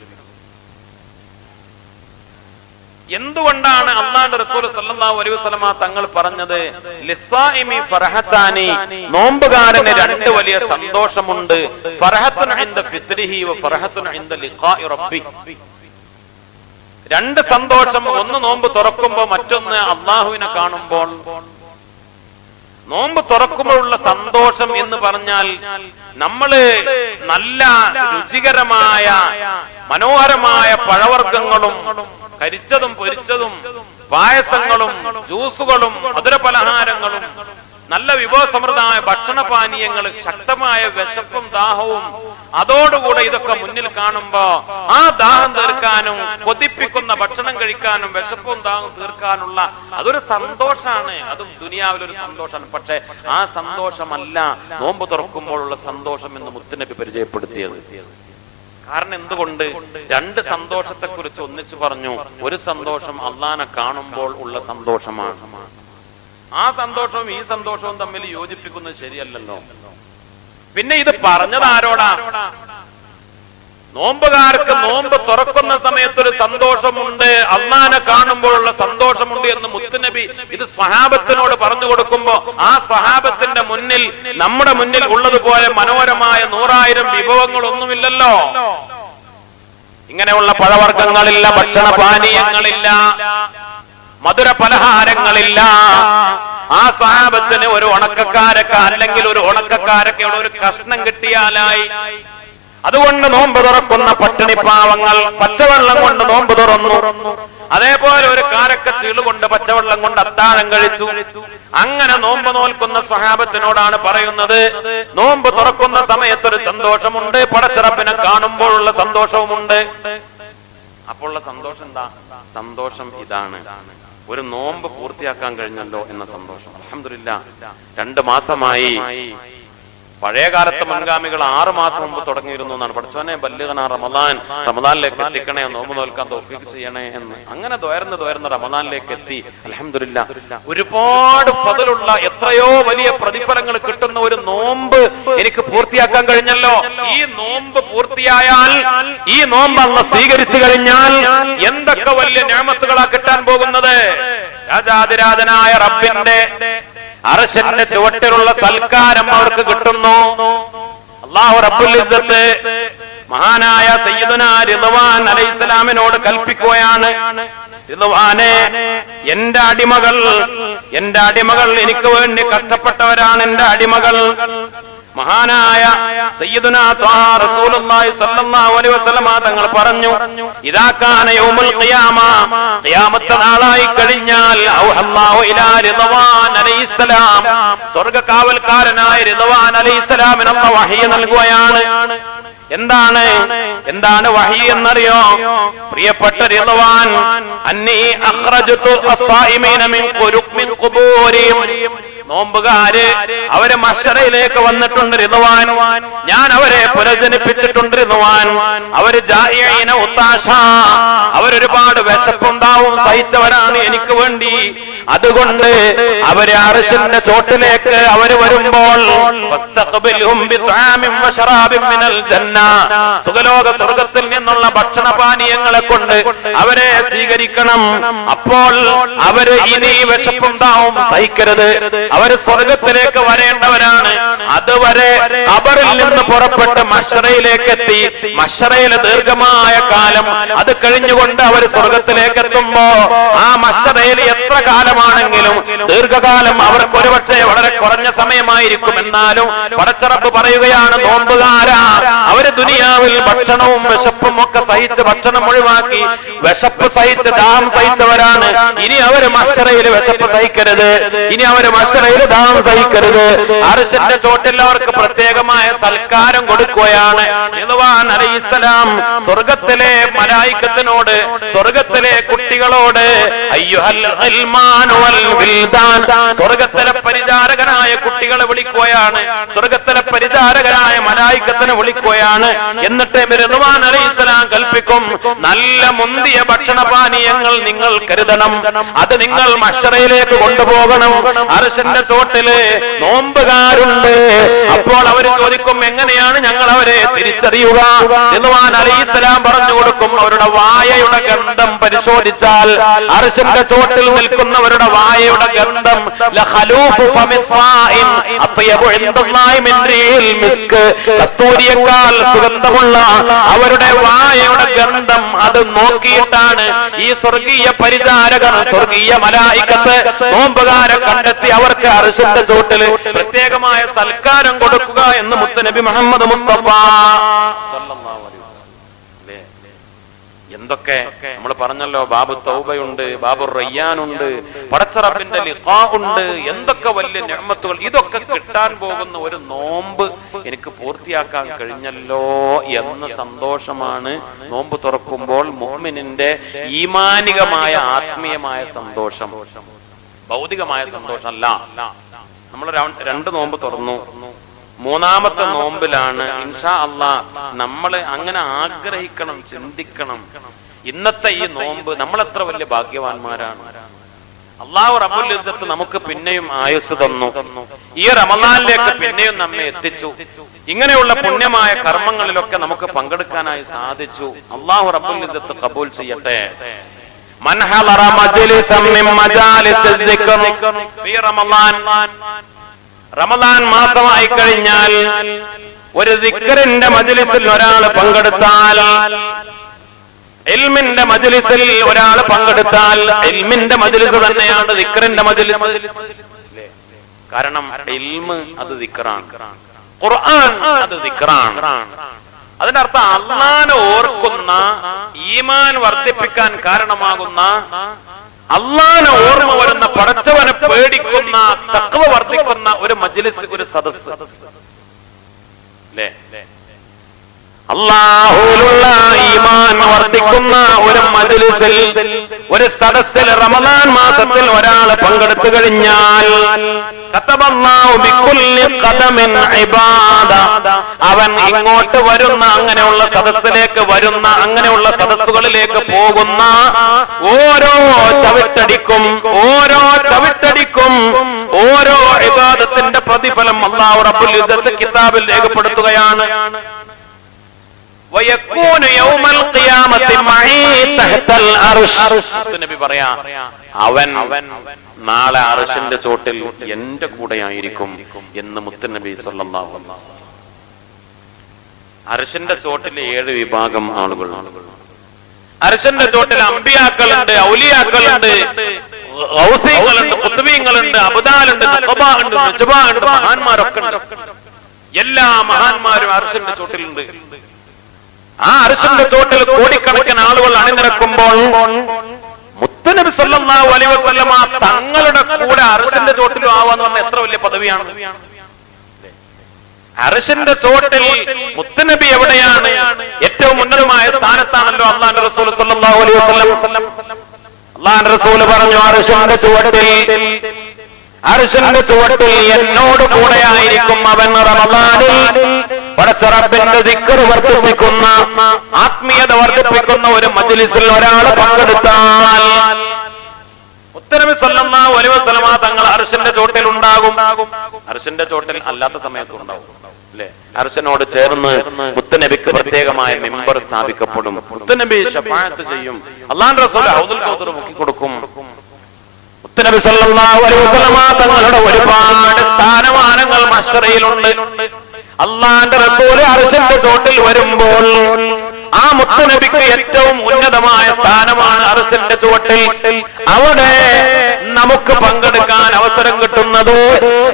എന്തുകൊണ്ടാണ് അല്ലാഹുവിന്റെ റസൂൽ സല്ലല്ലാഹു അലൈഹി വസല്ലമ തങ്ങൾ പറഞ്ഞത് ലിസ്സായിമി ഫർഹത്താനി, നോമ്പുകാരന് രണ്ട് വലിയ സന്തോഷമുണ്ട്, ഫർഹത്തുൻ ഇൻദ ഫിത്രിഹി വ ഫർഹത്തുൻ ഇൻദ ലിഖാഇ റബ്ബി. രണ്ട് സന്തോഷം, ഒന്ന് നോമ്പ് തുറക്കുമ്പോൾ, മറ്റൊന്ന് അല്ലാഹുവിനെ കാണുമ്പോൾ. നോമ്പ് തുറക്കുമ്പോഴുള്ള സന്തോഷം എന്ന് പറഞ്ഞാൽ നമ്മള് നല്ല രുചികരമായ മനോഹരമായ പഴവർഗ്ഗങ്ങളും കരിച്ചതും പൊരിച്ചതും പായസങ്ങളും ജ്യൂസുകളും മധുരപലഹാരങ്ങളും നല്ല വിഭവസമൃദ്ധമായ ഭക്ഷണപാനീയങ്ങൾ, ശക്തമായ വിശപ്പും ദാഹവും, അതോടുകൂടെ ഇതൊക്കെ മുന്നിൽ കാണുമ്പോ ആ ദാഹം തീർക്കാനും കൊതിപ്പിക്കുന്ന ഭക്ഷണം കഴിക്കാനും വിശപ്പും ദാഹവും തീർക്കാനുള്ള അതൊരു സന്തോഷാണ്, അതും ദുനിയാവിലൊരു സന്തോഷമാണ്. പക്ഷെ ആ സന്തോഷമല്ല നോമ്പ് തുറക്കുമ്പോഴുള്ള സന്തോഷം എന്ന് മുത്തുനബി പരിചയപ്പെടുത്തിയത്. കാരണം എന്തുകൊണ്ട്? രണ്ട് സന്തോഷത്തെ കുറിച്ച് ഒന്നിച്ചു പറഞ്ഞു. ഒരു സന്തോഷം അള്ളാഹനെ കാണുമ്പോൾ ഉള്ള സന്തോഷമാണ്. ആ സന്തോഷവും ഈ സന്തോഷവും തമ്മിൽ യോജിപ്പിക്കുന്നത് ശരിയല്ലല്ലോ. പിന്നെ ഇത് പറഞ്ഞത് ആരോടാ? നോമ്പുകാർക്ക് നോമ്പ് തുറക്കുന്ന സമയത്തൊരു സന്തോഷമുണ്ട്, അള്ളാഹനെ കാണുമ്പോഴുള്ള സന്തോഷമുണ്ട് എന്ന് മുത്തുനബി ഇത് സ്വഹാബത്തിനോട് പറഞ്ഞു കൊടുക്കുമ്പോ ആ സ്വഹാബത്തിന്റെ മുന്നിൽ നമ്മുടെ മുന്നിൽ ഉള്ളതുപോലെ മനോഹരമായ 100,000 വിഭവങ്ങളൊന്നുമില്ലല്ലോ. ഇങ്ങനെയുള്ള പഴവർഗ്ഗങ്ങളില്ല, ഭക്ഷണപാനീയങ്ങളില്ല, മധുര പലഹാരങ്ങളില്ല. ആ സ്വഹാബത്തിന് ഒരു ഉണക്കക്കാരക്ക അല്ലെങ്കിൽ ഒരു ഉണക്കക്കാരക്കയുടെ ഒരു കഷ്ണം കിട്ടിയാലായി. അതുകൊണ്ട് നോമ്പ് തുറക്കുന്ന പട്ടിണിപ്പാവങ്ങൾ പച്ചവെള്ളം കൊണ്ട് നോമ്പ് തുറന്നു. അതേപോലെ ഒരു കാരക്ക ചീളുകൊണ്ട് പച്ചവെള്ളം കൊണ്ട് അത്താഴം കഴിച്ചു. അങ്ങനെ നോമ്പ് നോൽക്കുന്ന സ്വഹാബത്തിനോടാണ് പറയുന്നത്, നോമ്പ് തുറക്കുന്ന സമയത്തൊരു സന്തോഷമുണ്ട്, പടച്ചിറപ്പിനെ കാണുമ്പോഴുള്ള സന്തോഷവുമുണ്ട്. അപ്പോൾ ഉള്ള സന്തോഷം എന്താ? സന്തോഷം ഇതാണ്, ഒരു നോമ്പ് പൂർത്തിയാക്കാൻ കഴിഞ്ഞല്ലോ എന്ന സന്തോഷം. അൽഹംദുലില്ലാഹ് 2 മാസമായി പഴയ കാലത്തെ മുൻഗാമികൾ 6 മാസം മുമ്പ് തുടങ്ങിയിരുന്നു എന്നാണ്. പഠിച്ചോനെ ബല്ലിഗനാ റമദാനിലേക്ക് എത്തിക്കണേ, നോമ്പ് നോൽക്കാൻ തൗഫീഖ് ചെയ്യണേ എന്ന്. അങ്ങനെ ദ്വയർന്ന് റമദാനിലേക്ക് എത്തി. അൽഹംദുലില്ലാ, ഒരുപാട് ഫضലുള്ള എത്രയോ വലിയ പ്രതിഫലങ്ങൾ കിട്ടുന്ന ഒരു നോമ്പ് എനിക്ക് പൂർത്തിയാക്കാൻ കഴിഞ്ഞല്ലോ. ഈ നോമ്പ് പൂർത്തിയായാൽ, ഈ നോമ്പ് അല്ലാഹ് സ്വീകരിച്ചു കഴിഞ്ഞാൽ എന്തൊക്കെ വലിയ നിഅമത്തുകളാ കിട്ടാൻ പോകുന്നത്. രാജാതിരാജനായ റബ്ബിന്റെ അർശിന്റെ ചുവട്ടിലുള്ള സൽക്കാരം അവർക്ക് കിട്ടുന്നു. അല്ലാഹു റബ്ബുൽ ഇസ്സത്ത് മഹാനായ സയ്യിദുനാ റിദ്വാൻ അലൈഹിസ്സലാമിനോട് കൽപ്പിക്കുകയാണ്, റിദ്വാനെ, എന്റെ അടിമകൾ എനിക്ക് വേണ്ടി കഷ്ടപ്പെട്ടവരാണ് എന്റെ അടിമകൾ. മഹാനായ സയ്യിദുനാ ത്വാഹാ റസൂലുള്ളാഹി സ്വല്ലല്ലാഹു അലൈഹി വസല്ലമ തങ്ങൾ പറഞ്ഞു, ഇദാ കാന യൗമുൽ ഖിയാമ, ഖിയാമത്ത് നാളായി കഴിഞ്ഞാൽ, ഔഹല്ലാഹു ഇലാ റിദ്വാൻ അലൈഹിസ്സലാം, സ്വർഗ്ഗ കാവൽക്കാരനായ റിദ്വാൻ അലൈഹിസ്സലാമിന് അല്ലാഹു വഹയി നൽകുകയാണ്. എന്താണ് വഹയി എന്നറിയോ? പ്രിയപ്പെട്ട റിദ്വാൻ, അന്നി അഖ്റജതു അസ്സായിമീന മിൻ ഖുബൂരിഹിം, നോമ്പുകാര് അവര് മഹ്ശറയിലേക്ക് വന്നിട്ടുണ്ട് റിദ്വാൻ, ഞാൻ അവരെ പുനർജനിപ്പിച്ചിട്ടുണ്ട് റിദ്വാൻ. അവര് ജാഇഈന ഉത്താശ, അവരൊരുപാട് വിശപ്പുണ്ടാവും സഹിച്ചവരാണ് എനിക്ക് വേണ്ടി. അതുകൊണ്ട് അവര് അർശിന്റെ ചോട്ടിലേക്ക് അവര് വരുമ്പോൾ, ഫസ്തഖ്ബിൽഹും ബിത്ആമിൻ വശറാബിൻ മിനൽ ജന്ന, സുഖലോക സ്വർഗ്ഗത്തിൽ നിന്നുള്ള ഭക്ഷണപാനീയങ്ങളെ കൊണ്ട് അവരെ സ്വീകരിക്കണം. അപ്പോൾ അവര് ഇനി വിശപ്പുണ്ടാവും സഹിക്കരുത്, അവര് സ്വർഗത്തിലേക്ക് വരേണ്ടവരാണ്. അതുവരെ ഖബറിൽ നിന്ന് പുറപ്പെട്ട് മഹ്ശറയിലേക്ക് എത്തി, മഹ്ശറയിലെ ദീർഘമായ കാലം അത് കഴിഞ്ഞുകൊണ്ട് അവർ സ്വർഗത്തിലേക്ക് എത്തുമ്പോ, ആ മഹ്ശറയിൽ എത്ര കാലമാണെങ്കിലും ദീർഘകാലം അവർക്ക് ഒരുപക്ഷെ വളരെ കുറഞ്ഞ സമയമായിരിക്കും. എന്നാലും പടച്ചറബ് പറയുകയാണ്, നോമ്പുകാരാ, അവര് ദുനിയാവിൽ ഭക്ഷണവും വിശപ്പും ഒക്കെ സഹിച്ച് ഭക്ഷണം ഒഴിവാക്കി വിശപ്പ് സഹിച്ച് ദാഹം സഹിച്ചവരാണ്. ഇനി അവര് മഹ്ശറയിൽ വിശപ്പ് സഹിക്കരുത്, ഇനി അവര് മഹ്ശറയിൽ ദാഹം സഹിക്കരുത്. അർശിന്റെ ചോട്ടിൽ അവർക്ക് പ്രത്യേകമായ സൽക്കാരം കൊടുക്കുകയാണ്. റിദ്വാൻ അലൈഹിസ്സലാം സ്വർഗത്തിലെ മലായികത്തിനോട്, സ്വർഗത്തിലെ കുട്ടികളോട്, അയ്യുഹൽ ഗിൽമാനു വൽ വിൽദാൻ, സ്വർഗത്തിലെ പരിചാരകനായ കുട്ടികളെ വിളിക്കുകയാണ്, സ്വർഗത്തിലെ പരിചാരകനായ മലായികത്തിനെ വിളിക്കുകയാണ്. എന്നിട്ട് റിദ്വാൻ അലൈഹിസ്സലാം കൽപ്പിക്കും, നല്ല മുന്തിയ ഭക്ഷണപാനീയങ്ങൾ നിങ്ങൾ കരുതണം, അത് നിങ്ങൾ മഹ്ശറയിലേക്ക് കൊണ്ടുപോകണം. അർശിന്റെ ചോട്ടില് നോമ്പുകാരുണ്ട്. അപ്പോൾ അവർ ചോദിക്കും, എങ്ങനെയാണ് ഞങ്ങൾ അവരെ തിരിച്ചറിയുക? റിദ്വാൻ അലൈഹിസ്സലാം പറഞ്ഞു കൊടുക്കും, അവരുടെ വായയുടെ ഗന്ധം പരിശോധിച്ചാൽ, അർശിന്റെ ചോട്ടിൽ നിൽക്കുന്നവരുടെ വായയുടെ ഗന്ധം ലഖലൂഫു ഫമിസ്സായിൻ അത്യബു ഇൻദല്ലാഹി മിൻ റീഹിൽ മിസ്ക്, കസ്തൂരിയേക്കാൾ സുഗന്ധമുള്ള അവരുടെ വായയുടെ ഗന്ധം അത് നോക്കിയിട്ടാണ് ഈ സ്വർഗീയ പരിചാരകർ, സ്വർഗീയ മലായികത്ത് നോമ്പുകാരെ കണ്ടെത്തി അവർക്ക് അർശിന്റെ ചോട്ടില് പ്രത്യേകമായ സൽക്കാരം കൊടുക്കുക എന്ന് മുത്തുനബി മുഹമ്മദ് മുസ്തഫ സല്ലല്ലാഹു അലൈഹി വസല്ലം. എന്തൊക്കെ നമ്മൾ പറഞ്ഞല്ലോ, ബാബു തൗബയുണ്ട്, ബാബു റയ്യാനുണ്ട്, പടച്ച റബ്ബിന്റെ ലിഖാ ഉണ്ട്, എന്തൊക്കെ വലിയ നിഅമത്തുകൾ. ഇതൊക്കെ കിട്ടാൻ പോകുന്ന ഒരു നോമ്പ് എനിക്ക് പൂർത്തിയാക്കാൻ കഴിഞ്ഞല്ലോ എന്ന സന്തോഷമാണ് നോമ്പ് തുറക്കുമ്പോൾ മുഅ്മിനിന്റെ ഈമാനികമായ ആത്മീയമായ സന്തോഷം, ഭൗതികമായ സന്തോഷമല്ല. നമ്മൾ 2 നോമ്പ് തുറന്നു, 3ാമത്തെ നോമ്പിലാണ് ഇൻഷാ അല്ലാഹ് നമ്മൾ അങ്ങനെ ആഗ്രഹിക്കണം, ചിന്തിക്കണം. ഇന്നത്തെ ഈ നോമ്പ് നമ്മൾ എത്ര വലിയ ഭാഗ്യവാന്മാരാണ്. അല്ലാഹു റബ്ബുൽ ഇസ്സത്ത് നമുക്ക് പിന്നെയും ആയുസ് തന്നു, ഈ റമദാനിലേക്ക് പിന്നെയും നമ്മെ എത്തിച്ചു. ഇങ്ങനെയുള്ള പുണ്യമായ കർമ്മങ്ങളിലൊക്കെ നമുക്ക് പങ്കെടുക്കാനായി സാധിച്ചു. അല്ലാഹു റബ്ബുൽ ഇസ്സത്ത് ഖബൂൽ ചെയ്യട്ടെ. മൻ ഹളറ മജ്ലിസൻ മിൻ മജാലിസിൽ ദിക്ർ ഫീ റമദാൻ, റമദാൻ മാസമായി കഴിഞ്ഞാൽ ഒരു ദിക്റിന്റെ മജ്ലിസിൽ ഒരാൾ പങ്കെടുത്താൽ, ഇൽമിന്റെ മജ്ലിസിൽ ഒരാൾ പങ്കെടുത്താൽ, ഇൽമിന്റെ മജ്ലിസ് തന്നെയാണ് ദിക്റിന്റെ മജ്ലിസ്. കാരണം ഇൽമ് അത് ദിക്റാണ്, ഖുർആൻ അത് ദിക്റാണ്. അതിനർത്ഥം അല്ലാഹനെ ഓർക്കുന്ന, ഈമാൻ വർദ്ധിപ്പിക്കാൻ കാരണമാകുന്ന, അല്ലാഹനെ ഓർമ്മ വരുന്ന, പടച്ചവനെ പേടിക്കുന്ന, തഖ്വ വർദ്ധിക്കുന്ന ഒരു മജ്ലിസ്, ഒരു സദസ്സ് അല്ലാഹുവിലുള്ള ഈമാൻ വർദ്ധിക്കുന്ന ഒരു മജ്ലിസ് മജ്ലിസിൽ, ഒരു സദസ്സിൽ റമദാൻ മാസത്തിൽ ഒരാൾ പങ്കെടുത്തു കഴിഞ്ഞാൽ അവൻ ഇങ്ങോട്ട് വരുന്ന, അങ്ങനെയുള്ള സദസ്സിലേക്ക് വരുന്ന, അങ്ങനെയുള്ള സദസ്സുകളിലേക്ക് പോകുന്ന ഓരോ ചവിട്ടടിക്കും ഓരോ ഇബാദത്തിന്റെ പ്രതിഫലം അല്ലാഹു റബ്ബുൽ ഇസ്സത്ത് കിതാബിൽ രേഖപ്പെടുത്തുകയാണ്. നബി പറയാ, അവൻ നാളെ അർശിന്റെ ചോട്ടിൽ എന്റെ കൂടെയായിരിക്കും എന്ന് മുത്തുനബി സല്ലല്ലാഹു അലൈഹി വസല്ലം. അർശിന്റെ ചോട്ടിൽ 7 വിഭാഗം ആളുകൾ. അർശിന്റെ ചോട്ടിൽ അമ്പിയാക്കളുണ്ട്, ഔലിയാക്കളുണ്ട്, ഗൗസികളുണ്ട്, ഖുത്ബീങ്ങളുണ്ട്, അബ്ദാലുണ്ട്, നഖബാണ്ട്, നജ്ബാണ്ട്, മഹാന്മാരൊക്കെ ഉണ്ട്. എല്ലാ മഹാന്മാരും അർശിന്റെ ചോട്ടിലുണ്ട്. ആ അർശിന്റെ ചോട്ടിൽ കോടിക്കണക്കിന് ആളുകൾ അണിനിരക്കുമ്പോൾ മുത്തുനബി സല്ലല്ലാഹു അലൈഹി വസല്ലം തങ്ങളുടെ കൂടെ അർശിന്റെ ചോട്ടിലും ആവാന്ന് പറഞ്ഞാൽ എത്ര വലിയ പദവിയാണ്. അർശിന്റെ ചോട്ടിൽ മുത്തുനബി എവിടെയാണ്? ഏറ്റവും ഉന്നതമായ സ്ഥാനത്താണല്ലോ അല്ലാഹുവിന്റെ റസൂൽ സല്ലല്ലാഹു അലൈഹി വസല്ലം. അല്ലാഹുവിന്റെ റസൂൽ പറഞ്ഞു, അർശിന്റെ ചുവട്ടിൽ എന്നോട് കൂടെയായിരിക്കും അവൻ റമദാനിൽ പടച്ച റബ്ബിന്റെ ദിക്ർ വർദ്ധിപ്പിക്കുന്ന, ആത്മീയത വർദ്ധിപ്പിക്കുന്ന ഒരു മജ്ലിസിൽ ഒരാൾ പങ്കെടുത്താൽ മുത്തുനബി സല്ലല്ലാഹു അലൈഹി വസല്ലം തങ്ങൾ അർശിന്റെ ചോട്ടിൽ ഉണ്ടാകും. അർശിന്റെ ചോട്ടിൽ അല്ലാത്ത സമയത്തും ഉണ്ടാവും അല്ലെ? അർശനോട് ചേർന്ന് മുത്തുനബിക്ക് പ്രത്യേകമായ മിമ്പർ സ്ഥാപിക്കപ്പെടും. മുത്തുനബി ശഫാഅത്ത് ചെയ്യും. അല്ലാഹുവിന്റെ റസൂൽ ഹൗദുൽ കൗസർ മുക്കി കൊടുക്കും. മുത്തുനബി സല്ലല്ലാഹു അലൈഹി വസല്ലം തങ്ങളുടെ ഒരുപാട് സ്ഥാനമാനങ്ങൾ മഹ്ശറയിലുണ്ട്. അല്ലാഹുവിന്റെ റസൂൽ അർശിന്റെ ചോട്ടിൽ വരുമ്പോൾ ആ മുത്തുനബിക്ക് ഏറ്റവും ഉന്നതമായ സ്ഥാനമാണ് അർശിന്റെ ചുവട്ടിൽ. അവിടെ നമുക്ക് പങ്കെടുക്കാൻ അവസരം കിട്ടുന്നത്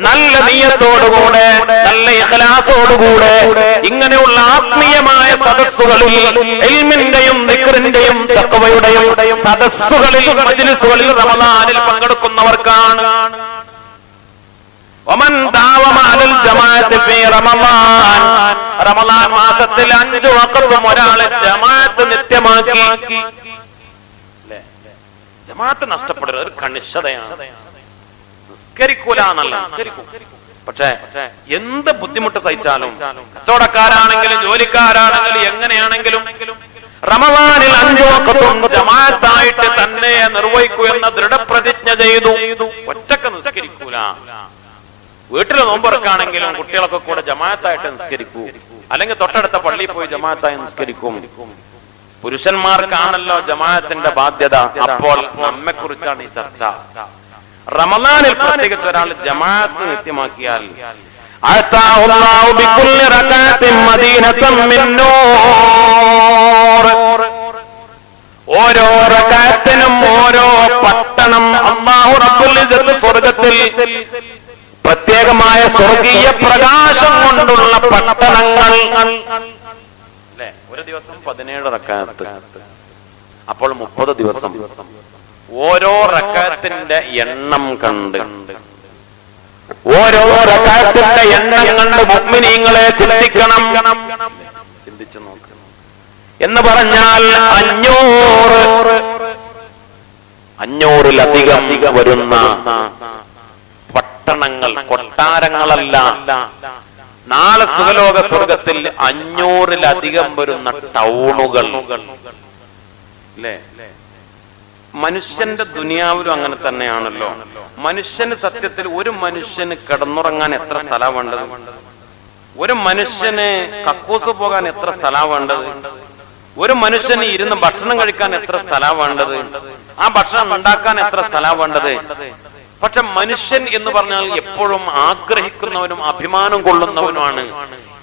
നല്ല നിയ്യത്തോടുകൂടെ, നല്ല ഇഖ്ലാസോടുകൂടെ ഇങ്ങനെയുള്ള ആത്മീയമായ സദസ്സുകളിൽ, ഇൽമിന്റെയും ദിക്റിന്റെയും തഖ്വയുടെയും സദസ്സുകളിൽ, മജ്ലിസുകളിൽ റമദാനിൽ പങ്കെടുക്കുന്നവർക്കാണ്. റമദാൻ മാസത്തിൽ 5 വഖത്തും ഒരാളെ ജമാഅത്ത് നിത്യമാക്കി. ജമാഅത്ത് നഷ്ടപ്പെടരുത്, ഒരു കണിശതയാണ്. നിസ്കരിക്കൂല എന്നല്ല, നിസ്കരിക്കും. പക്ഷേ എന്ത് ബുദ്ധിമുട്ട് സഹിച്ചാലും, കച്ചവടക്കാരാണെങ്കിലും ജോലിക്കാരാണെങ്കിലും എങ്ങനെയാണെങ്കിലും റമദാനിൽ 5 വഖത്തും ജമാഅത്തായിട്ട് തന്നെ നിർവഹിക്കൂ എന്ന ദൃഢപ്രതിജ്ഞ ചെയ്തു. ഒറ്റക്ക് നിസ്കരിക്കൂല. വീട്ടിൽ നോമ്പുറക്കാണെങ്കിലും കുട്ടികളൊക്കെ കൂടെ ജമാഅത്തായിട്ട് നിസ്കരിക്കൂ, അല്ലെങ്കിൽ തൊട്ടടുത്ത പള്ളിയിൽ പോയി ജമാഅത്തായി നിസ്കരിക്കും. പുരുഷന്മാർക്കാണല്ലോ ജമാഅത്തിന്റെ ബാധ്യത. അപ്പോൾ നമ്മെ കുറിച്ചാണ് ഈ ചർച്ച. റമദാനിൽ പ്രത്യേകിച്ച് ഒരാൾ ജമാഅത്ത് നിത്യമാക്കിയാൽ ഓരോ റകഅത്തിനും ഓരോ പട്ടണം അല്ലാഹു റബ്ബുൽ ഇസ്സത്ത് സ്വർഗ്ഗത്തിൽ പ്രത്യേകമായ സ്വർഗീയ പ്രകാശം കൊണ്ടുള്ള പട്ടണങ്ങൾ. ഒരു ദിവസം 17 റക്അത്ത്, അപ്പോൾ 30 ദിവസം. ഓരോ റക്അത്തിന്റെ എണ്ണം കണ്ട്, ഓരോ റക്അത്തിന്റെ എണ്ണം കണ്ട് മുഅ്മിനീങ്ങളെ ചിന്തിക്കണം. ചിന്തിച്ചു നോക്ക്. എന്ന് പറഞ്ഞാൽ 500-ലധികം വരുന്ന പട്ടണങ്ങൾ, കൊട്ടാരങ്ങളല്ല. നാളെ സുഖലോക സ്വർഗത്തിൽ 500-ലധികം വരുന്ന ടൗണുകൾ. അല്ലേ? മനുഷ്യന്റെ ദുനിയാവിലും അങ്ങനെ തന്നെയാണല്ലോ. മനുഷ്യന് സത്യത്തിൽ ഒരു മനുഷ്യന് കിടന്നുറങ്ങാൻ എത്ര സ്ഥലം വേണ്ടത്? ഒരു മനുഷ്യന് കക്കൂസ് പോകാൻ എത്ര സ്ഥലം വേണ്ടത്? ഒരു മനുഷ്യന് ഇരുന്ന് ഭക്ഷണം കഴിക്കാൻ എത്ര സ്ഥലം വേണ്ടത്? ആ ഭക്ഷണം ഉണ്ടാക്കാൻ എത്ര സ്ഥലം വേണ്ടത്? പക്ഷെ മനുഷ്യൻ എന്ന് പറഞ്ഞാൽ എപ്പോഴും ആഗ്രഹിക്കുന്നവനും അഭിമാനം കൊള്ളുന്നവനുമാണ്.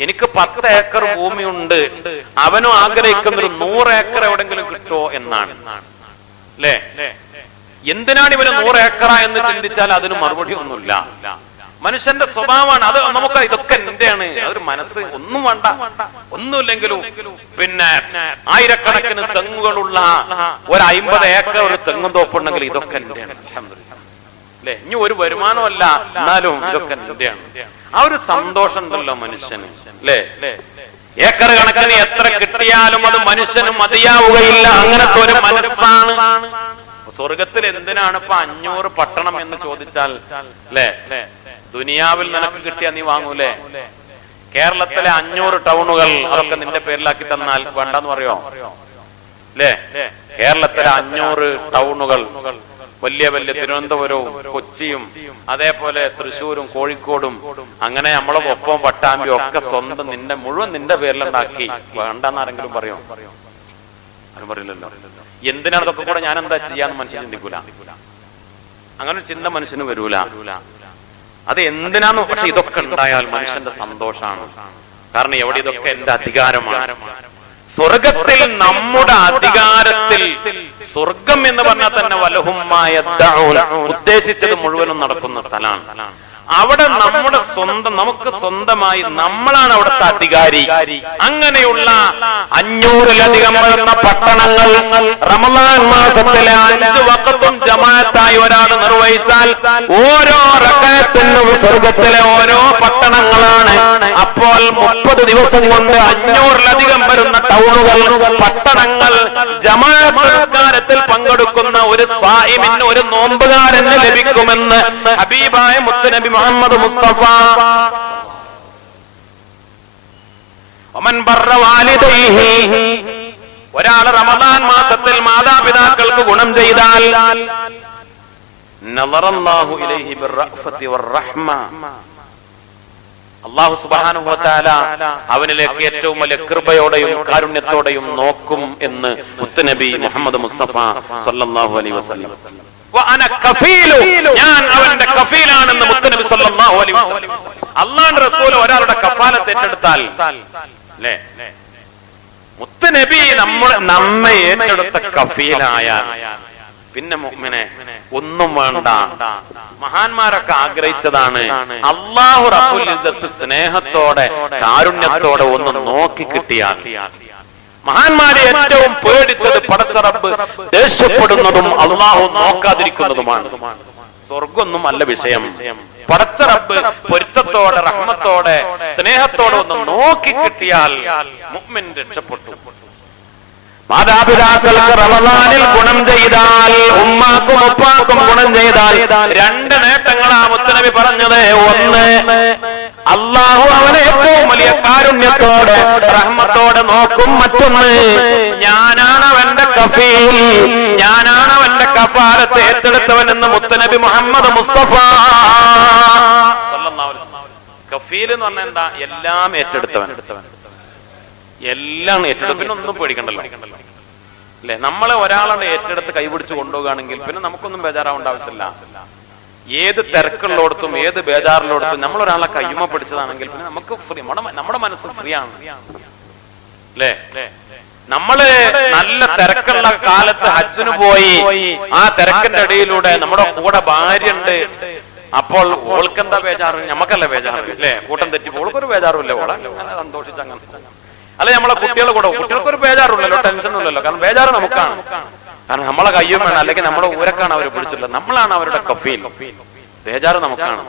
എനിക്ക് 10 ഏക്കർ ഭൂമിയുണ്ട്, അവനും ആഗ്രഹിക്കുന്ന ഒരു 100 ഏക്കർ എവിടെങ്കിലും കിട്ടുമോ എന്നാണ്. അല്ലേ? എന്തിനാണ് ഇവന് 100 ഏക്കറ എന്ന് ചിന്തിച്ചാൽ അതിന് മറുപടി ഒന്നുമില്ല. മനുഷ്യന്റെ സ്വഭാവമാണ് അത്. നമുക്ക് ഇതൊക്കെ എന്റെയാണ്, അതൊരു മനസ്സ്, ഒന്നും വേണ്ട, ഒന്നുമില്ലെങ്കിലും പിന്നെ 1000കണക്കിന് തെങ്ങുകളുള്ള ഒരു 50 ഏക്കർ ഒരു തെങ്ങും തോപ്പുണ്ടെങ്കിൽ ഇതൊക്കെ എന്റെയാണ്. അല്ലെ? ഇനി ഒരു വരുമാനമല്ല, എന്നാലും ഇതൊക്കെ എന്റെയാണ്. ആ ഒരു സന്തോഷം ഉണ്ടല്ലോ മനുഷ്യന്. അല്ലേ? ഏക്കർ കണക്കിന് എത്ര കിട്ടിയാലും അത് മനുഷ്യന് മതിയാവുകയില്ല. അങ്ങനത്തെ ഒരു മനസ്സാണ്. സ്വർഗത്തിൽ എന്തിനാണ് ഇപ്പൊ 500 പട്ടണം എന്ന് ചോദിച്ചാൽ അല്ലേ, ദുനിയാവിൽ നിനക്ക് കിട്ടിയാ നീ വാങ്ങൂലേ? കേരളത്തിലെ 500 ടൗണുകൾ അതൊക്കെ നിന്റെ പേരിലാക്കി തന്നാൽ വേണ്ടെന്ന് പറയോ? അല്ലേ? കേരളത്തിലെ 500 ടൗണുകൾ, വലിയ വലിയ തിരുവനന്തപുരവും കൊച്ചിയും അതേപോലെ തൃശ്ശൂരും കോഴിക്കോടും അങ്ങനെ നമ്മളെ ഒപ്പം പട്ടാമ്പിയും ഒക്കെ സ്വന്തം മുഴുവൻ നിന്റെ പേരിലുണ്ടാക്കി വേണ്ടെന്ന് ആരെങ്കിലും പറയോ? ആരും പറയില്ലല്ലോ. എന്തിനാണ് ഇതൊക്കെ കൂടെ ഞാൻ എന്താ ചെയ്യാന്ന് മനുഷ്യൻ ചിന്തിക്കൂല. അങ്ങനെ ചിന്ത മനുഷ്യന് വരൂല. അത് എന്തിനാന്ന്. പക്ഷെ ഇതൊക്കെ ഉണ്ടായാൽ മനുഷ്യന്റെ സന്തോഷാണ്. കാരണം എവിടെ ഇതൊക്കെ എന്റെ അധികാരമാണ്. സ്വർഗത്തിൽ നമ്മുടെ അധികാരത്തിൽ, സ്വർഗം എന്ന് പറഞ്ഞാൽ തന്നെ വലഹുമായ ഉദ്ദേശിച്ചത് മുഴുവനും നടക്കുന്ന സ്ഥലമാണ്. അവിടെ നമ്മുടെ സ്വന്തം, നമുക്ക് സ്വന്തമായി നമ്മളാണ് അവിടുത്തെ അധികാരി. അങ്ങനെയുള്ള 500-ലധികം വരുന്ന പട്ടണങ്ങൾ റമളാൻ മാസത്തിലെ 5 വഖത്തും ജമാഅത്തായി ഒരാൾ നിർവഹിച്ചാൽ ഓരോ റകഅത്തിനും സ്വർഗത്തിലെ ഓരോ പട്ടണങ്ങളാണ്. അപ്പോൾ 30 ദിവസം കൊണ്ട് 500-ലധികം വരുന്ന ടൗണുകൾ, പട്ടണങ്ങൾ ജമാഅത്ത് നിസ്കാരത്തിൽ പങ്കെടുക്കുന്ന ഒരു സ്വായിമിന്, ഒരു നോമ്പുകാരന് ലഭിക്കുമെന്ന് ഹബീബായ മുത്തുനബി മുഹമ്മദ് മുസ്തഫ. ഒരാൾ റമദാൻ മാസത്തിൽ മാതാപിതാക്കൾക്ക് ഗുണം ചെയ്താൽ അല്ലാഹു സുബ്ഹാനഹു വ തആല അവനിലേക്ക് ഏറ്റവും വലിയ കൃപയോടെയും കാരുണ്യത്തോടെയും നോക്കും എന്ന് മുത്തുനബി മുഹമ്മദ് മുസ്തഫ സല്ലല്ലാഹു അലൈഹി വസല്ലം. ഞാൻ അവന്റെ കഫീലാണെന്ന് മുത്തുനബി സല്ലല്ലാഹു അലൈഹി വസല്ലം. അല്ലാഹുവിന്റെ റസൂൽ ഒരാളുടെ കഫാലത്ത് ഏറ്റെടുത്താൽ അല്ലേ, മുത്തുനബി നമ്മെ ഏറ്റെടുത്ത കഫീലായ പിന്നെ മുഅ്മിനെ ഒന്നും വേണ്ട. മഹാന്മാരൊക്കെ ആഗ്രഹിച്ചതാണ് അല്ലാഹു റബ്ബുൽ ഇസ്സത്ത് സ്നേഹത്തോടെ കാരുണ്യത്തോടെ ഒന്ന് നോക്കി കിട്ടിയാൽ. മഹാന്മാരെ ഏറ്റവും പേടിച്ചത് പടച്ച റബ്ബ് ദേഷ്യപ്പെടുന്നതും അല്ലാഹു നോക്കാതിരിക്കുന്നതുമാണ്. സ്വർഗൊന്നും അല്ല വിഷയം. പടച്ച റബ്ബ് പൊരുത്തത്തോടെ റഹ്മത്തോടെ സ്നേഹത്തോടെ ഒന്ന് നോക്കി കിട്ടിയാൽ മുഅ്മിൻ രക്ഷപ്പെട്ടു. മാതാപിതാക്കൾക്ക് റമളാനിൽ ഗുണം ചെയ്താൽ, ഉമ്മാക്കും ഉപ്പാക്കും ഗുണം ചെയ്താൽ 2 നേട്ടങ്ങളാ മുത്തുനബി പറഞ്ഞത്. ഒന്ന്, അല്ലാഹു അവനെ ഏറ്റവും വലിയ കാരുണ്യത്തോടെ റഹ്മത്തോടെ നോക്കും. മറ്റൊന്ന്, ഞാനാണ് അവന്റെ കഫീൽ, ഞാനാണ് അവന്റെ കഫാലത്ത് ഏറ്റെടുത്തവൻ എന്ന് മുത്തുനബി മുഹമ്മദ് മുസ്തഫ സല്ലല്ലാഹു അലൈഹി വസല്ലം. കഫീൽ എന്ന് പറഞ്ഞാൽ എന്താ? എല്ലാം ഏറ്റെടുത്തവൻ, എല്ലാം ഏറ്റെടുത്ത് പിന്നെ ഒന്നും പേടിക്കണ്ടല്ലോ അല്ലെ. നമ്മളെ ഒരാളാണ് ഏറ്റെടുത്ത് കൈപിടിച്ച് കൊണ്ടുപോകുകയാണെങ്കിൽ പിന്നെ നമുക്കൊന്നും ബേജാറാവേണ്ട ആവശ്യമില്ല. ഏത് തിരക്കുള്ളോടത്തും ഏത് ബേജാറിലോടത്തും നമ്മൾ ഒരാളെ കയ്യുമ പിടിച്ചതാണെങ്കിൽ പിന്നെ നമുക്ക് ഫ്രീ, നമ്മുടെ മനസ്സ് ഫ്രീ ആണ് അല്ലേ. നമ്മള് നല്ല തിരക്കുള്ള കാലത്ത് ഹജ്ജിന് പോയി, ആ തിരക്കിന്റെ ഇടയിലൂടെ നമ്മുടെ കൂടെ ഭാര്യ ഉണ്ട്. അപ്പോൾ ഓൾക്കെന്താ ബേജാറ്? ഞമ്മക്കല്ല ബേജാറ് അല്ലേ. കൂട്ടം തെറ്റിപ്പോ ഓൾക്കൊരു ബേജാറുമില്ല. ഓളെ അങ്ങനെ സന്തോഷിച്ച് അങ്ങനെ അല്ലെ. നമ്മളെ കുട്ടികളെ കൂടെ, കുട്ടികൾക്കൊരു ബേജാറുള്ളല്ലോ, ടെൻഷനും ഇല്ലല്ലോ. കാരണം ബേജാറ് നമുക്കാണ്. കാരണം നമ്മളെ കയ്യും വേണം, അല്ലെങ്കിൽ നമ്മളെ ഊരക്കാണ് അവർ പിടിച്ചിട്ടുള്ളത്. നമ്മളാണ് അവരുടെ കഫീൽ. ബേജാറ് നമുക്കാണ്.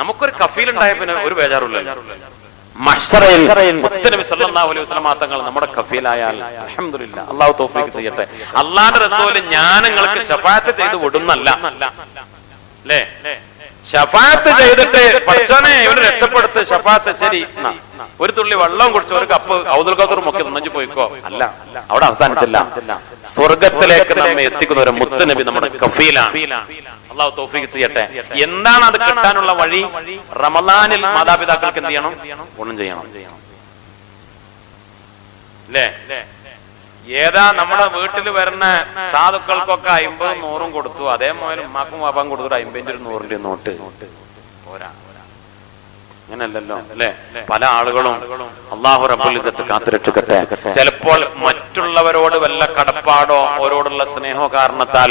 നമുക്കൊരു കഫീൽ ഉണ്ടായ പിന്നെ ഒരു ബേജാറുമില്ലല്ലോ. മഹ്ശറയിൽ മുത്തുനബി സല്ലല്ലാഹു അലൈഹി വസല്ലം തങ്ങൾ നമ്മുടെ കഫീലായാൽ അൽഹംദുലില്ലാഹ്. അല്ലാഹു തൗഫീഖ് ചെയ്യട്ടെ. അല്ലാഹുവിന്റെ റസൂൽ ഞാൻ നിങ്ങൾക്ക് ശഫാഅത്ത് ചെയ്തു വിടുന്നല്ല അല്ലേ. ശഫാഅത്ത് ചെയ്തിട്ട് പടച്ചോനെ ഇവനെ രക്ഷപ്പെടുത്ത്, ശഫാഅത്ത് ശരി, ഒരു തുള്ളി വെള്ളം കുടിച്ച് ഒരു കപ്പ് ഔദുൽ ഖദർ മുക്കി നനഞ്ഞു പോയിക്കോ അല്ല, അവിടെ അവസാനിച്ചില്ല. സ്വർഗത്തിലേക്ക് നമ്മെ എത്തിക്കുന്ന ഒരു മുത്തുനബി നമ്മുടെ കഫീലാണ്. അല്ലാഹു തൗഫീഖ് ചെയ്യട്ടെ. എന്താണ് അത് കിട്ടാനുള്ള വഴി? റമളാനിൽ മാതാപിതാക്കൾക്ക് എന്ത് ചെയ്യണം? ഗുണം ചെയ്യണം അല്ലേ. ഏതാ നമ്മുടെ വീട്ടിൽ വരുന്ന സാധുക്കൾക്കൊക്കെ 50 100 കൊടുത്തു, അതേപോലെ ഉമ്മാക്കും വാപ്പാക്കും കൊടുത്തു 50 100 നോട്ട് പോരാ. അങ്ങനല്ലല്ലോ അല്ലെ. പല ആളുകളും അല്ലാഹു റബ്ബുൽ ഇസ്സത്ത് കാത്തുരക്ഷിക്കട്ടെ. ചിലപ്പോൾ മറ്റുള്ളവരോട് വല്ല കടപ്പാടോ അവരോടുള്ള സ്നേഹോ കാരണത്താൽ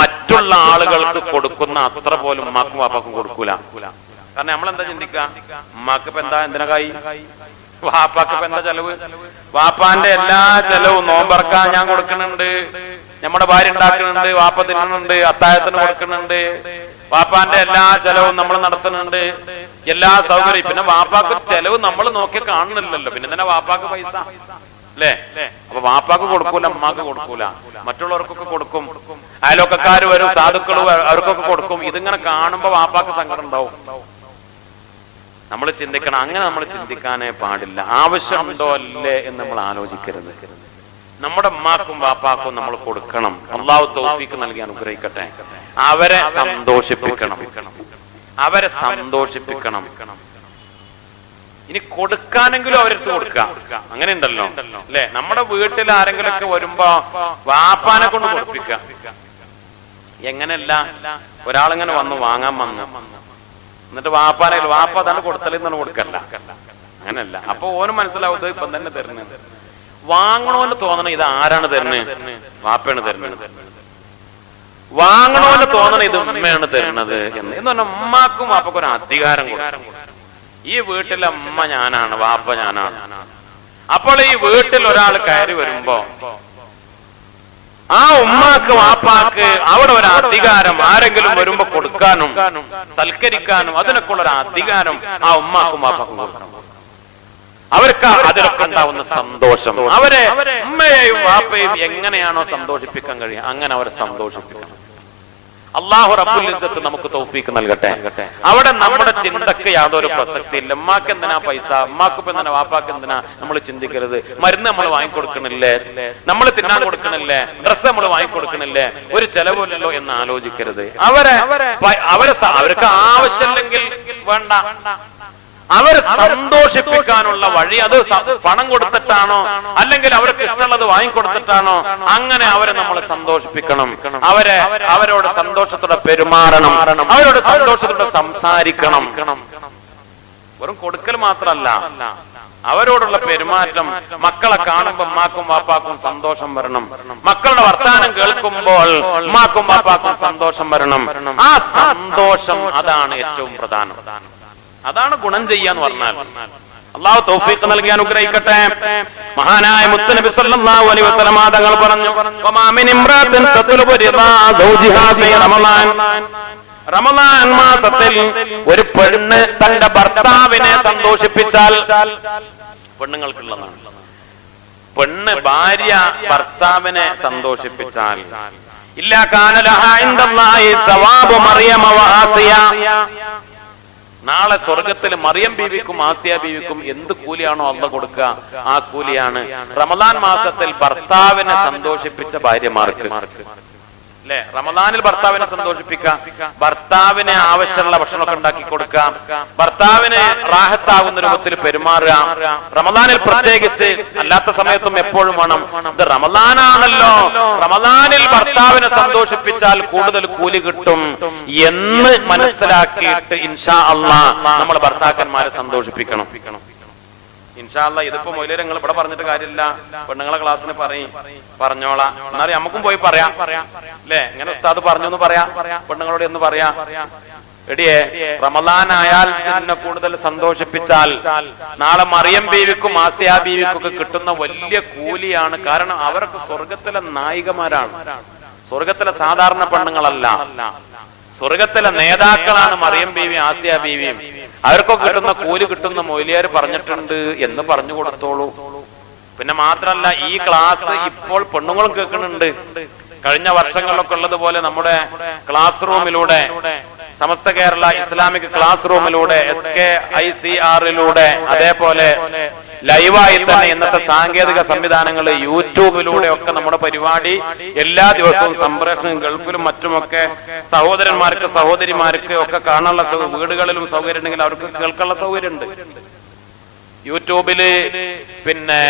മറ്റുള്ള ആളുകൾക്ക് കൊടുക്കുന്ന അത്ര പോലും ഉമ്മാക്കും വാപ്പാക്കും കൊടുക്കൂല. കാരണം നമ്മളെന്താ ചിന്തിക്കുക? ഉമ്മാക്ക് ഇപ്പൊ എന്താ, എന്തിനായി? വാപ്പാക്ക് ഇപ്പൊ എന്താ ചെലവ്? വാപ്പാന്റെ എല്ലാ ചെലവും നോമ്പറക്കാൻ ഞാൻ കൊടുക്കുന്നുണ്ട്, നമ്മുടെ ഭാര്യ ഉണ്ടാക്കുന്നുണ്ട്, വാപ്പ തിന്നുന്നുണ്ട്, അത്താഴത്തിന് കൊടുക്കുന്നുണ്ട്, വാപ്പാന്റെ എല്ലാ ചെലവും നമ്മൾ നടത്തുന്നുണ്ട്, എല്ലാ സൗകര്യം. പിന്നെ വാപ്പാക്ക് ചെലവ് നമ്മൾ നോക്കി കാണുന്നില്ലല്ലോ, പിന്നെ തന്നെ വാപ്പാക്ക് പൈസ അല്ലേ? അപ്പൊ വാപ്പാക്ക് കൊടുക്കൂല, അമ്മാക്ക് കൊടുക്കൂല, മറ്റുള്ളവർക്കൊക്കെ കൊടുക്കും, അയൽവക്കക്കാര് വരും, സാധുക്കൾ അവർക്കൊക്കെ കൊടുക്കും. ഇതിങ്ങനെ കാണുമ്പോ വാപ്പാക്ക് സങ്കടം ഉണ്ടാവും. നമ്മൾ ചിന്തിക്കണം, അങ്ങനെ നമ്മൾ ചിന്തിക്കാനേ പാടില്ല. ആവശ്യമുണ്ടോ അല്ലേ എന്ന് നമ്മൾ ആലോചിക്കരുത്. നമ്മുടെ ഉമ്മാക്കും വാപ്പാക്കും നമ്മൾ കൊടുക്കണം. അള്ളാഹു തൗഫീഖ് നൽകി അനുഗ്രഹിക്കട്ടെ. അവരെ സന്തോഷിപ്പിക്കണം, അവരെ സന്തോഷിപ്പിക്കണം. ഇനി കൊടുക്കാനെങ്കിലും അവരെടുത്ത് കൊടുക്കാം. അങ്ങനെ ഉണ്ടല്ലോ അല്ലെ? നമ്മുടെ വീട്ടിൽ ആരെങ്കിലും ഒക്കെ വരുമ്പോ വാപ്പാനെ കൊണ്ട് കൊടുപ്പിക്കാം. എങ്ങനെയല്ല, ഒരാളിങ്ങനെ വന്നു വാങ്ങാൻ വന്നു, എന്നിട്ട് വാപ്പാനെ വാപ്പ തന്നെ കൊടുത്തലെന്നാണ് കൊടുക്കല്ല, അങ്ങനല്ല. അപ്പൊ ഓനും മനസ്സിലാവുന്നത് ഇപ്പം തന്നെ തരുന്നത്. വാങ്ങണോന്ന് തോന്നണം ഇത് ആരാണ് തരുന്നത്? വാപ്പയാണ് തരുന്നത്. വാങ്ങണോന്ന് തോന്നണം ഇത് ഉമ്മയാണ് തരുന്നത് എന്ന് പറഞ്ഞാൽ ഉമ്മാക്കും വാപ്പക്കും ഒരു അധികാരം കൊടുക്കും. ഈ വീട്ടിലെ ഉമ്മ ഞാനാണ്, വാപ്പ ഞാനാണ്. അപ്പോൾ ഈ വീട്ടിൽ ഒരാൾ കയറി വരുമ്പോ ആ ഉമ്മാക്ക് വാപ്പാക്ക് അവിടെ ഒരു അധികാരം, ആരെങ്കിലും വരുമ്പോ കൊടുക്കാനും സൽക്കരിക്കാനും അതിനൊക്കെ ഉള്ള ഒരു അധികാരം ആ ഉമ്മാക്കും വാപ്പാക്കും കൊടുക്കണം. അവർക്ക് അതിലൊക്കെ ഉണ്ടാവുന്ന സന്തോഷം, അവരെ ഉമ്മയെയും വാപ്പയും എങ്ങനെയാണോ സന്തോഷിപ്പിക്കാൻ കഴിയുക അങ്ങനെ അവരെ സന്തോഷിപ്പിക്കണം. അല്ലാഹു റബ്ബുൽ ഇസ്സത്ത് നമുക്ക് തൗഫീഖ് നൽകട്ടെ. അവിടെ നമ്മുടെ ചിന്തക്ക് യാതൊരു പ്രസക്തി ഇല്ല. ഉമ്മാക്ക് എന്തിനാ പൈസ, ഉമ്മാക്ക് എന്തിനാ, വാപ്പാക്ക് എന്തിനാ നമ്മൾ ചിന്തിക്കരുത്. മരുന്ന് നമ്മൾ വാങ്ങിക്കൊടുക്കണില്ലേ, നമ്മൾ തിന്നാൻ കൊടുക്കണില്ലേ, ഡ്രസ്സ് നമ്മൾ വാങ്ങിക്കൊടുക്കണില്ലേ, ഒരു ചെലവില്ലല്ലോ എന്ന് ആലോചിക്കരുത്. അവർക്ക് ആവശ്യമില്ലെങ്കിൽ വേണ്ട, അവരെ സന്തോഷിപ്പിക്കാനുള്ള വഴി അത് പണം കൊടുത്തിട്ടാണോ അല്ലെങ്കിൽ അവർക്ക് ഇഷ്ടമുള്ളത് വാങ്ങിക്കൊടുത്തിട്ടാണോ, അങ്ങനെ അവരെ നമ്മൾ സന്തോഷിപ്പിക്കണം. അവരോട് സന്തോഷത്തോടെ പെരുമാറണം, അവരോട് സന്തോഷത്തോടെ സംസാരിക്കണം. വെറും കൊടുക്കൽ മാത്രമല്ല, അവരോടുള്ള പെരുമാറ്റം. മക്കളെ കാണുമ്പോൾ ഉമ്മാക്കും വാപ്പാക്കും സന്തോഷം വരണം. മക്കളുടെ വർത്താനം കേൾക്കുമ്പോൾ ഉമ്മാക്കും വാപ്പാക്കും സന്തോഷം വരണം. ആ സന്തോഷം അതാണ് ഏറ്റവും പ്രധാനം. അതാണ് ഗുണം ചെയ്യാന്ന് പറഞ്ഞാൽ. അല്ലാഹു തൗഫീഖ് നൽകി അനുഗ്രഹിക്കട്ടെ. മഹാനായ മുത്തുനബി സല്ലല്ലാഹു അലൈഹി വസല്ലം തങ്ങൾ പറഞ്ഞു, വമാ മിൻ ഇംറാത്തിൻ തത്ലുബു റിദാ സൗജിഹാ ഫീ റമളാൻ. റമളാൻ മാസത്തിൽ ഒരു പെണ്ണ് തന്റെ ഭർത്താവിനെ സന്തോഷിപ്പിച്ചാൽ, പെണ്ണുങ്ങൾക്കുള്ളതാണ്, പെണ്ണ് ഭാര്യ ഭർത്താവിനെ സന്തോഷിപ്പിച്ചാൽ, ഇല്ലാ കാന ലഹാ ഇൻദല്ലാഹി സവാബു മറിയമ വ ആസിയ, നാളെ സ്വർഗത്തിൽ മറിയം ബീവിക്കും ആസിയ ബീവിക്കും എന്ത് കൂലിയാണോ അള്ളാഹ് കൊടുക്കുക ആ കൂലിയാണ് റമദാൻ മാസത്തിൽ ഭർത്താവിനെ സന്തോഷിപ്പിച്ച ഭാര്യമാർക്ക്. അല്ലെ, റമദാനിൽ ഭർത്താവിനെ സന്തോഷിപ്പിക്കാം, ഭർത്താവിന് ആവശ്യമുള്ള ഭക്ഷണമൊക്കെ ഉണ്ടാക്കി കൊടുക്കാം, ഭർത്താവിന് റാഹത്താവുന്ന രൂപത്തിൽ പെരുമാറുക. റമദാനിൽ പ്രത്യേകിച്ച്, അല്ലാത്ത സമയത്തും എപ്പോഴും വേണം. ഇത് റമദാനാണല്ലോ, റമദാനിൽ ഭർത്താവിനെ സന്തോഷിപ്പിച്ചാൽ കൂടുതൽ കൂലി കിട്ടും എന്ന് മനസ്സിലാക്കിയിട്ട് ഇൻഷാ അല്ലാഹ് നമ്മൾ ഭർത്താക്കന്മാരെ സന്തോഷിപ്പിക്കണം. ഇൻഷാ അല്ലാഹ് ഇതിപ്പോ മൊയിലേര് നിങ്ങൾ ഇവിടെ പറഞ്ഞിട്ട് കാര്യമില്ല, പെണ്ണുങ്ങളെ ക്ലാസ്സിന് പറഞ്ഞോളാം. എന്നാലും നമുക്കും പോയി പറയാം അല്ലെ, ഇങ്ങനെ ഉസ്താദ് പറഞ്ഞു എന്ന് പറയാം, പെണ്ണുങ്ങളോട് എന്ന് പറയാം. എടിയേ, റമദാൻ ആയാൽ എന്നെ കൂടുതൽ സന്തോഷിപ്പിച്ചാൽ നാളെ മറിയം ബീവിക്കും ആസിയ ബീവിക്കും ഒക്കെ കിട്ടുന്ന വലിയ കൂലിയാണ്. കാരണം അവർക്ക് സ്വർഗത്തിലെ നായികമാരാണ്, സ്വർഗത്തിലെ സാധാരണ പെണ്ണുങ്ങളല്ല, സ്വർഗത്തിലെ നേതാക്കളാണ് മറിയം ബീവി ആസിയ ബീവിയും. അവർക്കൊക്കെ കിട്ടുന്ന കൂലി കിട്ടുന്ന മൊയ്ലിയാർ പറഞ്ഞിട്ടുണ്ട് എന്ന് പറഞ്ഞു കൊടുത്തോളൂ. പിന്നെ മാത്രല്ല, ഈ ക്ലാസ് ഇപ്പോൾ പെണ്ണുങ്ങളും കേൾക്കുന്നുണ്ട്. കഴിഞ്ഞ വർഷങ്ങളിലൊക്കെ ഉള്ളതുപോലെ നമ്മുടെ class റൂമിലൂടെ, Samastha Kerala Islamic class റൂമിലൂടെ, SKICR-ലൂടെ, അതേപോലെ ലൈവായി തന്നെ ഇന്നത്തെ സാങ്കേതിക സംവിധാനങ്ങൾ യൂട്യൂബിലൂടെ ഒക്കെ നമ്മുടെ പരിപാടി എല്ലാ ദിവസവും സംപ്രേഷണം, ഗൾഫിലും മറ്റുമൊക്കെ സഹോദരന്മാർക്ക് സഹോദരിമാർക്ക് ഒക്കെ കാണാനുള്ള വീടുകളിലും സൗകര്യം ഉണ്ടെങ്കിൽ അവർക്ക് കേൾക്കാനുള്ള സൗകര്യമുണ്ട്. യൂട്യൂബില് പിന്നെ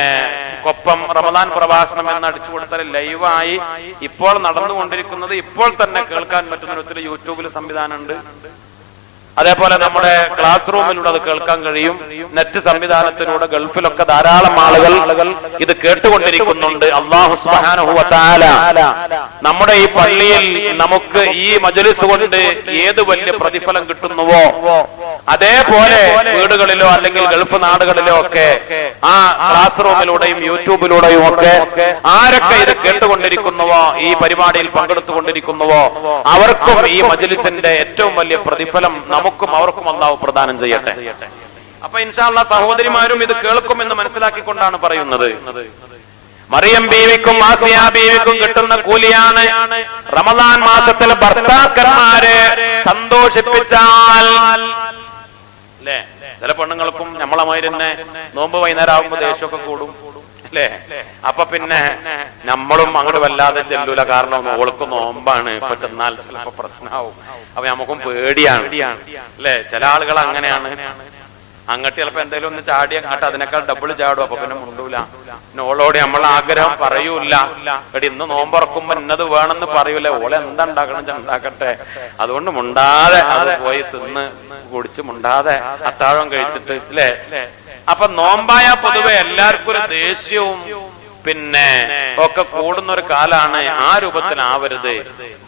കൊപ്പം റമദാൻ പ്രഭാഷണം എന്ന് അടിച്ചു കൊടുത്താൽ ലൈവായി ഇപ്പോൾ നടന്നുകൊണ്ടിരിക്കുന്നത് ഇപ്പോൾ തന്നെ കേൾക്കാൻ പറ്റുന്ന ഒത്തിരി യൂട്യൂബിൽ സംവിധാനമുണ്ട്. അതേപോലെ നമ്മുടെ ക്ലാസ് റൂമിലൂടെ അത് കേൾക്കാൻ കഴിയും. നെറ്റ് സംവിധാനത്തിലൂടെ ഗൾഫിലൊക്കെ ധാരാളം ആളുകൾ ഇത് കേട്ടുകൊണ്ടിരിക്കുന്നുണ്ട്. അല്ലാഹു സുബ്ഹാനഹു വ തആല നമ്മുടെ ഈ പള്ളിയിൽ നമുക്ക് ഈ മജ്ലിസ് കൊണ്ട് ഏത് വലിയ പ്രതിഫലം കിട്ടുന്നുവോ അതേപോലെ വീടുകളിലോ അല്ലെങ്കിൽ ഗൾഫ് നാടുകളിലോ ഒക്കെ ആ ക്ലാസ് റൂമിലൂടെയും യൂട്യൂബിലൂടെയും ഒക്കെ ആരൊക്കെ ഇത് കേട്ടുകൊണ്ടിരിക്കുന്നുവോ, ഈ പരിപാടിയിൽ പങ്കെടുത്തുകൊണ്ടിരിക്കുന്നുവോ, അവർക്കും ഈ മജ്ലിസിന്റെ ഏറ്റവും വലിയ പ്രതിഫലം നമുക്കും അവർക്കും അല്ലാഹു പ്രദാനം ചെയ്യട്ടെ. അപ്പൊ ഇൻഷാ അല്ലാഹ് സഹോദരിമാരും ഇത് കേൾക്കുമെന്ന് മനസ്സിലാക്കിക്കൊണ്ടാണ് പറയുന്നത്. മറിയം ബീവിക്കും ആസിയ ബീവിക്കും കിട്ടുന്ന കൂലിയാണ് റമദാൻ മാസത്തിൽ ഭർത്താക്കന്മാരെ സന്തോഷിപ്പിച്ചാൽ. അല്ലേ, ചില പെണ്ണുങ്ങൾക്കും നമ്മളെ മാതിരി തന്നെ നോമ്പ് വൈകുന്നേരം ആകുമ്പോ ദേഷ്യമൊക്കെ കൂടും അല്ലേ. അപ്പൊ പിന്നെ നമ്മളും അങ്ങോട്ട് വല്ലാതെ ചെല്ലൂല, കാരണം ഓൾക്ക് നോമ്പാണ്, ഇപ്പൊ ചെന്നാൽ ചിലപ്പോ പ്രശ്നമാവും. അപ്പൊ നമുക്കും പേടിയാണ് അല്ലെ. ചില ആളുകൾ അങ്ങനെയാണ്, അങ്ങോട്ട് ചിലപ്പോ എന്തെങ്കിലും ഒന്ന് ചാടി അങ്ങോട്ട് അതിനേക്കാൾ ഡബിൾ ചാടും, അപ്പൊ പിന്നെ മുണ്ടൂല. ഓളോട് നമ്മളെ ആഗ്രഹം പറയൂല, എടി ഇന്ന് നോമ്പറക്കുമ്പോ ഇന്നത് വേണമെന്ന് പറയൂല. ഓളെ എന്താ ഉണ്ടാക്കണം ഉണ്ടാക്കട്ടെ, അതുകൊണ്ട് മുണ്ടാതെ അത് പോയി തിന്ന് കുടിച്ച് മുണ്ടാതെ അത്താഴം കഴിച്ചിട്ട് അല്ലേ. അപ്പൊ നോമ്പായ പൊതുവെ എല്ലാവർക്കും ഒരു ദേഷ്യവും പിന്നെ ഒക്കെ കൂടുന്ന ഒരു കാലാണ്. ആ രൂപത്തിലാവരുത്.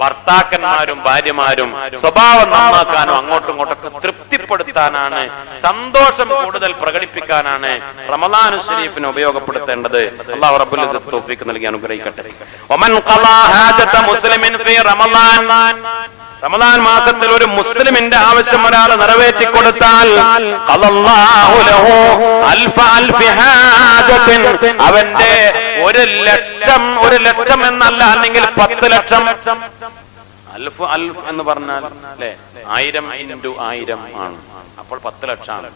ഭർത്താക്കന്മാരും ഭാര്യമാരും സ്വഭാവം നന്നാക്കാനും അങ്ങോട്ടും ഇങ്ങോട്ടൊക്കെ തൃപ്തിപ്പെടുത്താനാണ്, സന്തോഷം കൂടുതൽ പ്രകടിപ്പിക്കാനാണ് റമദാൻ ശരീഫിനെ ഉപയോഗപ്പെടുത്തേണ്ടത്. അല്ലാഹു റബ്ബുൽ ഇസ്സത്ത് തൗഫീഖ് നൽകി അനുഗ്രഹിക്കട്ടെ. വമൻ ഖളാ ഹാജത മുസ്ലിമിൻ ഫീ റമദാൻ, റമദാൻ മാസത്തിൽ ഒരു മുസ്ലിമിന്റെ ആവശ്യം ഒരാൾ നിറവേറ്റി കൊടുത്താൽ ഖളല്ലാഹു ലഹു അൽഫ അൽഫി ഹാജത്തിൻ, അവന്റെ 1,00,000 എന്നല്ല, അല്ലെങ്കിൽ 10 ലക്ഷം. അൽഫ് അൽഫ് എന്ന് പറഞ്ഞാൽ അല്ലെ 1000 × 1000 ആണ്, അപ്പോൾ 10 ലക്ഷമാണ്.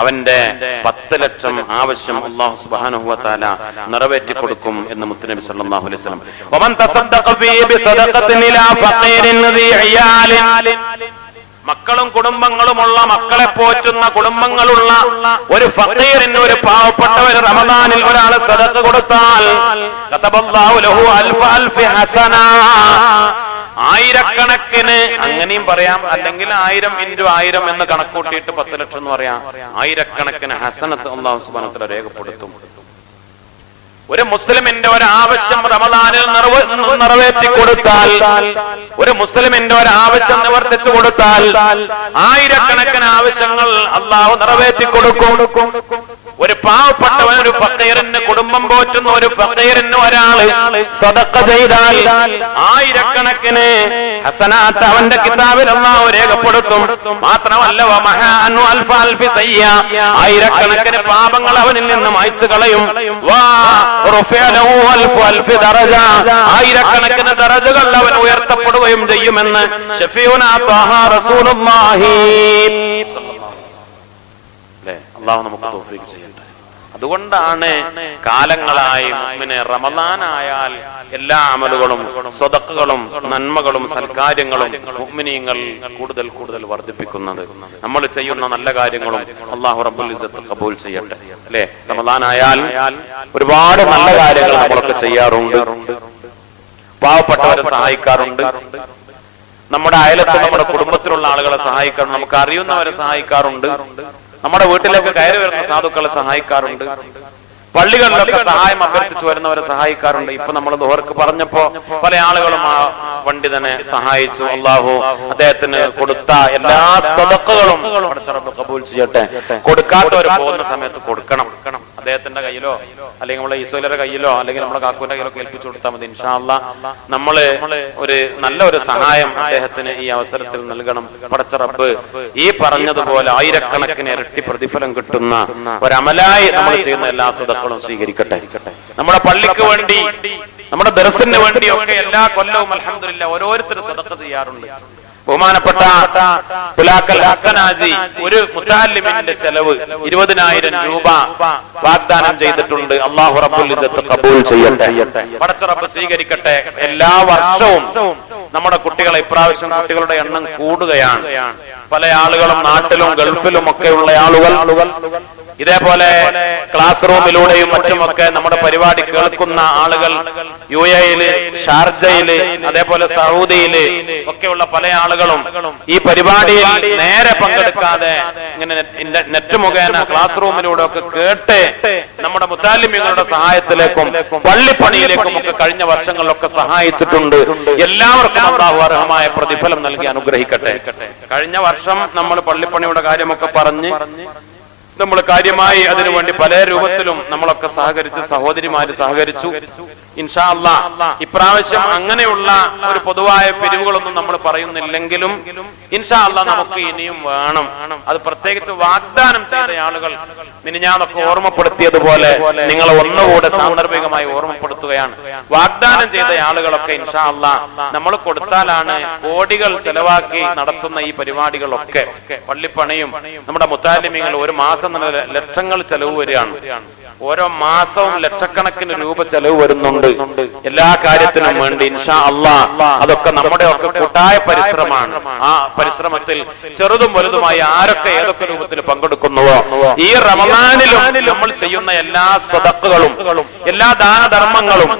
അവന്റെ 10 ലക്ഷം ആവശ്യം അല്ലാഹു സുബ്ഹാനഹു വ തആല നിറവേറ്റി കൊടുക്കും എന്ന് മുത്തുനബി സല്ലല്ലാഹു അലൈഹി വസല്ലം. വമൻ തസദ്ദഖ ബി സദഖത്തിൻ ഇലാ ഫഖീരിൻ ദി ഇയാലിൻ, മക്കളും കുടുംബങ്ങളുമുള്ള, മക്കളെ പോറ്റുന്ന കുടുംബങ്ങളുള്ള ഒരു ഫഖീറിന്, ഒരു പാവപ്പെട്ടവർ റമദാനിൽ ഒരാൾ സദഖ കൊടുത്താൽ കതബല്ലാഹു ലഹു അൽഫ അൽഫി ഹസന, ആയിരക്കണക്കിന്, അങ്ങനെയും പറയാം, അല്ലെങ്കിൽ 1000 × 1000 എന്ന് കണക്കൂട്ടിയിട്ട് 10 ലക്ഷം എന്ന് പറയാം. ആയിരക്കണക്കിന് ഹസനത്ത് അല്ലാഹു സുബ്ഹാനഹു വ തആല രേഖപ്പെടുത്തും. ഒരു മുസ്ലിമിന്റെ ഒരു ആവശ്യം റമദാനിൽ നിറവേറ്റി കൊടുത്താൽ, ഒരു മുസ്ലിമിന്റെ ഒരു ആവശ്യം നിവർത്തിച്ചു കൊടുത്താൽ ആയിരക്കണക്കിന് ആവശ്യങ്ങൾ അല്ലാഹു നിറവേറ്റി കൊടുക്കും. ഒരു പാവപ്പെട്ടവൻ, ഒരു ഫഖീറിന്, കുടുംബം പോറ്റുന്ന ഒരു ഫഖീറിന് ഒരാള് സദഖ ചെയ്താൽ ആയിരക്കണക്കിന് ഹസനാത്ത് അവന്റെ കിതാബിൽ അല്ലാഹു രേഖപ്പെടുത്തും. മാത്രമല്ല വമഹാനു അൽഫ അൽഫി സയ്യ, ആയിരക്കണക്കിന് പാപങ്ങൾ അവനിൽ നിന്ന് മായ്ച്ചു കളയും. ആയിരക്കണക്കിന് ദറജകൾ അവൻ ഉയർത്തപ്പെടുകയും ചെയ്യുമെന്ന് ശഫീഉനാ ത്വാഹ റസൂലുള്ളാഹി. അല്ലാഹു നമുക്ക് തൗഫീഖ് ചെയ്യട്ടെ. അതുകൊണ്ടാണ് കാലങ്ങളായി മുഅ്മിനെ റമദാനായാൽ എല്ലാ അമലുകളും സ്വതക്കകളും നന്മകളും സൽക്കാര്യങ്ങളും മുഅ്മിനീങ്ങൾ കൂടുതൽ കൂടുതൽ വർദ്ധിപ്പിക്കുന്നത്. നമ്മൾ ചെയ്യുന്ന നല്ല കാര്യങ്ങളും അല്ലാഹു റബ്ബുൽ ഇസ്സത്ത് ഖബൂൽ ചെയ്യട്ടെ. അല്ലേ, റമദാനായാൽ ഒരുപാട് നല്ല കാര്യങ്ങൾ നമ്മളൊക്കെ ചെയ്യാറുണ്ട്. പാവപ്പെട്ടവരെ സഹായിക്കാറുണ്ട്, നമ്മുടെ അയലത്ത് നമ്മുടെ കുടുംബത്തിലുള്ള ആളുകളെ സഹായിക്കാറുണ്ട്, നമുക്ക് അറിയുന്നവരെ സഹായിക്കാറുണ്ട്, നമ്മുടെ വീട്ടിലേക്ക് കയറി വരുന്ന സാധുക്കളെ സഹായിക്കാറുണ്ട്, പള്ളികളിലൊക്കെ സഹായം അഭ്യർത്ഥിച്ചു വരുന്നവരെ സഹായിക്കാറുണ്ട്. ഇപ്പൊ നമ്മൾ ദുഹർക്ക് പറഞ്ഞപ്പോ പല ആളുകളും ആ വണ്ടി തന്നെ സഹായിച്ചു. അല്ലാഹു അദ്ദേഹത്തിന് കൊടുത്ത എല്ലാ സദഖകളും കബൂൽ ചെയ്യട്ടെ. കൊടുക്കാത്തവർ പോകുന്ന സമയത്ത് കൊടുക്കണം. അദ്ദേഹത്തിന്റെ കയ്യിലോ അല്ലെങ്കിൽ നമ്മളെ ഈസോലയുടെ കയ്യിലോ അല്ലെങ്കിൽ നമ്മുടെ കാക്കുവിന്റെ കയ്യിലോ ഏൽപ്പിച്ചു കൊടുത്താൽ മതി. ഇൻഷാ അല്ലാഹ് നമ്മള് ഒരു നല്ല ഒരു സഹായം അദ്ദേഹത്തിന് ഈ അവസരത്തിൽ നൽകണം. പടച്ച റബ്ബ് ഈ പറഞ്ഞതുപോലെ ആയിരക്കണക്കിന് ഇരട്ടി പ്രതിഫലം കിട്ടുന്ന ഒരമലായി നമ്മൾ ചെയ്യുന്ന എല്ലാ സദഖകളും സ്വീകരിക്കട്ടെ. നമ്മുടെ പള്ളിക്ക് വേണ്ടി, നമ്മുടെ ദർസിന് വേണ്ടി ഒക്കെ എല്ലാ കൊല്ലവും അൽഹംദുലില്ലാഹ് ഓരോരുത്തരും സദഖ ചെയ്യാറുണ്ട്. ബഹുമാനപ്പെട്ട പുലാക്കൽ ഹസനാജി ഒരു മുതഅല്ലിമിന്റെ ചെലവ് 20,000 രൂപ വാഗ്ദാനം ചെയ്തിട്ടുണ്ട്. അല്ലാഹു റബ്ബുൽ ഇസ്സത്ത് ഖബൂൽ ചെയ്യട്ടെ, പടച്ച റബ്ബ് സ്വീകരിക്കട്ടെ. എല്ലാ വർഷവും നമ്മുടെ കുട്ടികളെ, ഇപ്രാവശ്യം കുട്ടികളുടെ എണ്ണം കൂടുകയാണ്. പല ആളുകളും നാട്ടിലും ഗൾഫിലും ഒക്കെ ഉള്ള ആളുകൾ ഇതേപോലെ ക്ലാസ് റൂമിലൂടെയും മറ്റുമൊക്കെ നമ്മുടെ പരിപാടി കേൾക്കുന്ന ആളുകൾ UAE-യില്, ഷാർജയില്, അതേപോലെ സൗദിയില് ഒക്കെയുള്ള പല ആളുകളും ഈ പരിപാടിയിൽ നേരെ പങ്കെടുക്കാതെ ഇങ്ങനെ നെറ്റ് മുഖേന ക്ലാസ് റൂമിലൂടെ ഒക്കെ കേട്ട് നമ്മുടെ മുത്താലിമ്യങ്ങളുടെ സഹായത്തിലേക്കും പള്ളിപ്പണിയിലേക്കും ഒക്കെ കഴിഞ്ഞ വർഷങ്ങളിലൊക്കെ സഹായിച്ചിട്ടുണ്ട്. എല്ലാവർക്കും അല്ലാഹു അർഹമായ പ്രതിഫലം നൽകി അനുഗ്രഹിക്കട്ടെ. കഴിഞ്ഞ വർഷം നമ്മൾ പള്ളിപ്പണിയുടെ കാര്യമൊക്കെ പറഞ്ഞ് നമ്മൾ കാര്യമായി അതിനുവേണ്ടി പല രൂപത്തിലും നമ്മളൊക്കെ സഹകരിച്ചു, സഹോദരിമാര് സഹകരിച്ചു. ഇൻഷാ അല്ലാഹ് ഇപ്രാവശ്യം അങ്ങനെയുള്ള ഒരു പൊതുവായ പിരിവുകളൊന്നും നമ്മൾ പറയുന്നില്ലെങ്കിലും ഇൻഷാ അല്ലാഹ് നമുക്ക് ഇനിയും വേണം. അത് പ്രത്യേകിച്ച് വാഗ്ദാനം ചെയ്ത ആളുകൾ മിനിഞ്ഞാന്നൊക്കെ ഓർമ്മപ്പെടുത്തിയതുപോലെ നിങ്ങൾ ഒന്നുകൂടെ സാന്ദർഭികമായി ഓർമ്മപ്പെടുത്തുകയാണ്. വാഗ്ദാനം ചെയ്ത ആളുകളൊക്കെ ഇൻഷാ അല്ലാഹ് നമ്മൾ കൊടുത്താലാണ് കോടികൾ ചെലവാക്കി നടത്തുന്ന ഈ പരിപാടികളൊക്കെ, പള്ളിപ്പണിയും നമ്മുടെ മുത്താലിമീങ്ങൾ ഒരു മാസം ലക്ഷങ്ങൾ ചെലവ് വരികയാണ്. ഓരോ മാസവും ലക്ഷക്കണക്കിന് രൂപ ചെലവ് വരുന്നുണ്ട് എല്ലാ കാര്യത്തിനും വേണ്ടി. ഇൻഷാ അല്ലാഹ് അതൊക്കെ നമ്മുടെ ഒക്കെ കൂട്ടായ പരിശ്രമമാണ്. ആ പരിശ്രമത്തിൽ ചെറുതും വലുതുമായി ആരൊക്കെ ഏതൊക്കെ രൂപത്തിൽ പങ്കെടുക്കുന്നുവോ ഈ റമദാനിലും നമ്മൾ ചെയ്യുന്ന എല്ലാ സ്വദഖകളും എല്ലാ ദാനധർമ്മങ്ങളും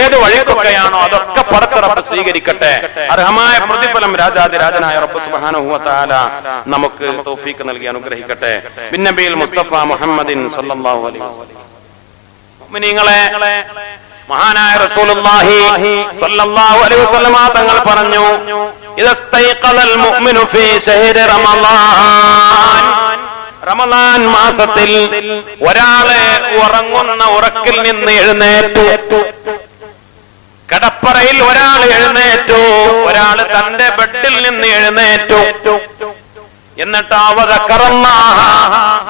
ഏത് വഴിക്കൊക്കെയാണോ അതൊക്കെ പടച്ച റബ്ബ് സ്വീകരിക്കട്ടെ. അർഹമായ പ്രതിഫലം രാജാതിരാജനായ റബ്ബ് സുബ്ഹാനഹു വ തആല നമുക്ക് തൗഫീഖ് നൽകി അനുഗ്രഹിക്കട്ടെ. ബിന്നബിയിൽ മുസ്തഫ മുഹമ്മദിൻ സല്ലല്ലാഹു അലൈഹി വസല്ലം. മുഅ്മിനീങ്ങളെ, മഹാനായ റസൂലുള്ളാഹി സ്വല്ലല്ലാഹു അലൈഹി വസല്ലം തങ്ങൾ പറഞ്ഞു, ഇദസ്തൈഖലൽ മുഅ്മിനു ഫീ ശഹരി റമളാൻ, റമളാൻ മാസത്തിൽ ഒരാളെ ഉറങ്ങുന്ന ഉറക്കിൽ നിന്ന് എഴുന്നേറ്റു, കടപ്പറയിൽ ഒരാൾ എഴുന്നേറ്റു, ഒരാൾ തന്റെ ബെഡിൽ നിന്ന് എഴുന്നേറ്റു, എന്നിട്ട്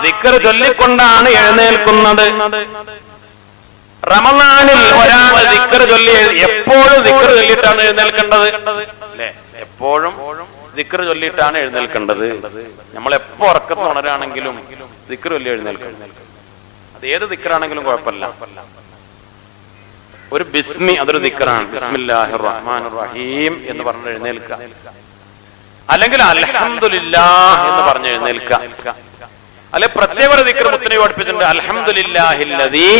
ദിക്ർ ചൊല്ലിക്കൊണ്ടാണ് എഴുന്നേൽക്കുന്നത്. റമളാനിൽ ഒരാൾ ദിക്ർ ചൊല്ലി, എപ്പോഴും ദിക്ർ ചൊല്ലിയിട്ടാണ് എഴുന്നേൽക്കേണ്ടത് അല്ലെ? എപ്പോഴും ദിക്ർ ചൊല്ലിയിട്ടാണ് എഴുന്നേൽക്കേണ്ടത്. നമ്മൾ എപ്പോ ഉറക്കത്ത് ഉണരാണെങ്കിലും ദിക്ർ ചൊല്ലി എഴുന്നേൽക്കണം. അത് ഏത് ദിക്റാണെങ്കിലും കുഴപ്പമില്ല. ഒരു ബിസ്മി അതൊരു ദിക്റാണ്. ബിസ്മില്ലാഹിർ റഹ്മാനിർ റഹീം എന്ന് പറഞ്ഞ് എഴുന്നേൽക്കുക, അല്ലെങ്കിൽ അൽഹംദുലില്ലാഹ് എന്ന് പറഞ്ഞ് എഴുന്നേൽക്കുക. അല്ലെ പ്രത്യേക ഒരു ദിക്ർ മുത്തനബി പഠിപ്പിച്ചിട്ടുണ്ട്, അൽഹംദുലില്ലാഹില്ലദീ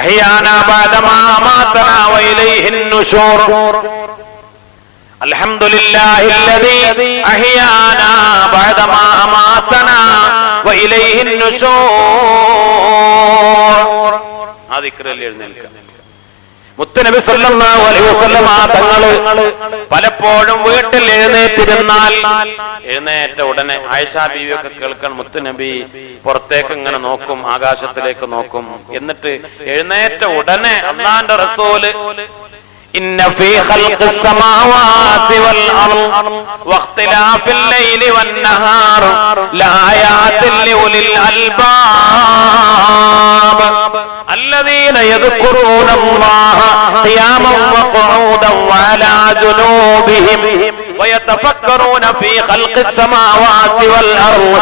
അഹ്യാനാ ബഅദമാ അമാതനാ വഇലൈഹിൻ നുശൂർ. അൽഹംദുലില്ലാഹില്ലദീ അഹ്യാനാ ബഅദമാ അമാതനാ വഇലൈഹിൻ നുശൂർ. ആ ദിക്റിൽ എഴുന്നേൽക്കുക. മുത്തുനബി സല്ലല്ലാഹു അലൈഹി വസല്ലം തങ്ങള് പലപ്പോഴും വീട്ടിൽ എഴുന്നേറ്റിരുന്നാൽ എഴുന്നേറ്റ ഉടനെ ആയിഷാ ബീവിയൊക്കെ കേൾക്കാൻ മുത്തുനബി പുറത്തേക്ക് ഇങ്ങനെ നോക്കും, ആകാശത്തിലേക്ക് നോക്കും. എന്നിട്ട് എഴുന്നേറ്റ ഉടനെ അല്ലാഹുവിന്റെ റസൂല് ഇന്ന ഫീ ഖൽഖിസ് സമാവാതി വൽ അർദ് വഖ്തിലാഫിൽ ലൈലി വൻ നഹാർ ലആയാതിൻ ലിഉലിൽ അൽബാബ് الذين يذكرون الله قياما وقعودا وعلى جنوبهم ويتفكرون في خلق السماوات والأرض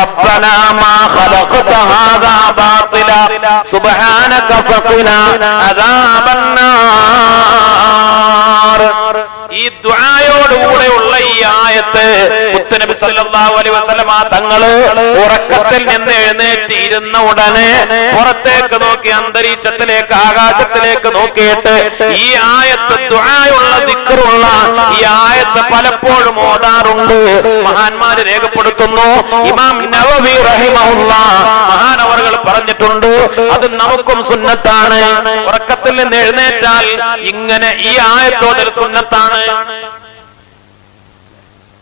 ربنا ما خلقت هذا باطلا سبحانك فقنا عذاب النار. ഈ ദുആയോടുകൂടെയുള്ള ഈ ആയത്ത് മുത്തുനബി സല്ലല്ലാഹു അലൈഹി വസല്ലം തങ്ങള് ഉറക്കത്തിൽ നിന്ന് എഴുന്നേറ്റ് ഇരുന്ന ഉടനെ പുറത്തേക്ക് നോക്കി, അന്തരീക്ഷത്തിലേക്ക്, ആകാശത്തിലേക്ക് നോക്കിയിട്ട് ഈ ആയത്ത് ദുആയുള്ള ദിക്റുള്ള ഈ ആയത്ത് പലപ്പോഴും ഓതാറുണ്ട്. മഹാന്മാര് രേഖപ്പെടുത്തുന്നു. ഇമാം നവവി റഹിമഹുല്ലാഹ് മഹാനവറുകൾ പറഞ്ഞിട്ടുണ്ട്, അത് നമുക്കും സുന്നത്താണ്. ഉറക്കത്തിൽ നിന്ന് എഴുന്നേറ്റാൽ ഇങ്ങനെ ഈ ആയത്തോടൽ സുന്നത്താണ്.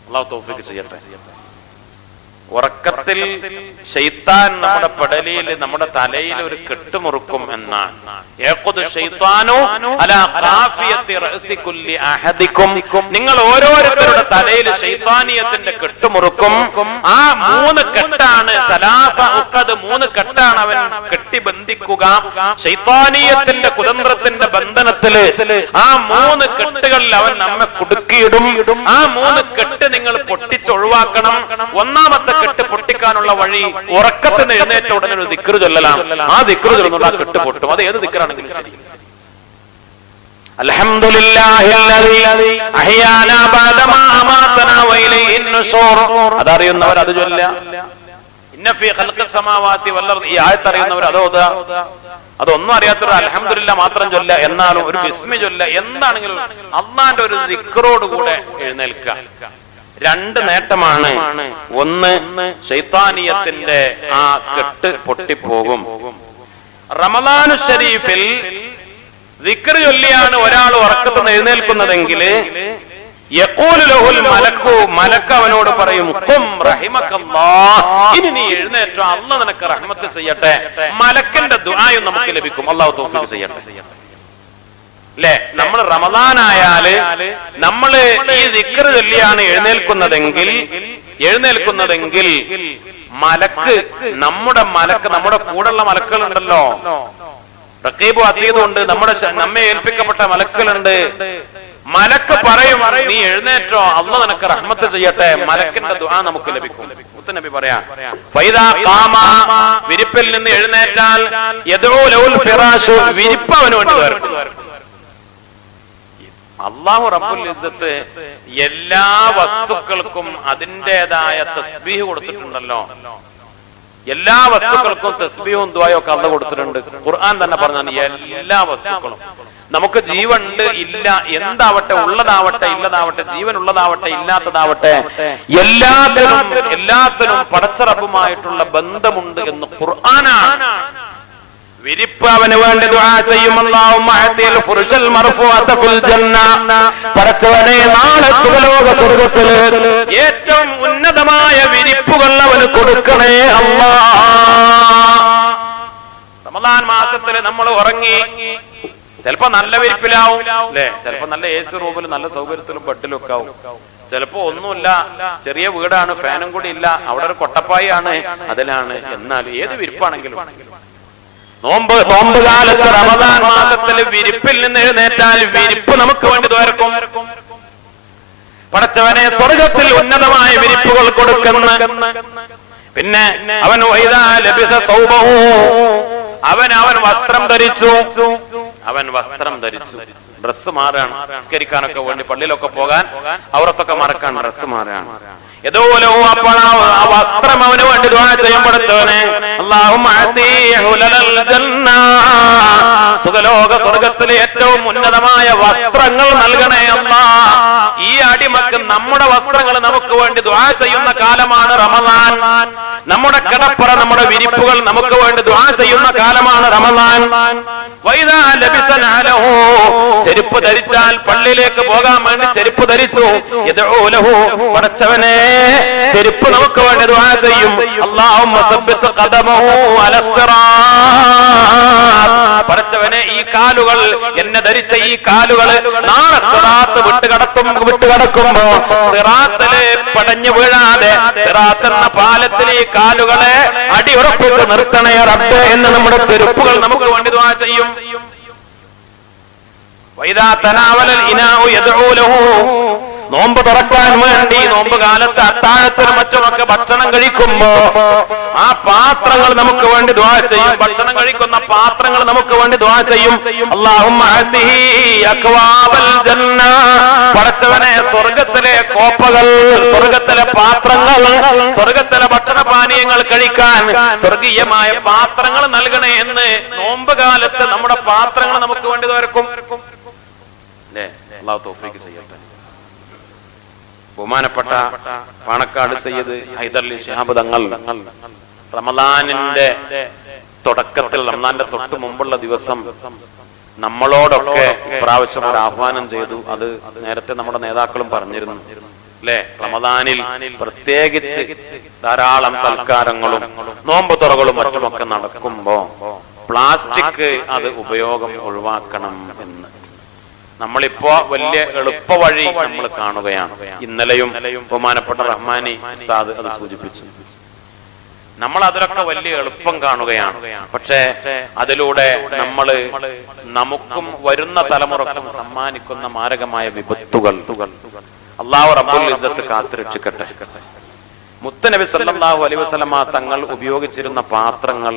അല്ലാഹു തൗഫീഖ് ചെയ്യട്ടെ. ഉറക്കത്തിൽ ശൈത്താൻ നമ്മുടെ പെടലിയിൽ, നമ്മുടെ തലയിൽ ഒരു കെട്ടുമുറുക്കും എന്നാണ്. നിങ്ങൾ ഓരോരുത്തരുടെ തലയിൽ ശൈത്താനിയത്തിന്റെ കെട്ടുമുറുക്കും. ആ 3 കെട്ടാണ്, 3 കെട്ടാണ് അവൻ കെട്ടിബന്ധിക്കുക. ശൈത്താനിയത്തിന്റെ കുതന്ത്രത്തിന്റെ ബന്ധനത്തില് ആ 3 കെട്ടുകളിൽ അവൻ നമ്മെ കുടുക്കിയിടും. ആ 3 കെട്ട് നിങ്ങൾ പൊട്ടിച്ചൊഴിവാക്കണം. ഒന്നാമത്തെ കെട്ട് പൊട്ടിക്കാനുള്ള വഴി ഉറക്കത്തിന് എഴുന്നേറ്റ ഉടനെ ഒരു ദിക്ർ ചൊല്ലലാണ്. ആ ദിക്ർ ചൊല്ലുന്നത് ആ കെട്ട് പൊട്ടും. അത് ഏത് ദിക്റാണെങ്കിലും ശരി. അൽഹംദുലില്ലാഹില്ലദീ അഹ്യാനാ ബഅദമാ അമാതനാ വഇലൈഹിൻ നുശൂർ. അതറിയുന്നവർ അത് ചൊല്ലുക. ഇന്ന ഫീ ഖൽഖിസ് സമാവാതി വൽ അർദി, ഈ ആയത്ത് അറിയുന്നവർ അതൊന്നും അറിയാത്തവർ അൽഹംദുലില്ലാ മാത്രം ചൊല്ല, എന്നാലും ഒരു ബിസ്മി ചൊല്ല, എന്താണെങ്കിലും അള്ളാന്റെ ഒരു ദിക്റോട് കൂടെ എഴുന്നേൽക്കുക. രണ്ട് നേട്ടമാണ്. ഒന്ന്, ശൈത്താനിയത്തിന്റെ ആ കെട്ട് പൊട്ടിപ്പോകും. റമദാനു ശരീഫിൽ ദിക്ർ ചൊല്ലിയാണ് ഒരാൾ ഉറക്കത്ത് നിന്ന് എഴുന്നേൽക്കുന്നതെങ്കിൽ യഖൂലു ലഹുൽ മലക്കു, മലക്ക് അവനോട് പറയും ഖും റഹിമക്കല്ലാഹ്, ഇനി നീ എഴുന്നേറ്റോ, അല്ലാഹ് നിനക്ക് റഹ്മത്ത് ചെയ്യട്ടെ. മലക്കിന്റെ ദുആയും നമുക്ക് ലഭിക്കും. അല്ലാഹു തൗഫീഖ് ചെയ്യട്ടെ. അല്ലേ, നമ്മൾ റമദാനായാല് നമ്മള് ഈ ദിക്ർ ചൊല്ലിയാണ് എഴുന്നേൽക്കുന്നതെങ്കിൽ മലക്ക്, നമ്മുടെ കൂടെയുള്ള മലക്കുകളുണ്ടല്ലോ, റഖീബും അതീദും ഉണ്ട്, നമ്മെ ഏൽപ്പിക്കപ്പെട്ട മലക്കുകളുണ്ട്. മലക്ക് പറയും നീ എഴുന്നേറ്റോ, അല്ലാഹ് നിനക്ക് റഹ്മത്ത് ചെയ്യട്ടെ. മലക്കിന്റെ ദുആ നമുക്ക് ലഭിക്കും. മുത്തുനബി പറയാം, ഫൈദാ ഖാമ, വിരിപ്പിൽ നിന്ന് എഴുന്നേറ്റാൽ യദ്ഉ ലഹുൽ ഫിറാശു, വിരിപ്പ് അവന് വേണ്ടി തേർക്കും. അല്ലാഹു റബ്ബുൽ ഇസ്സത്ത് എല്ലാ വസ്തുക്കൾക്കും അതിൻ്റെതായ തസ്ബീഹ് കൊടുത്തിട്ടുണ്ടല്ലോ. എല്ലാ വസ്തുക്കൾക്കും തസ്ബീഹും ദുആയും ഒക്കെ അല്ലാഹു കൊടുത്തിട്ടുണ്ട്. ഖുർആൻ തന്നെ പറഞ്ഞാണ് എല്ലാ വസ്തുക്കളും, നമുക്ക് ജീവനുണ്ട് ഇല്ല, എന്താവട്ടെ, ഉള്ളതാവട്ടെ ഇല്ലതാവട്ടെ, ജീവൻ ഉള്ളതാവട്ടെ ഇല്ലാത്തതാവട്ടെ, എല്ലാത്തിനും പടച്ച റബ്ബുമായിട്ടുള്ള ബന്ധമുണ്ട് എന്ന് ഖുർആനാണ്. വിരിപ്പ് അവന് വേണ്ടി ദുആ ചെയ്യും. പടച്ചവനെ, നാളെ സുഖലോക സ്വർഗ്ഗത്തില് ഏറ്റവും ഉന്നതമായ വിരിപ്പുകൾ അവന് കൊടുക്കണേ അല്ലാഹ്. റമദാൻ മാസത്തില് നമ്മൾ ഉറങ്ങി, ചിലപ്പോ നല്ല വിരിപ്പിലാവും അല്ലെ, ചിലപ്പോ നല്ല AC റൂമിലും നല്ല സൗകര്യത്തിലും ബെഡിലും ഒക്കെ ആവും. ചിലപ്പോ ഒന്നുമില്ല, ചെറിയ വീടാണ്, ഫാനും കൂടി ഇല്ല, അവിടെ ഒരു കൊട്ടപ്പായാണ്, അതിലാണ്. എന്നാൽ ഏത് വിരിപ്പാണെങ്കിലും നോമ്പ് കാലത്ത് റമദാൻ മാസത്തിൽ വിരിപ്പിൽ നിന്ന് എഴുന്നേറ്റാൽ വിരിപ്പ് നമുക്ക് വേണ്ടി തുറക്കും. പടച്ചവനെ, സ്വർഗത്തിൽ ഉന്നതമായ വിരിപ്പുകൾ കൊടുക്കുന്ന, പിന്നെ അവൻ അവൻ വസ്ത്രം ധരിച്ചു, ഡ്രസ്സ് മാറാണ്, നിസ്കരിക്കാനൊക്കെ വേണ്ടി പള്ളിയിലൊക്കെ പോകാൻ ഔറത്തൊക്കെ മറക്കാൻ ഡ്രസ്സ് മാറാണ്. ഏതോലോ അപ്പോൾ ആ വസ്ത്രം അവന് വേണ്ടി ദുആ ചെയ്യാൻ പടച്ചവനെ, അല്ലാഹുമ്മ അതീഹു ലൽ ജന്ന, സുഖലോക സ്വർഗ്ഗത്തിലെ ഏറ്റവും ഉന്നതമായ വസ്ത്രങ്ങൾ നൽകണേ അല്ലാഹ്. ഈ അടിമക്ക് നമ്മുടെ വസ്ത്രങ്ങൾ നമുക്ക് വേണ്ടി ദുആ ചെയ്യുന്ന കാലമാണ് റമദാൻ. നമ്മുടെ കിടപ്പറ, നമ്മുടെ വിരിപ്പുകൾ നമുക്ക് വേണ്ടി ദുആ ചെയ്യുന്ന കാലമാണ് റമദാൻ. വൈദാ ലബിസന ലഹു, ചെരുപ്പ് ധരിച്ചാൽ പള്ളിയിലേക്ക് പോകാൻ വേണ്ടി ചെരുപ്പ് ധരിച്ചു. യദ്ഉ ലഹു, പടച്ചവനെ ചെരുപ്പ് നമുക്ക് വേണ്ടി ദുആ ചെയ്യും. അല്ലാഹുമ്മ സബ്ബിത് ഖദമഹു അലസ്സിറാത്ത്, പടച്ചവനെ ഈ കാലുകൾ, എന്നെ ധരിച്ച ഈ കാലുകൾ നാളെ സിറാത്ത് വിട്ടുകടക്കുമ്പോ സിറാത്തില് പടഞ്ഞു വീഴാതെ സിറാത്ത് എന്ന പാലത്തിൽ ഈ കാലുകളെ അടിയുറപ്പിച്ച് നിർത്തണേ റബ്ബേ എന്ന് നമ്മുടെ ചെരുപ്പുകൾ നമുക്ക് വേണ്ടി ദുആ ചെയ്യും. വൈദാ തനാവലൽ ഇനാഉ യദ്ഉ ലഹു, നോമ്പ് തുറക്കാൻ വേണ്ടി നോമ്പ് കാലത്ത് അത്താഴത്തിനും മറ്റുമൊക്കെ ഭക്ഷണം കഴിക്കുമ്പോ ആ പാത്രങ്ങൾ നമുക്ക് വേണ്ടി ദുആ ചെയ്യും. ഭക്ഷണം കഴിക്കുന്ന പാത്രങ്ങൾ നമുക്ക് വേണ്ടി ദുആ ചെയ്യും. അല്ലാഹുമ്മ അഅ്തിഹി അക്വാബൽ ജന്ന, പടച്ചവനെ സ്വർഗ്ഗത്തിലെ കോപ്പകൾ, സ്വർഗ്ഗത്തിലെ പാത്രങ്ങൾ, സ്വർഗ്ഗത്തിലെ ഭക്ഷണപാനീയങ്ങൾ കഴിക്കാൻ സ്വർഗീയമായ പാത്രങ്ങൾ നൽകണേ എന്ന് നോമ്പ് കാലത്ത് നമ്മുടെ പാത്രങ്ങൾ നമുക്ക് വേണ്ടി തുറക്കും. അല്ലേ, അല്ലാഹു തൗഫീഖ് ചെയ്യട്ടെ. ബഹുമാനപ്പെട്ട പാണക്കാട് സയ്യിദ് ഹൈദർലി ശിഹാബ് തങ്ങൾ റമദാനിന്റെ തുടക്കത്തിൽ, റമദാന്റെ തൊട്ട് മുമ്പുള്ള ദിവസം നമ്മളോടൊക്കെ പ്രാവശ്യം ഒരു ആഹ്വാനം ചെയ്തു. അത് നേരത്തെ നമ്മുടെ നേതാക്കളും പറഞ്ഞിരുന്നു അല്ലെ. റമദാനിൽ പ്രത്യേകിച്ച് ധാരാളം സൽക്കാരങ്ങളും നോമ്പ് തുറകളും മറ്റുമൊക്കെ നടക്കുമ്പോ പ്ലാസ്റ്റിക് അത് ഉപയോഗം ഒഴിവാക്കണം എന്ന് നമ്മളിപ്പോ വലിയ എളുപ്പ വഴി നമ്മൾ കാണുകയാണ്. ഇന്നലെയും ബഹുമാനപ്പെട്ട റഹ്മാനി ഉസ്താദ് അത് സൂചിപ്പിച്ചു. നമ്മൾ അതിലൊക്കെ വലിയ എളുപ്പം കാണുകയാണ്. പക്ഷേ അതിലൂടെ നമ്മള് നമുക്കും വരുന്ന തലമുറക്കും സമ്മാനിക്കുന്ന മാരകമായ വിപത്തുകൾ അല്ലാഹു റബ്ബുൽ ഇസ്സത്ത് കാത്തുരക്ഷിക്കട്ടെ. മുത്തനബി സല്ലല്ലാഹു അലൈഹി വസല്ലമ തങ്ങൾ ഉപയോഗിച്ചിരുന്ന പാത്രങ്ങൾ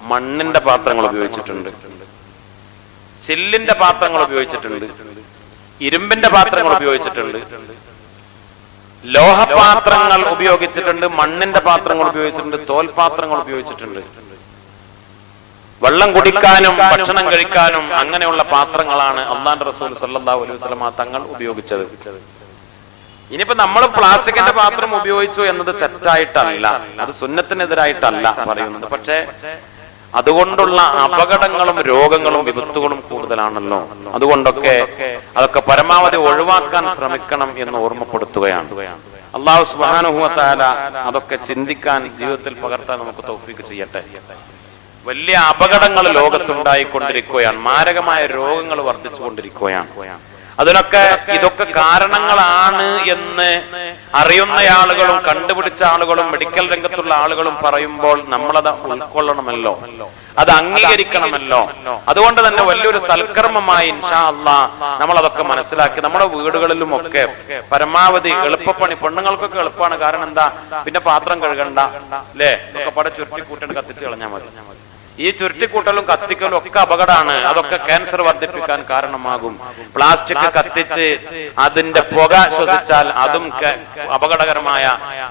മണ്ണിന്റെ പാത്രങ്ങൾ ഉപയോഗിച്ചിട്ടുണ്ട്, ചില്ലിന്റെ പാത്രങ്ങൾ ഉപയോഗിച്ചിട്ടുണ്ട്, ഇരുമ്പിന്റെ പാത്രങ്ങൾ ഉപയോഗിച്ചിട്ടുണ്ട്. ലോഹപാത്രങ്ങൾ ഉപയോഗിച്ചിട്ടുണ്ട്, മണ്ണിന്റെ പാത്രങ്ങൾ ഉപയോഗിച്ചിട്ടുണ്ട്, തോൽപാത്രങ്ങൾ ഉപയോഗിച്ചിട്ടുണ്ട്. വെള്ളം കുടിക്കാനും ഭക്ഷണം കഴിക്കാനും അങ്ങനെയുള്ള പാത്രങ്ങളാണ് അല്ലാഹുവിന്റെ റസൂൽ സല്ലല്ലാഹു അലൈഹി വസല്ലം തങ്ങൾ ഉപയോഗിച്ചത്. ഇനിയിപ്പോ നമ്മൾ പ്ലാസ്റ്റിക്കിന്റെ പാത്രം ഉപയോഗിച്ചു എന്നത് തെറ്റായിട്ടല്ല, അത് സുന്നത്തിനെതിരായിട്ടല്ല പറയുന്നത്. പക്ഷേ അതുകൊണ്ടുള്ള അപകടങ്ങളും രോഗങ്ങളും വിപത്തുകളും കൂടുതലാണല്ലോ. അതുകൊണ്ടൊക്കെ അതൊക്കെ പരമാവധി ഒഴിവാക്കാൻ ശ്രമിക്കണം എന്ന് ഓർമ്മപ്പെടുത്തുകയാണ്. അല്ലാഹു സുബ്ഹാനഹു വ തആല അതൊക്കെ ചിന്തിക്കാൻ, ജീവിതത്തിൽ പകർത്താൻ നമുക്ക് തൗഫീഖ് ചെയ്യട്ടെ. വലിയ അപകടങ്ങൾ ലോകത്തുണ്ടായിക്കൊണ്ടിരിക്കുകയാണ്, മാരകമായ രോഗങ്ങൾ വർദ്ധിച്ചുകൊണ്ടിരിക്കുകയാണ്. അതിനൊക്കെ ഇതൊക്കെ കാരണങ്ങളാണ് എന്ന് അറിയുന്ന ആളുകളും കണ്ടുപിടിച്ച ആളുകളും മെഡിക്കൽ രംഗത്തുള്ള ആളുകളും പറയുമ്പോൾ നമ്മളത് ഉൾക്കൊള്ളണമല്ലോ, അത് അംഗീകരിക്കണമല്ലോ. അതുകൊണ്ട് തന്നെ വലിയൊരു സൽക്കർമ്മമായി ഇൻഷാ അല്ലാഹ് നമ്മൾ അതൊക്കെ മനസ്സിലാക്കി നമ്മുടെ വീടുകളിലും ഒക്കെ പരമാവധി എളുപ്പപ്പണി, പെണ്ണുങ്ങൾക്കൊക്കെ എളുപ്പമാണ്. കാരണം എന്താ, പിന്നെ പാത്രം കഴുകണ്ട അല്ലേ, ഇതൊക്കെ പട ചുരുട്ടി കൂട്ടൽ കത്തിച്ച് കളഞ്ഞാൽ മതി. ഈ ചുരുട്ടിക്കൂട്ടലും കത്തിക്കലും ഒക്കെ അപകടമാണ്, അതൊക്കെ ക്യാൻസർ വർദ്ധിപ്പിക്കാൻ കാരണമാകും. പ്ലാസ്റ്റിക് കത്തിച്ച് അതിന്റെ പുക ശ്വസിച്ചാൽ അതും അപകടകരമായ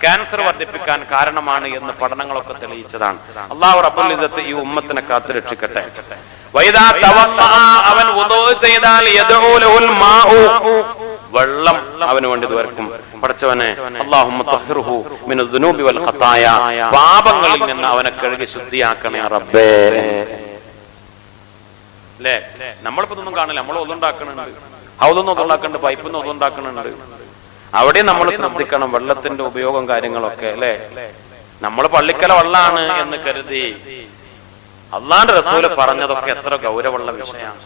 ക്യാൻസർ വർദ്ധിപ്പിക്കാൻ കാരണമാണ് എന്ന് പഠനങ്ങളൊക്കെ തെളിയിച്ചതാണ്. അല്ലാഹു റബ്ബുൽ ഇസ്സത്ത് ഈ ഉമ്മത്തിനെ കാത്തു രക്ഷിക്കട്ടെ. വൈദാ തവല്ലഅ, അവൻ വുദൂ ചെയ്താൽ യദഉ ലഹുൽ മാഉ, വെള്ളം അവന് വേണ്ടി ദ്വാരക്കും. പടച്ചവനെ അല്ലാഹുമ്മ തഹ്ഹിർഹു മിന ദുനൂബി വൽ ഖതായ, പാപങ്ങളിൽ നിന്ന് അവനെ കഴുകി ശുദ്ധിയാക്കണേ റബ്ബേ. അല്ലേ, നമ്മളിപ്പോ ഒന്നും കാണില്ല, നമ്മൾ ഒന്നുണ്ടാക്കുന്നുണ്ട്, ഹൗദൊന്നും ഒന്നുണ്ടാക്കുന്നുണ്ട്, പൈപ്പൊന്നും ഒന്നുണ്ടാക്കുന്നുണ്ട്. അവിടെ നമ്മൾ ശ്രദ്ധിക്കണം വെള്ളത്തിന്റെ ഉപയോഗം കാര്യങ്ങളൊക്കെ. അല്ലെ, നമ്മൾ പള്ളിക്കല വെള്ളാണ് എന്ന് കരുതി അല്ലാഹുവിന്റെ റസൂല് പറഞ്ഞതൊക്കെ എത്ര ഗൗരവമുള്ള വിഷയമാണ്.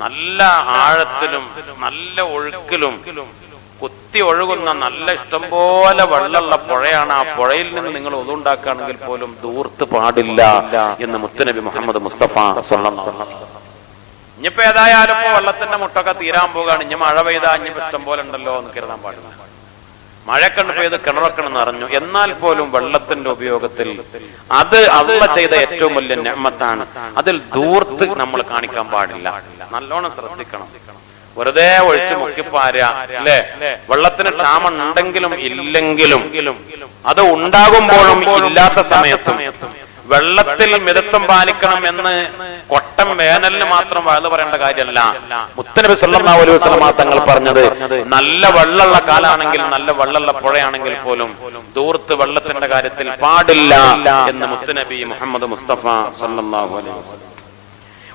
നല്ല ആഴത്തിലും നല്ല ഒഴുക്കിലും കുത്തി ഒഴുകുന്ന നല്ല ഇഷ്ടംപോലെ വെള്ളമുള്ള പുഴയാണ്. ആ പുഴയിൽ നിന്ന് നിങ്ങൾ ഒതുണ്ടാക്കുകയാണെങ്കിൽ പോലും ദൂർത്ത് പാടില്ല എന്ന് മുത്തുനബി മുഹമ്മദ് മുസ്തഫ സ്വല്ലല്ലാഹു അലൈഹി വസല്ലം. ഇനിയിപ്പോ ഏതായാലും ഇപ്പൊ വെള്ളത്തിന്റെ മുട്ടൊക്കെ തീരാൻ പോവുകയാണ്. ഇനി മഴ പെയ്താ ഇനി ഇഷ്ടം പോലെ ഉണ്ടല്ലോ എന്ന് കരുതാൻ പാടില്ല. മഴക്കണ്ട് പെയ്ത് കിണറൊക്കെ നിറഞ്ഞു, എന്നാൽ പോലും വെള്ളത്തിന്റെ ഉപയോഗത്തിൽ അത് അല്ലാഹ് ചെയ്ത ഏറ്റവും വലിയ നിഅമത്താണ്. അതിൽ ദൂർത്ത് നമ്മൾ കാണിക്കാൻ പാടില്ല. നല്ലോണം ശ്രദ്ധിക്കണം. വെറുതെ ഒഴിച്ച് മുക്കിപ്പാര അല്ലെ, വെള്ളത്തിന് ക്ഷാമം ഉണ്ടെങ്കിലും ഇല്ലെങ്കിലും അത് ഉണ്ടാകുമ്പോഴും ഇല്ലാത്ത സമയത്തും വെള്ളത്തിൽ മിതത്വം പാലിക്കണം എന്ന് കൊട്ടം വേനലിന് മാത്രം വഴുതു പറയേണ്ട കാര്യമല്ല. മുത്തനബി സല്ലല്ലാഹു അലൈഹി വസല്ലം തങ്ങൾ പറഞ്ഞത് നല്ല വെള്ളമുള്ള കാലാണെങ്കിൽ, നല്ല വെള്ളമുള്ള പുഴയാണെങ്കിൽ പോലും ദൂർത്ത് വെള്ളത്തിന്റെ കാര്യത്തിൽ പാടില്ല എന്ന് മുത്തനബി മുഹമ്മദ് മുസ്തഫ സല്ലല്ലാഹു അലൈഹി വസല്ലം.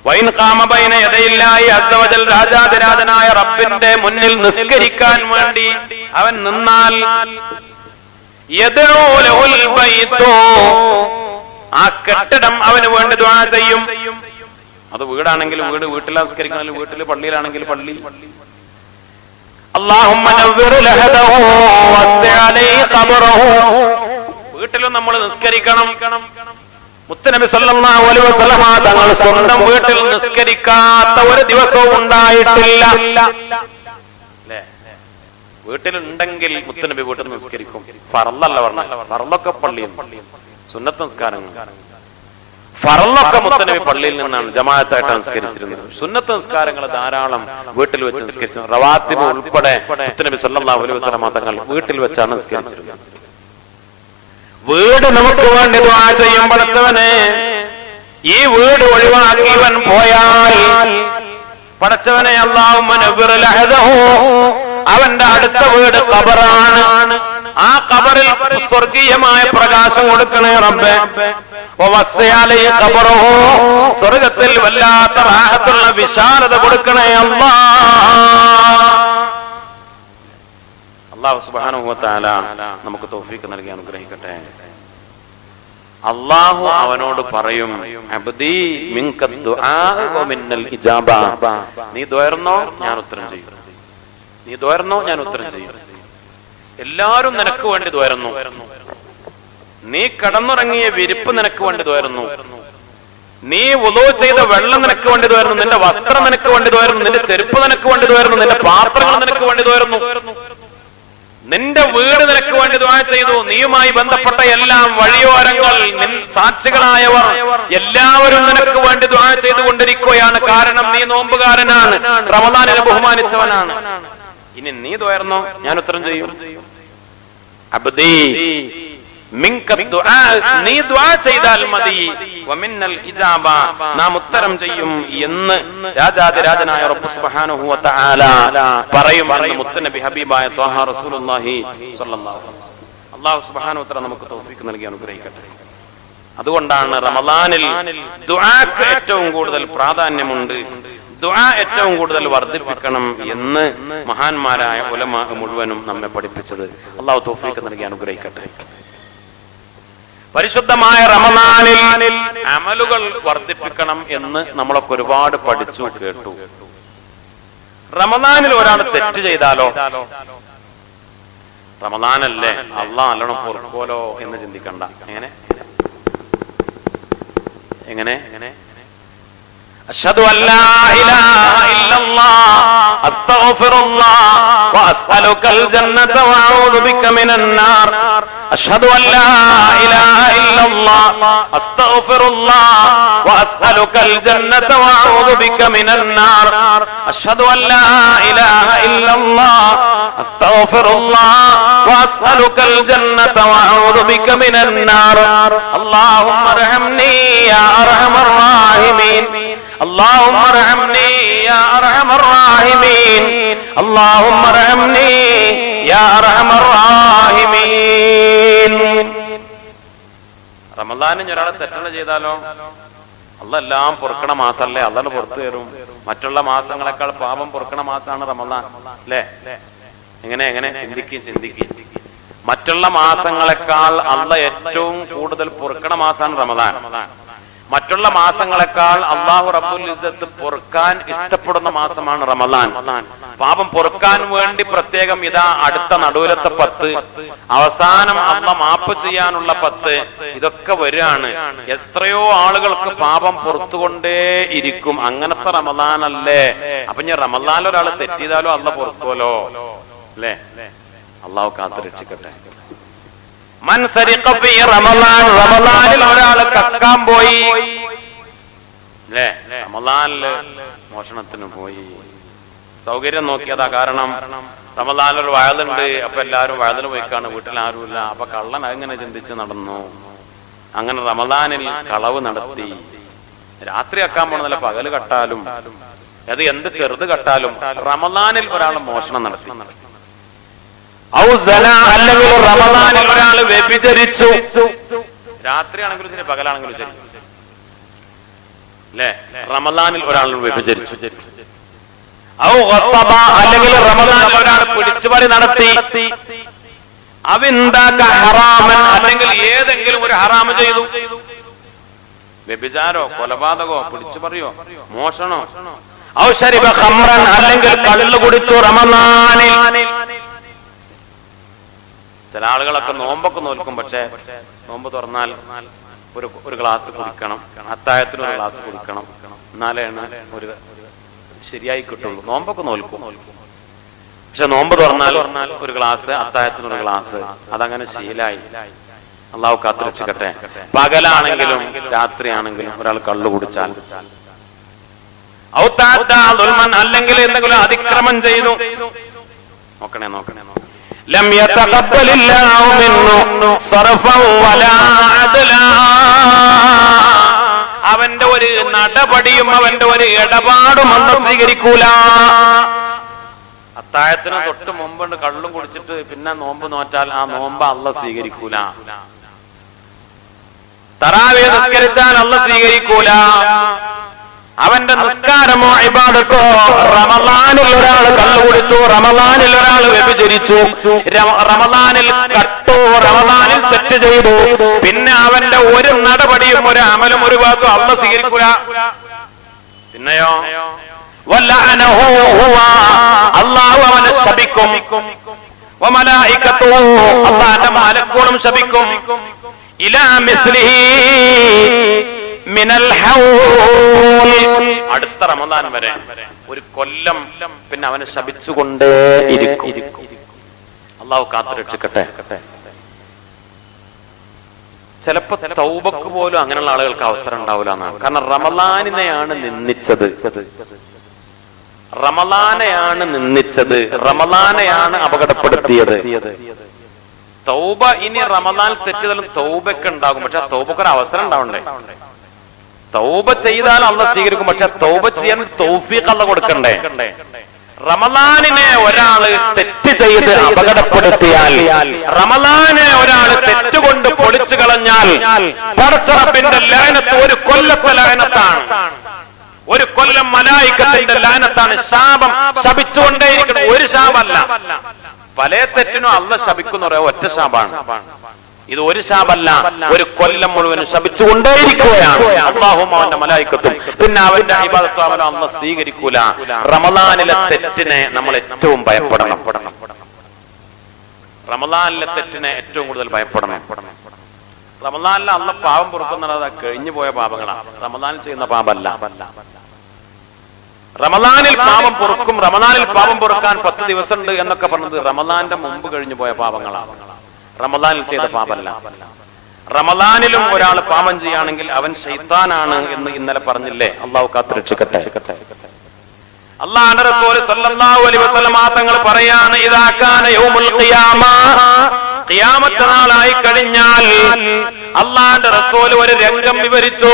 വൈൻ ഖാമ ബൈന യദയില്ലാഹി അസ്സ വജൽ, രാജാധിരാജനായ റബ്ബിന്റെ മുന്നിൽ നിസ്കരിക്കാൻ വേണ്ടി അവൻ നിന്നാൽ യദഉ ലഹുൽ ബൈതു, ആ കെട്ടിടം അവന് വേണ്ടി ദുആ ചെയ്യും. അത് വീടാണെങ്കിൽ വീട്, വീട്ടിൽ നിസ്കരിക്കണമെങ്കിൽ വീട്ടിൽ, പള്ളിയിലാണെങ്കിൽ പള്ളി. അല്ലാഹുമ്മ നവ്വിർ ലഹദഹു വസ്സി അലൈഹി ഖബറഹു, വീട്ടിലും നമ്മൾ നിസ്കരിക്കണം. മുത്തനബി സല്ലല്ലാഹു അലൈഹി വസല്ലം തങ്ങൾ സ്വന്തം വീട്ടിൽ നിസ്കരിക്കാത്ത ഒരു ദിവസവും ഉണ്ടായിട്ടില്ല. വീട്ടിലുണ്ടെങ്കിൽ മുത്തനബി വീട്ടിൽ നിസ്കരിക്കും. ഫർളല്ല പറഞ്ഞ, ഫർളൊക്കെ പള്ളിയിൽ, സുന്നത്ത് നിസ്കാരങ്ങൾ ഫർളൊക്കെ മുത്തനബി പള്ളിയിൽ നിന്നാണ് ജമാഅത്തായിട്ട് നിസ്കരിച്ചിരുന്നത്. സുന്നത്ത് നിസ്കാരങ്ങൾ ധാരാളം വീട്ടിൽ വെച്ച് നിസ്കരിച്ചു. റവാത്തിബ് ഉൾപ്പെടെ മുത്തനബി സല്ലല്ലാഹു അലൈഹി വസല്ലം തങ്ങൾ വീട്ടിൽ വെച്ചാണ് നിസ്കരിച്ചിരുന്നത്. വീട് നമുക്ക് വേണ്ടി ദുആ ചെയ്യും. പടച്ചവനെ, ഈ വീട് ഒഴിവാക്കി ഇവൻ പോയാൽ പടച്ചവനെ അല്ലാഹുമ്മ നവ്വിർ ലഹദഹു, അവന്റെ അടുത്ത വീട് ഖബറാണ്. ആ ഖബറിൽ സ്വർഗീയമായ പ്രകാശം കൊടുക്കണേ റബ്ബേ. വവസ്സി അലൈഹി ഖബറഹു, സ്വർഗ്ഗത്തിൽ വല്ലാത്ത റാഹത്തുള്ള വിശാലത കൊടുക്കണേ അല്ലാഹ്. അല്ലാഹു സുബ്ഹാനഹു വ തആല നമുക്ക് തൗഫീഖ് നൽകി അനുഗ്രഹിക്കട്ടെ. അല്ലാഹു അവനോട് പറയും, അബ്ദീ മിൻക ദുആ വ മിന്നൽ ഇജാബ, നീ ദുആർന്നോ ഞാൻ ഉത്തരം ചെയ്യും, നീ ദുആർന്നോ ഞാൻ ഉത്തരം ചെയ്യും. എല്ലാവരും നിനക്ക് വേണ്ടി ദുആർന്നു. നീ കടന്നുറങ്ങിയ വിരിപ്പ് നിനക്ക് വേണ്ടി ദുആർന്നു. നീ വുളൂ ചെയ്ത വെള്ളം നിനക്ക് വേണ്ടി ദുആർന്നു. നിന്റെ വസ്ത്രം നിനക്ക് വേണ്ടി ദുആർന്നു. നിന്റെ ചെരുപ്പ് നിനക്ക് വേണ്ടി ദുആർന്നു. നിന്റെ പാത്രങ്ങൾ നിനക്ക് വേണ്ടി ദുആർന്നു. നിന്റെ വീട് നിനക്ക് വേണ്ടി ദുആ ചെയ്തു. നീയുമായി ബന്ധപ്പെട്ട എല്ലാം വഴിയോരങ്ങൾ, സാക്ഷികളായവർ എല്ലാവരും നിനക്ക് വേണ്ടി ദുആ ചെയ്തുകൊണ്ടിരിക്കുകയാണ്. കാരണം നീ അബ്ദി മിൻക ദുആ, നീ ദുആ ചെയ്താൽ മതി, വമിന്നൽ ഇജാബ, നാം ഉത്തരം ചെയ്യും എന്ന് രാജാതിരാജനായ റബ്ബ് സുബ്ഹാനഹു വ തആല പറയുമെന്ന് മുത്തനബി ഹബീബായ ത്വാഹ റസൂലുള്ളാഹി സ്വല്ലല്ലാഹു അലൈഹി വസല്ലം. അല്ലാഹു സുബ്ഹാനഹു വ തആല നമുക്ക് തൗഫീഖ് നൽകി അനുഗ്രഹിക്കട്ടെ. അതുകൊണ്ടാണ് റമളാനിൽ ദുആക്ക് ഏറ്റവും കൂടുതൽ പ്രാധാന്യമുണ്ട്, ദുആ ഏറ്റവും കൂടുതൽ വർദ്ധിപ്പിക്കണം എന്ന് മഹാന്മാരായ ഉലമാ മുഴുവനും നമ്മെ പഠിപ്പിച്ചത്. അല്ലാഹു തൗഫീഖ് നൽകി അനുഗ്രഹിക്കട്ടെ. പരിശുദ്ധമായ റമളാനിൽ അമലുകൾ വർദ്ധിപ്പിക്കണം എന്ന് നമ്മളൊക്കെ ഒരുപാട് പഠിച്ചു കേട്ടു. റമളാനിൽ ഒരാൾ തെറ്റ് ചെയ്താലോ, റമളാനല്ലേ അല്ലാഹ് നല്ലോണം പൊറുക്കോലോ എന്ന് ചിന്തിക്കണ്ട. എങ്ങനെ അഷ്ഹദു അല്ലാ ഇലാഹ ഇല്ലല്ലാഹ് അസ്തഗ്ഫിറുല്ലാഹ് വഅസ്അലുകൽ ജന്നത വഅഊദു ബിക മിനൻ നാർ. അഷ്ഹദു അല്ലാ ഇലാഹ ഇല്ലല്ലാഹ് അസ്തഗ്ഫിറുല്ലാഹ് വഅസ്അലുകൽ ജന്നത വഅഊദു ബിക മിനൻ നാർ. അഷ്ഹദു അല്ലാ ഇലാഹ ഇല്ലല്ലാഹ് അസ്തഗ്ഫിറുല്ലാഹ് വഅസ്അലുകൽ ജന്നത വഅഊദു ബിക മിനൻ നാർ. അല്ലാഹുമ്മ അർഹംനി യാ അർഹമർ റഹീമീൻ. اللهم ارحمني يا ارحم الراحمين. اللهم ارحمني يا ارحم الراحمين. റമളാനിൽ ഒരാൾ തെറ്റുകൾ ചെയ്താലോ, അല്ലാഹ് എല്ലാം പൊറുക്കണ മാസല്ലേ, അല്ലാഹ് പുറത്തു തരും. മറ്റുള്ള മാസങ്ങളെക്കാൾ പാപം പൊറുക്കണ മാസമാണ് റമളാൻ അല്ലേ? എങ്ങനെ ചിന്തിക്കും. മറ്റുള്ള മാസങ്ങളെക്കാൾ അല്ലാഹ് ഏറ്റവും കൂടുതൽ പൊറുക്കണ മാസമാണ് റമളാൻ. മറ്റുള്ള മാസങ്ങളെക്കാൾ അല്ലാഹു റബ്ബുൽ ഇസ്സത്ത് പൊറുക്കാൻ ഇഷ്ടപ്പെടുന്ന മാസമാണ് റമളാൻ. പാപം പൊറുക്കാൻ വേണ്ടി പ്രത്യേകം ഇതാ അടുത്ത നടുവിലത്തെ 10, അവസാനം അല്ലാഹ് മാപ്പ് ചെയ്യാനുള്ള 10, ഇതൊക്കെ വരികയാണ്. എത്രയോ ആളുകൾക്ക് പാപം പൊറുത്തുകൊണ്ടേ ഇരിക്കും. അങ്ങനത്തെ റമളാനല്ലേ? അപ്പൊ ഞാൻ റമളാനിൽ ഒരാൾ തെറ്റിയതാലോ അല്ലാഹ് പൊറുക്കോലോ അല്ലേ? അല്ലാഹു കാത്തു രക്ഷിക്കട്ടെ. മൻ സരിഖ ഫീ റമളാൻ, റമളാനിൽ ഒരാൾ കക്കാൻ പോയി അല്ലേ? റമളാനിൽ മോഷണത്തിന് പോയി, സൗകര്യം നോക്കിയതാ. കാരണം റമളാനിൽ ഒരു വയലുണ്ട്, അപ്പൊ എല്ലാരും വയലിന് പോയിക്കാണ്, വീട്ടിൽ ആരുമില്ല. അപ്പൊ കള്ളൻ അങ്ങനെ ചിന്തിച്ച് നടന്നു. അങ്ങനെ റമളാനിൽ കളവ് നടത്തി. രാത്രി കക്കാൻ പോണതല്ല, പകല് കട്ടാലും അത് എന്ത് ചെറുത് കട്ടാലും റമളാനിൽ ഒരാൾ മോഷണം നടത്തി. അല്ലെങ്കിൽ റമളാനിൽ ഒരാൾ വ്യഭിചരിച്ചു. രാത്രിയാണെങ്കിലും ശരി, പകലാണെങ്കിലും ശരി അല്ലേ? റമളാനിൽ ഒരാൾ വ്യഭിചരിച്ചു. അല്ലെങ്കിൽ റമളാനിൽ ഒരാൾ പിടിച്ചുപറി നടത്തി. ഹറാമൻ, അല്ലെങ്കിൽ ഏതെങ്കിലും ഒരു ഹറാമ് ചെയ്തു. വ്യഭിചാരോ, കൊലപാതകോ, പിടിച്ചുപറിയോ, മോഷണോ. ഔ ശരിബ ഖംറൻ, അല്ലെങ്കിൽ കള്ളു കുടിച്ചു റമളാനിൽ. ചില ആളുകളൊക്കെ നോമ്പൊക്കെ നോൽക്കും, പക്ഷെ നോമ്പ് തുറന്നാൽ ഒരു ഗ്ലാസ് കുടിക്കണം, അത്താഴത്തിന് ഒരു ഗ്ലാസ് കുടിക്കണം, എന്നാലേ ഒരു ശരിയായി കിട്ടുള്ളൂ. നോമ്പൊക്കെ നോൽക്കും, പക്ഷെ നോമ്പ് തുറന്നാൽ ഒരു ഗ്ലാസ്, അത്താഴത്തിന് ഒരു ഗ്ലാസ്, അതങ്ങനെ ശീലായി. അള്ളാഹു കാത്തു രക്ഷിക്കട്ടെ. പകലാണെങ്കിലും രാത്രിയാണെങ്കിലും ഒരാൾ കള്ളു കുടിച്ചാൽ, അല്ലെങ്കിൽ എന്തെങ്കിലും അതിക്രമം ചെയ്തു, നോക്കണേ ലം യതഖബ്ബലില്ലാഹു മിൻഹു സർഫൻ വലാ അദ്ലാ, അവന്റെ ഒരു നടപടിയും അവന്റെ ഒരു ഇടപാടും അല്ലാഹു സ്വീകരിക്കൂല. അത്താഴത്തിന് തൊട്ട് മുമ്പ് കള്ളും കുടിച്ചിട്ട് പിന്നെ നോമ്പ് നോറ്റാൽ ആ നോമ്പ് അല്ലാഹു സ്വീകരിക്കൂല. തറാവീഹ് നിസ്കരിച്ചാൽ അല്ലാഹു സ്വീകരിക്കൂല. അവന്റെ നിസ്കാരമോ ഇബാദത്തോ, റമളാനിൽ ഒരാൾ കള്ളു കുടിച്ചു, റമളാനിൽ ഒരാൾ വ്യഭിചരിച്ചു, റമളാനിൽ കട്ടു, റമളാനിൽ തെറ്റ് ചെയ്തു, പിന്നെ അവന്റെ ഒരു നടപടിയും ഒരു അമലും ഒരു വാക്കും അല്ലാഹു സ്വീകരിക്കൂല. പിന്നെയോ വലഅനഹു ഹുവ, അല്ലാഹു അവനെ ശപിക്കും. വമലായികതുഹു, അല്ലാഹുവിന്റെ മലക്കുകളും ശപിക്കും. ഇലാ മിസ്ലിഹി മിനൽ ഹൗൽ, അടുത്ത റമളാൻ വരെ ഒരു കൊല്ലം പിന്നെ അവനെ ശപിച്ചുകൊണ്ടേയിരിക്കും. അല്ലാഹു കാത്തു രക്ഷിക്കട്ടെ. ചിലപ്പോ തൗബക്ക് പോലും അങ്ങനെയുള്ള ആളുകൾക്ക് അവസരം ഉണ്ടാവില്ല എന്നാണ്. കാരണം റമളാനിനെയാണ് നിന്ദിച്ചത്, റമളാനെയാണ് അപകടപ്പെടുത്തിയത്. തൗബ ഇനി റമദാൻ തെറ്റുതലും തൗബയൊക്കെ ഉണ്ടാകും. പക്ഷെ ആ തൗബക്ക് ഒരു അവസരം ഉണ്ടാവണ്ടേ? തൗബ ചെയ്താൽ അള്ളാഹ് സ്വീകരിക്കും. പക്ഷെ തൗബ ചെയ്യാൻ തൗഫീഖ് അള്ളാഹ് കൊടുക്കണ്ടേ? റമദാനിനെ ഒരാള് തെറ്റ് ചെയ്ത് അപകടപ്പെടുത്തിയാൽ, റമദാനെ ഒരാള് തെറ്റുകൊണ്ട് പൊളിച്ചു കളഞ്ഞാൽ പടച്ച റബ്ബിന്റെ ലഅനത്ത് ഒരു കൊല്ലത്തെ ലഅനത്താണ്. ഒരു കൊല്ലം മലായിക്കത്തിന്റെ ലഅനത്താണ്. ശാപം ശപിച്ചുകൊണ്ടേയിരിക്കണം. ഒരു ശാപമല്ല, പല തെറ്റിനും അള്ളാഹ് ശപിക്കുന്ന ഒറ്റ ശാപാണ്. ഇത് ഒരു ശാപല്ല, ഒരു കൊല്ലം മുഴുവനും ശപിച്ചുകൊണ്ടേയിരിക്കുകയാണ് അല്ലാഹും അവന്റെ മലായിക്കത്തും. പിന്നെ അവന്റെ ഇബാദത്തും അവൻ അള്ളാഹ് സ്വീകരിക്കൂല. റമദാനിലെ തെറ്റിനെ നമ്മൾ ഏറ്റവും ഭയപ്പെടണം. റമദാനിലെ തെറ്റിനെ ഏറ്റവും കൂടുതൽ ഭയപ്പെടണം. റമദാനിലെ അള്ളാഹ് പാപം പൊറുക്കുന്നത് കഴിഞ്ഞു പോയ പാപങ്ങളാണ്, റമദാനിൽ ചെയ്യുന്ന പാപമല്ല. റമദാനിൽ പാപം പൊറുക്കും. റമദാനിൽ പാപം പൊറുക്കാൻ 10 ദിവസം ഉണ്ട് എന്നൊക്കെ പറഞ്ഞത് റമദാന്റെ മുമ്പ് കഴിഞ്ഞു പോയ പാപങ്ങളാണ്, റമദാനിൽ ചെയ്ത പാപമല്ല. റമദാനിലും ഒരാൾ പാപം ചെയ്യുകയാണെങ്കിൽ അവൻ ശൈത്താനാണ് എന്ന് ഇന്നലെ പറഞ്ഞില്ലേ? അള്ളാഹു കാത്തുരക്ഷിക്കട്ടെ. അല്ലാഹുവിന്റെ റസൂൽ സല്ലല്ലാഹു അലൈഹി വസല്ലം തങ്ങൾ പറയാണ്, ഇദാ കാന യൗമുൽ ഖിയാമ, ഖിയാമത്ത് നാളായി കഴിഞ്ഞാൽ അല്ലാഹുവിന്റെ റസൂൽ ഒരു രംഗം വിവരിച്ചു.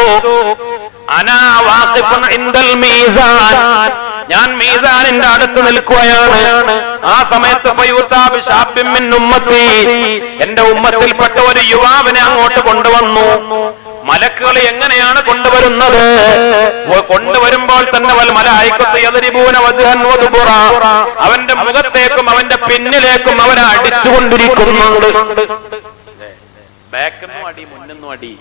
അനാ വാഖിഫുൻ ഇൻദൽ മീസാൻ, ഞാൻ മീസാനിന്റെ അടുത്ത് നിൽക്കുകയാണ്. ആ സമയത്ത് ഫയുതാബി ശാബിൻ മിൻ ഉമ്മത്തി, എന്റെ ഉമ്മത്തിൽപ്പെട്ട ഒരു യുവാവിനെ അങ്ങോട്ട് കൊണ്ടുവന്നു. മലക്കുകൾ എങ്ങനെയാണ് കൊണ്ടുവരുന്നത്? കൊണ്ടുവരുമ്പോൾ തന്നെ വൽ മലായികത്തു യദ്രിബൂന വജ്ഹൻ വദുബുറ, അവന്റെ മുഖത്തേക്കും അവന്റെ പിന്നിലേക്കും അവരെ അടിച്ചുകൊണ്ടിരിക്കുന്നുണ്ട്. ബാക്കിലും അടി മുന്നിന്നും അടി,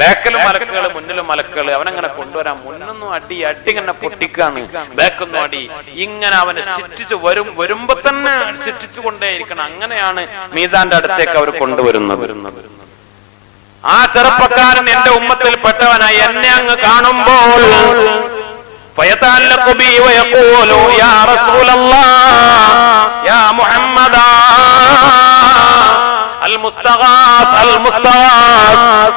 ബാക്കിലും മലക്കുകൾ മുന്നിലും മലക്കുകൾ. അവനങ്ങനെ കൊണ്ടുവരാൻ മുന്നൊന്നും അടി ഇങ്ങനെ പൊട്ടിക്കാണ്, ബാക്കൊന്നും അടി. ഇങ്ങനെ അവനെ ശിക്ഷിച്ചു വരുമ്പോ തന്നെ ശിക്ഷിച്ചു കൊണ്ടേയിരിക്കണം. അങ്ങനെയാണ് മീസാന്റെ അടുത്തേക്ക് അവർ കൊണ്ടുവരുന്നത്. ആ ചെറുപ്പക്കാരൻ എന്റെ ഉമ്മത്തിൽപ്പെട്ടവനായി എന്നെ അങ്ങ് കാണുമ്പോൾ ഫയതഅല്ലഖു ബി വയഖൂലു യാ റസൂലല്ലാഹ് യാ മുഹമ്മദാ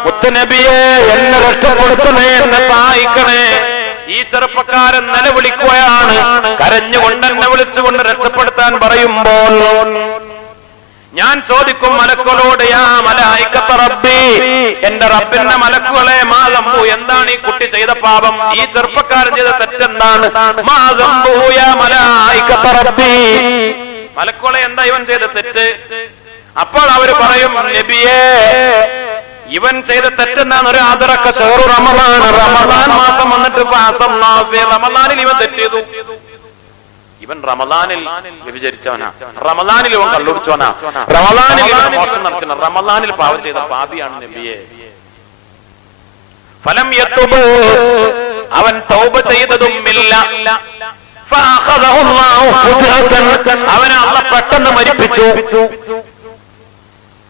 മുത്തനബിയെ, എന്നെ രക്ഷപ്പെടുത്തണേ, എന്നെ സഹായിക്കണേ. ഈ ചെറുപ്പക്കാരൻ നിലവിളിക്കുകയാണ്, കരഞ്ഞുകൊണ്ട് എന്നെ വിളിച്ചുകൊണ്ട് രക്ഷപ്പെടുത്താൻ പറയുമ്പോൾ ഞാൻ ചോദിക്കും മലക്കുകളോട്, യാ മലായികത്ത റബ്ബി, എന്റെ റബ്ബിന്റെ മലക്കുകളെ, മാ ദംബു, എന്താണ് ഈ കുട്ടി ചെയ്ത പാപം? ഈ ചെറുപ്പക്കാരൻ ചെയ്ത തെറ്റെന്താണ്? മാ ദംബു യാ മലായികത്ത റബ്ബി, മലക്കുകളെ എന്താ ഇവൻ ചെയ്ത തെറ്റ്? അപ്പോൾ അവര് പറയും, നബിയേ, ഇവൻ ചെയ്ത തെറ്റെന്താണ്? ഒരു ആദറക്ക ഷഹ്റു റമളാൻ, റമളാൻ മാസം വന്നിട്ട് റമളാനിൽ ഇവൻ തെറ്റ് ചെയ്തു. ഇവൻ റമളാനിൽ വ്യഭിചരിച്ചവനാ, റമളാനിൽ ഇവൻ കള്ളുടിച്ചവനാ, റമളാനിൽ ഇവൻ മോഷണം നടത്തുന്ന, റമളാനിൽ പാപം ചെയ്ത പാപിയാണ് നബിയെ. ഫലം യതുബ്, അവൻ തൗബ ചെയ്തതുമില്ല. അവനെ അല്ലാഹു പെട്ടെന്ന് മരിപ്പിച്ചു.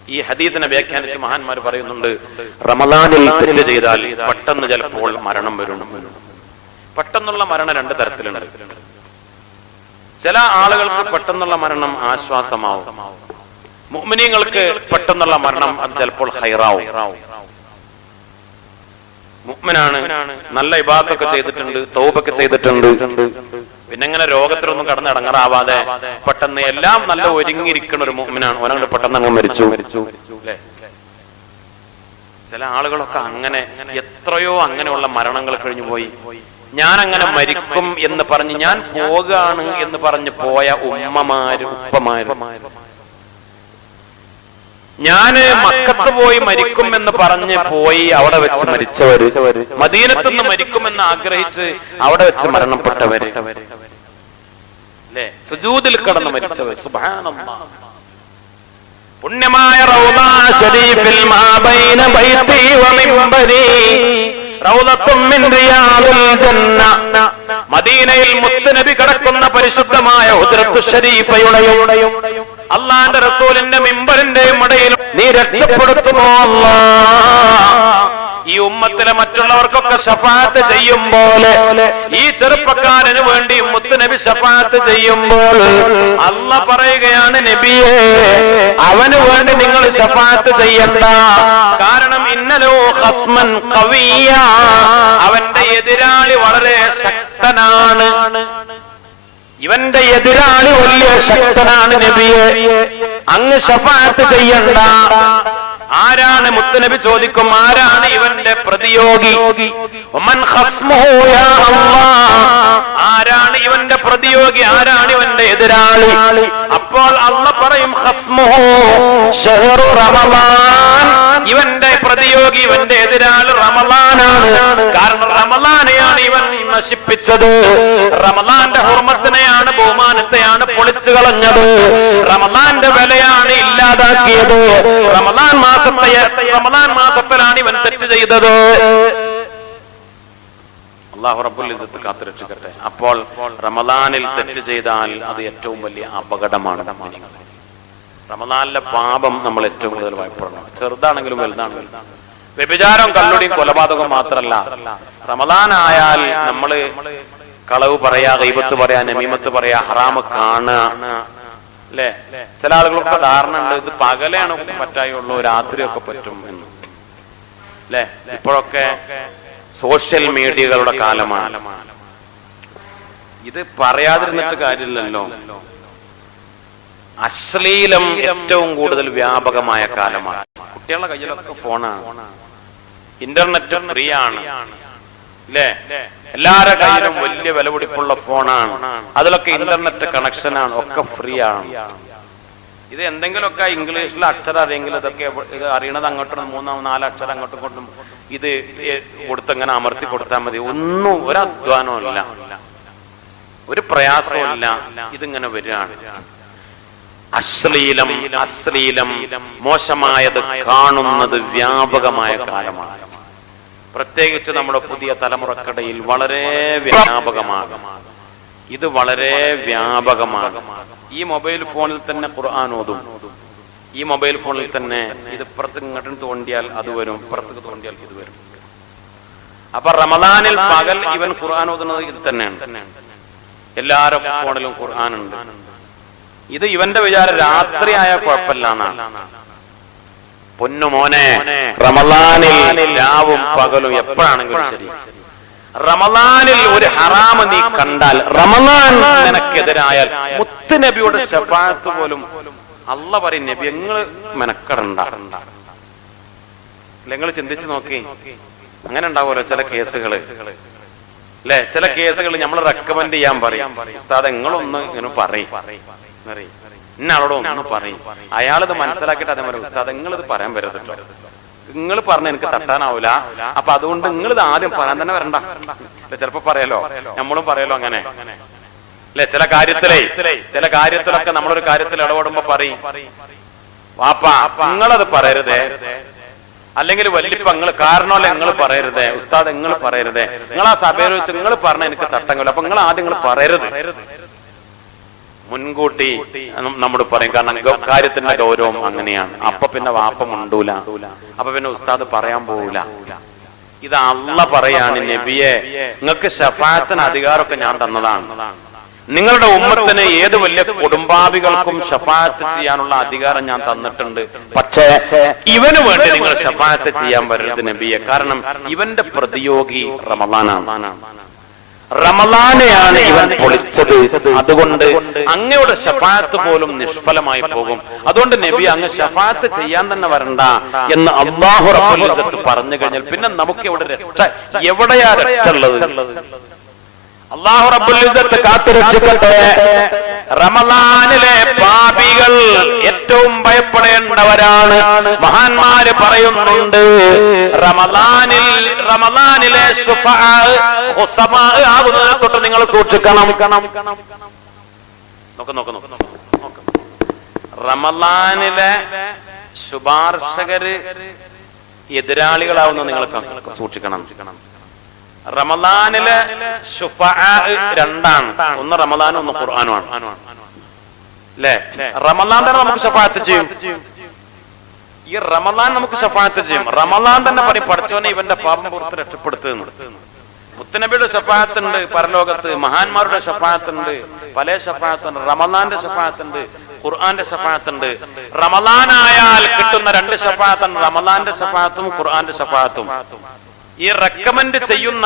ഈ ഹദീസിനെ വ്യാഖ്യാനിച്ച് മഹാന്മാർ പറയുന്നുണ്ട്, റമളാനിൽ തെറ്റ് ചെയ്താൽ പെട്ടെന്ന് ചിലപ്പോൾ മരണം വരും. പെട്ടെന്നുള്ള മരണം 2 തരത്തിലുണ്ട്. ചില ആളുകൾക്ക് പെട്ടെന്നുള്ള മരണം ആശ്വാസമാവും. മുഅ്മിനീങ്ങൾക്ക് പെട്ടെന്നുള്ള മരണം അത് ചിലപ്പോൾ ഖൈറാവും. മുഅ്മിനാണ്, നല്ല ഇബാദത്തൊക്കെ ചെയ്തിട്ടുണ്ട്, തൗബയൊക്കെ ചെയ്തിട്ടുണ്ട്, പിന്നെ ഇങ്ങനെ രോഗത്തിലൊന്നും കടന്നിടങ്ങാറാവാതെ പെട്ടെന്ന് എല്ലാം നല്ല ഒരുങ്ങിയിരിക്കുന്ന ഒരു മുഅ്മിനാണ്, ഓനങ്ങോട്ട് പെട്ടെന്ന് അങ്ങ് മരിച്ചു. അല്ലേ? ചില ആളുകളൊക്കെ അങ്ങനെ എത്രയോ അങ്ങനെയുള്ള മരണങ്ങൾ കഴിഞ്ഞു പോയി. ഞാൻ അങ്ങനെ മരിക്കും എന്ന് പറഞ്ഞ്, ഞാൻ പോകാണ് എന്ന് പറഞ്ഞ് പോയ ഉമ്മമാര്, ഉപ്പമാര്, ഞാന് മക്കത്ത് പോയി മരിക്കും എന്ന് പറഞ്ഞ് പോയി അവിടെ വെച്ച് മരിച്ചവര്, മദീനത്തുനിന്ന് മരിക്കുമെന്ന് ആഗ്രഹിച്ച് അവിടെ വെച്ച് മരണപ്പെട്ടവര്, അല്ലേ? സുജൂദിൽ കിടന്ന് മരിച്ചവർ. സുബ്ഹാനല്ലാഹ്. പുണ്യമായ റൗളാ ശരീഫിൽ മാ ബൈന ബൈതി വ മിൻബരി റൗളത്തും മിൻ റിയാദിൽ ജന്ന, മദീനയിൽ മുത്തുനബി കിടക്കുന്ന പരിശുദ്ധമായ ഹുദ്റത്തു ശരീഫയുടെയും അല്ലാഹുവിന്റെ റസൂലിന്റെ മിമ്പറിന്റെയും ഇടയിൽ നീ രക്ഷപ്പെടുത്തുമോ അല്ലാഹ്? ഈ ഉമ്മത്തിലെ മറ്റുള്ളവർക്കൊക്കെ ശഫാഅത്ത് ചെയ്യുമ്പോൾ, ഈ ചെറുപ്പക്കാരന് വേണ്ടി മുത്തുനബി ശഫാഅത്ത് ചെയ്യുമ്പോൾ അല്ലാഹ് പറയുകയാണ്, നബിയേ, അവന് വേണ്ടി നിങ്ങൾ ശഫാഅത്ത് ചെയ്യണ്ട. കാരണം ഇന്നലോ ഖസ്മൻ ഖവിയ്യ, അവന്റെ എതിരാളി വളരെ ശക്തനാണ്, ഇവന്റെ എതിരാളി വലിയ ശക്തനാണ് നബിയെ. അങ്ങ് ശഫാഅത്ത് ചെയ്യണ്ട. ആരാണ്? മുത്തുനബി ചോദിക്കും, ആരാണ് ഇവന്റെ പ്രതിയോഗി? വമൻ ഖസ്മുഹു യാ അല്ലാഹ്, ആരാണ് ഇവന്റെ പ്രതിയോഗി? ആരാണ് ഇവന്റെ എതിരാളി? അപ്പോൾ അല്ലാഹ് പറയും, ഖസ്മുഹു ശഹ്റു റമളാൻ, ഇവന്റെ പ്രതിയോഗി, ഇവന്റെ എതിരാളി റമളാനാണ്. കാരണം റമളാനെയാണ് ഇവൻ നശിപ്പിച്ചത്, റമളാന്റെ ഹുർമത്തിനെയാണ്, ബഹുമാനത്തെയാണ് പൊളിച്ചു കളഞ്ഞത്, റമളാന്റെ വിലയാണ് ഇല്ലാതാക്കിയത്, റമളാൻ മാസത്തിലാണ് ഇവൻ തെറ്റ് ചെയ്തത്. അല്ലാഹു റബ്ബുൽ ഇസ്സത്ത് കാത്തുരക്ഷിക്കട്ടെ. അപ്പോൾ റമളാനിൽ തെറ്റ് ചെയ്താൽ അത് ഏറ്റവും വലിയ അപകടമാണ്. റമളാനിലെ പാപം നമ്മൾ ഏറ്റവും കൂടുതൽ ഭയപ്പെടണം, ചെറുതാണെങ്കിലും വലുതാണെങ്കിലും. വ്യഭിചാരം, കള്ളുടിയും, കൊലപാതകം മാത്രമല്ല, റമളാൻ ആയാൽ നമ്മള് കളവ് പറയാ, ഗീബത്ത് പറയാ, നമീമത്ത് പറയാ, ഹറാമ് കാണുക, അല്ലെ? ചില ആളുകളൊക്കെ ധാരണ ഉണ്ട് ഇത് പകലാണ് പറ്റായുള്ളൂ, രാത്രിയൊക്കെ പറ്റും എന്ന്, അല്ലെ? ഇപ്പോഴൊക്കെ സോഷ്യൽ മീഡിയകളുടെ കാലമാണ്. ഇത് പറയാതിരുന്നിട്ട് കാര്യമില്ലല്ലോ. അശ്ലീലം ഏറ്റവും കൂടുതൽ വ്യാപകമായ കാലമാണ്. കുട്ടികളുടെ കയ്യിലൊക്കെ ഫോണാണ്, ഇന്റർനെറ്റ് ഫ്രീ ആണ്, അല്ലേ? എല്ലാവരുടെ കയ്യിലും വലിയ വിലപിടിപ്പുള്ള ഫോണാണ്, അതിലൊക്കെ ഇന്റർനെറ്റ് കണക്ഷനാണ്, ഒക്കെ ഫ്രീ ആണ്. ഇത് എന്തെങ്കിലുമൊക്കെ ഇംഗ്ലീഷിലെ അക്ഷരം അറിയെങ്കിൽ ഇതൊക്കെ ഇത് അറിയണത് അങ്ങോട്ടും 3-4 അക്ഷരം അങ്ങോട്ടും ഇങ്ങോട്ടും ഇത് കൊടുത്തങ്ങനെ അമർത്തി കൊടുത്താൽ മതി. ഒന്നും ഒരു അധ്വാനവും ഇല്ല, ഒരു പ്രയാസവും ഇല്ല, ഇതിങ്ങനെ വരികയാണ്. അശ്ലീലം മോശമായത് കാണുന്നത് വ്യാപകമായ കാലമാണ്. പ്രത്യേകിച്ച് നമ്മുടെ പുതിയ തലമുറക്കിടയിൽ വളരെ വ്യാപകമാകും ഇത്, വളരെ വ്യാപകമാകും. ഈ മൊബൈൽ ഫോണിൽ തന്നെ ഖുർആൻ ഓതും, ഈ മൊബൈൽ ഫോണിൽ തന്നെ ഇത് ഇപ്പുറത്ത് ഇങ്ങോട്ടും തോണ്ടിയാൽ അത് വരും, ഇപ്പുറത്തേക്ക് തോണ്ടിയാൽ ഇത് വരും. അപ്പൊ റമളാനിൽ പകൽ ഇവൻ ഖുർആൻ ഓതുന്നത് ഇത് തന്നെയാണ്. എല്ലാവരും ഫോണിലും ഖുർആൻ ഉണ്ട്. ഇത് ഇവന്റെ വിചാരം രാത്രി ആയ കുഴപ്പമില്ല എന്നാണ്. പൊന്നുമോനെ, റമളാനിൽ രാവും പകലും എപ്പോഴാണെങ്കിലും ശരി, റമളാനിൽ ഒരു ഹറാമ് നീ കണ്ടാൽ, റമളാൻ നിനക്കെതിരായാൽ, മുത്തുനബിയുടെ ശഫാഅത്ത് പോലും അല്ല പറയും, നബി ഞങ്ങള് മെനക്കെടണ്ട. നിങ്ങൾ ചിന്തിച്ചു നോക്കി, അങ്ങനെ ഉണ്ടാവുമല്ലോ ചില കേസുകള്, അല്ലെ? ചില കേസുകൾ നമ്മൾ റെക്കമെൻഡ് ചെയ്യാൻ പറയും, ഉസ്താദ് നിങ്ങളൊന്ന് ഇങ്ങനെ പറയും, ഇന്നാളോട് ഒന്ന് പറയും. അയാളിത് മനസ്സിലാക്കിയിട്ട് അതേ പറയും, ഉസ്താദ് നിങ്ങളിത് പറയാൻ വരരുത് കേട്ടോ, നിങ്ങൾ പറഞ്ഞ എനിക്ക് തട്ടാനാവൂല, അപ്പൊ അതുകൊണ്ട് നിങ്ങളിത് ആദ്യം പറയാൻ തന്നെ വരണ്ട. ചിലപ്പോ പറയലോ, നമ്മളും പറയലോ അങ്ങനെ, അല്ലെ? ചില കാര്യത്തിലൊക്കെ നമ്മളൊരു കാര്യത്തിൽ ഇടപെടുമ്പോ പറയും, വാപ്പാ നിങ്ങളത് പറയരുതേ, അല്ലെങ്കിൽ വല്യപ്പ നിങ്ങൾ കാരണമല്ല നിങ്ങൾ പറയരുതേ, ഉസ്താദ് നിങ്ങൾ പറയരുതേ, നിങ്ങൾ ആ സഭയിൽ വെച്ച് നിങ്ങൾ പറഞ്ഞ എനിക്ക് തട്ടങ്ങില്ല, അപ്പൊ നിങ്ങൾ ആദ്യം നിങ്ങൾ പറയരുത്, മുൻകൂട്ടി നമ്മോട് പറയും. കാരണം കാര്യത്തിന്റെ ഗൗരവം അങ്ങനെയാണ്. അപ്പൊ പിന്നെ വാപ്പ മുണ്ടൂല, അപ്പൊ പിന്നെ ഉസ്താദ് പറയാൻ പോകൂല. ഇത് അല്ലാഹ് പറയാണ്, നബിയെ നിങ്ങൾക്ക് ശഫാഅത്തിന് അധികാരമൊക്കെ ഞാൻ തന്നതാണ്, നിങ്ങളുടെ ഉമ്മത്തിന് ഏത് വലിയ കുടുംബാദികൾക്കും ശഫാഅത്ത് ചെയ്യാനുള്ള അധികാരം ഞാൻ തന്നിട്ടുണ്ട്. പക്ഷേ ഇവന് വേണ്ടി നിങ്ങൾ ശഫാഅത്ത് ചെയ്യാൻ വരരുത് നബിയെ, കാരണം ഇവന്റെ പ്രതിയോഗി റമളാനാണ്, റമളാനെയാണ് ഇവൻ പൊളിച്ചത്. അതുകൊണ്ട് അങ്ങയുടെ ശഫാഅത്ത് പോലും നിഷ്ഫലമായി പോകും. അതുകൊണ്ട് നബി അങ്ങ് ശഫാഅത്ത് ചെയ്യാൻ തന്നെ വരണ്ട എന്ന് അല്ലാഹു റബ്ബുൽ ഇസ്സത്ത് പറഞ്ഞു കഴിഞ്ഞാൽ പിന്നെ നമുക്ക് ഇവിടെ രക്ഷ, എവിടെയാ രക്ഷ ഉള്ളത്? അല്ലാഹു റബ്ബുൽ ഇസ്സത്ത് കാത്തുരക്ഷിക്കട്ടെ. റമളാനിലെ പാപികൾ ഏറ്റവും ഭയപ്പെടേണ്ടവരാണ്. മഹാന്മാര് പറയുന്നുണ്ട്, റമളാനിലെ ആകുന്നതിനെ തൊട്ട് നിങ്ങൾ സൂക്ഷിക്കണം. റമളാനിലെ ശുപാർശകര് എതിരാളികളാവുന്ന നിങ്ങൾ സൂക്ഷിക്കണം. റമളാനിലെ ശുഫആ രണ്ടാണ്, ഒന്ന് റമളാനും ഒന്ന് ഖുർആനുമാണ്, അല്ലേ? റമളാൻ തന്നെ നമുക്ക് ശഫാഅത്ത് ചെയ്യും, ഈ റമളാൻ നമുക്ക് ശഫാഅത്ത് ചെയ്യും. റമളാൻ തന്നെ പറയും, പഠിച്ചവനെ ഇവന്റെ പാപം പുറത്ത് രക്ഷപ്പെടുത്തുന്നു. മുത്തുനബിയുടെ ശഫാഅത്തുണ്ട് പരലോകത്ത്, മഹാന്മാരുടെ ശഫാഅത്തുണ്ട്, പല ശഫാഅത്തുണ്ട്. റമളാന്റെ ശഫാഅത്തുണ്ട്, ഖുർആന്റെ ശഫാഅത്തുണ്ട്. റമളാനായാൽ കിട്ടുന്ന 2 ശഫാഅത്താണ്, റമളാന്റെ ശഫാഅത്തും ഖുർആന്റെ ശഫാഅത്തും. ഈ റെക്കമെൻഡ് ചെയ്യുന്ന